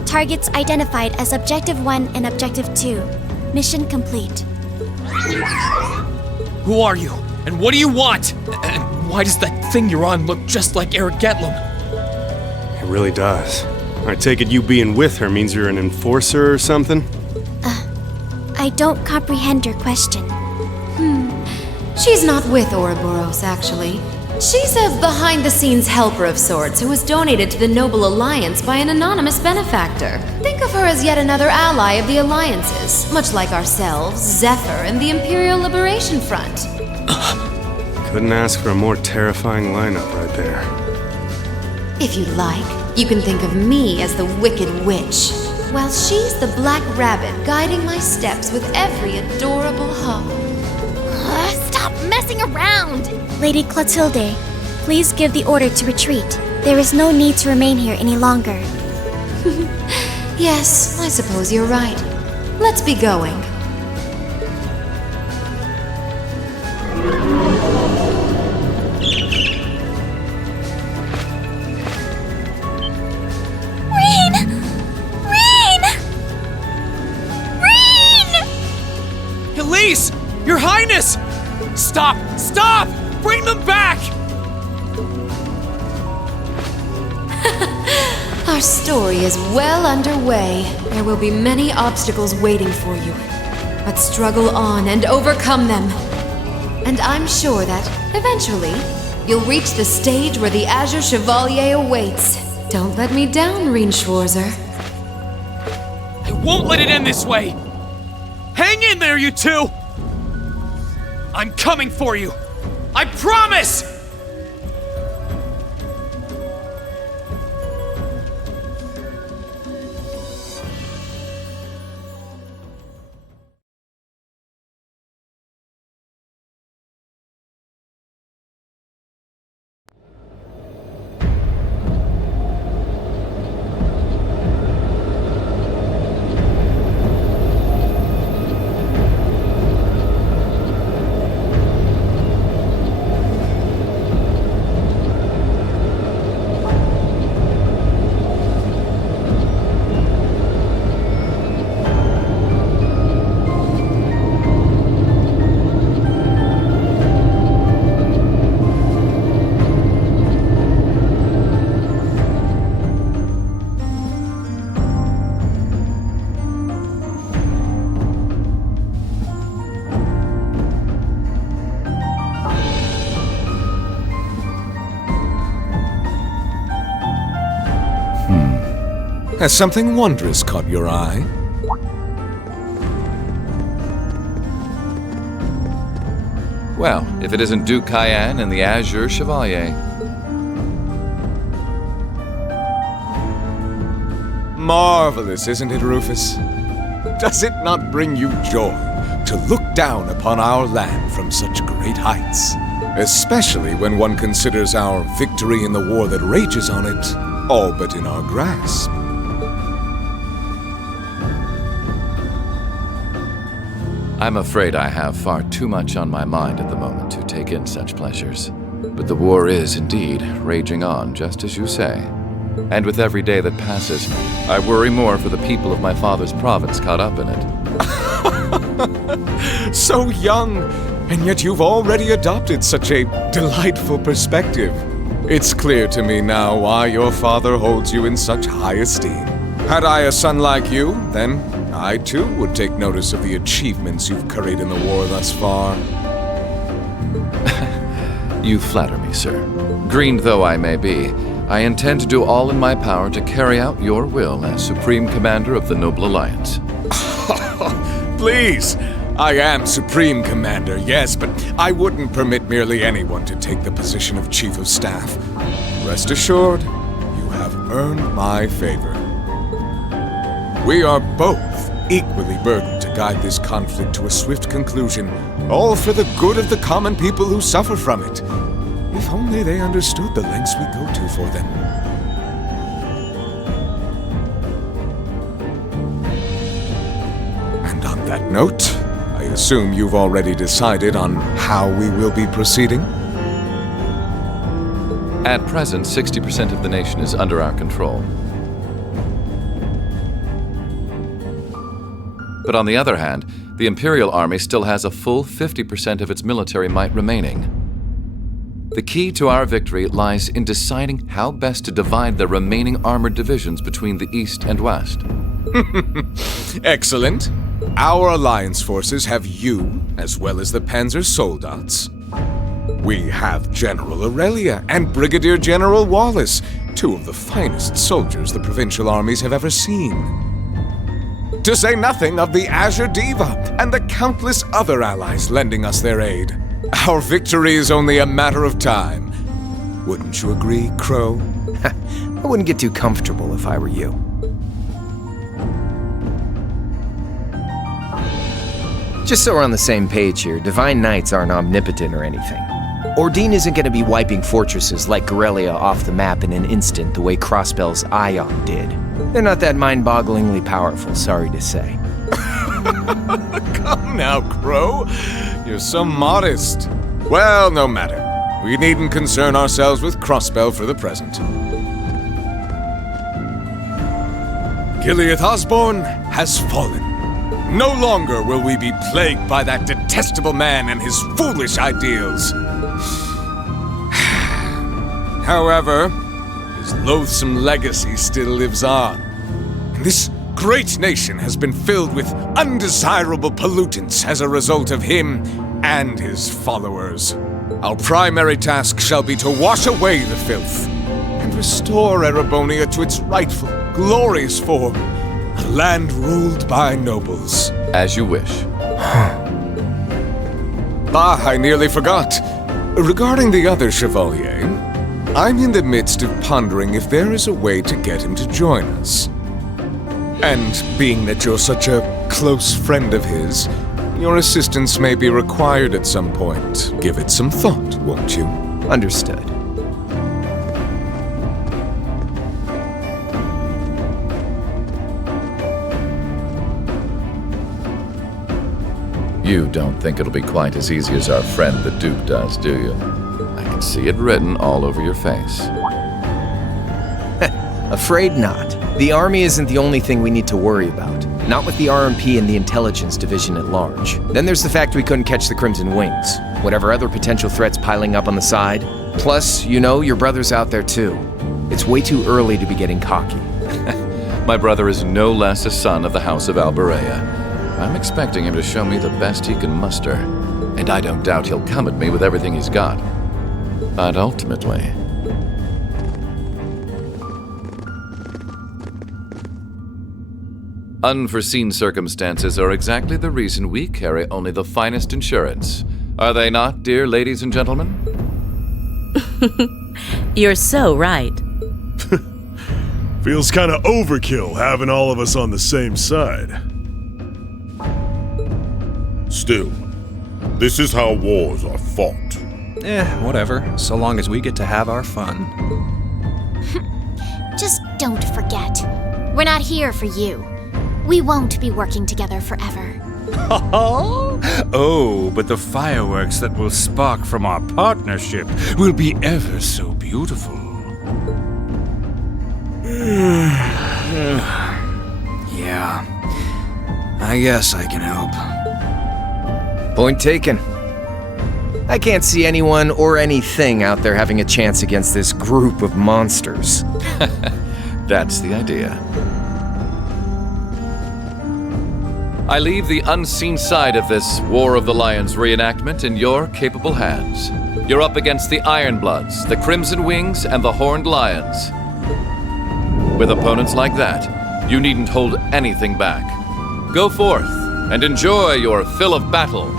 Targets identified as Objective 1 and Objective 2. Mission complete. Who are you? And what do you want? Why does that thing you're on look just like Eric Getlum? It really does. I take it you being with her means you're an enforcer or something? I don't comprehend your question. She's not with Ouroboros, actually. She's a behind-the-scenes helper of sorts who was donated to the Noble Alliance by an anonymous benefactor. Think of her as yet another ally of the Alliances, much like ourselves, Zephyr, and the Imperial Liberation Front. Couldn't ask for a more terrifying lineup right there. If you like, you can think of me as the Wicked Witch, while she's the Black Rabbit guiding my steps with every adorable hop. Stop messing around! Lady Clotilde, please give the order to retreat. There is no need to remain here any longer. Yes, I suppose you're right. Let's be going. Elise! Your Highness! Stop! Stop! Bring them back! Our story is well underway. There will be many obstacles waiting for you. But struggle on and overcome them. And I'm sure that, eventually, you'll reach the stage where the Azure Chevalier awaits. Don't let me down, Reen Schwarzer. I won't let it end this way! Hang in there, you two! I'm coming for you! I promise! Has something wondrous caught your eye? Well, if it isn't Duke Cayenne and the Azure Chevalier. Marvelous, isn't it, Rufus? Does it not bring you joy to look down upon our land from such great heights? Especially when one considers our victory in the war that rages on it, all but in our grasp. I'm afraid I have far too much on my mind at the moment to take in such pleasures. But the war is indeed raging on, just as you say. And with every day that passes, I worry more for the people of my father's province caught up in it. So young, and yet you've already adopted such a delightful perspective. It's clear to me now why your father holds you in such high esteem. Had I a son like you, then I too would take notice of the achievements you've curried in the war thus far. You flatter me, sir. Green though I may be, I intend to do all in my power to carry out your will as Supreme Commander of the Noble Alliance. Please! I am Supreme Commander, yes, but I wouldn't permit merely anyone to take the position of Chief of Staff. Rest assured, you have earned my favor. We are both equally burdened to guide this conflict to a swift conclusion, all for the good of the common people who suffer from it. If only they understood the lengths we go to for them. And on that note, I assume you've already decided on how we will be proceeding? At present, 60% of the nation is under our control. But on the other hand, the Imperial Army still has a full 50% of its military might remaining. The key to our victory lies in deciding how best to divide the remaining armored divisions between the East and West. Excellent. Our Alliance forces have you, as well as the Panzer Soldats. We have General Aurelia and Brigadier General Wallace, two of the finest soldiers the provincial armies have ever seen. To say nothing of the Azure Diva and the countless other allies lending us their aid. Our victory is only a matter of time. Wouldn't you agree, Crow? I wouldn't get too comfortable if I were you. Just so we're on the same page here, Divine Knights aren't omnipotent or anything. Ordine isn't going to be wiping fortresses like Corellia off the map in an instant the way Crossbell's Ion did. They're not that mind-bogglingly powerful, sorry to say. Come now, Crow. You're so modest. Well, no matter. We needn't concern ourselves with Crossbell for the present. Gilead Osborne has fallen. No longer will we be plagued by that detestable man and his foolish ideals. However, his loathsome legacy still lives on. And this great nation has been filled with undesirable pollutants as a result of him and his followers. Our primary task shall be to wash away the filth and restore Erebonia to its rightful, glorious form, a land ruled by nobles. As you wish. I nearly forgot. Regarding the other Chevalier, I'm in the midst of pondering if there is a way to get him to join us. And being that you're such a close friend of his, your assistance may be required at some point. Give it some thought, won't you? Understood. You don't think it'll be quite as easy as our friend the Duke does, do you? I can see it written all over your face. Afraid not. The army isn't the only thing we need to worry about. Not with the RMP and the intelligence division at large. Then there's the fact we couldn't catch the Crimson Wings. Whatever other potential threats piling up on the side. Plus, you know, your brother's out there too. It's way too early to be getting cocky. My brother is no less a son of the House of Alberea. I'm expecting him to show me the best he can muster, and I don't doubt he'll come at me with everything he's got. But ultimately... unforeseen circumstances are exactly the reason we carry only the finest insurance. Are they not, dear ladies and gentlemen? You're so right. Feels kind of overkill having all of us on the same side. Still, this is how wars are fought. Whatever, so long as we get to have our fun. Just don't forget, we're not here for you. We won't be working together forever. Oh, but the fireworks that will spark from our partnership will be ever so beautiful. Yeah, I guess I can help. Point taken. I can't see anyone or anything out there having a chance against this group of monsters. That's the idea. I leave the unseen side of this War of the Lions reenactment in your capable hands. You're up against the Ironbloods, the Crimson Wings, and the Horned Lions. With opponents like that, you needn't hold anything back. Go forth and enjoy your fill of battle.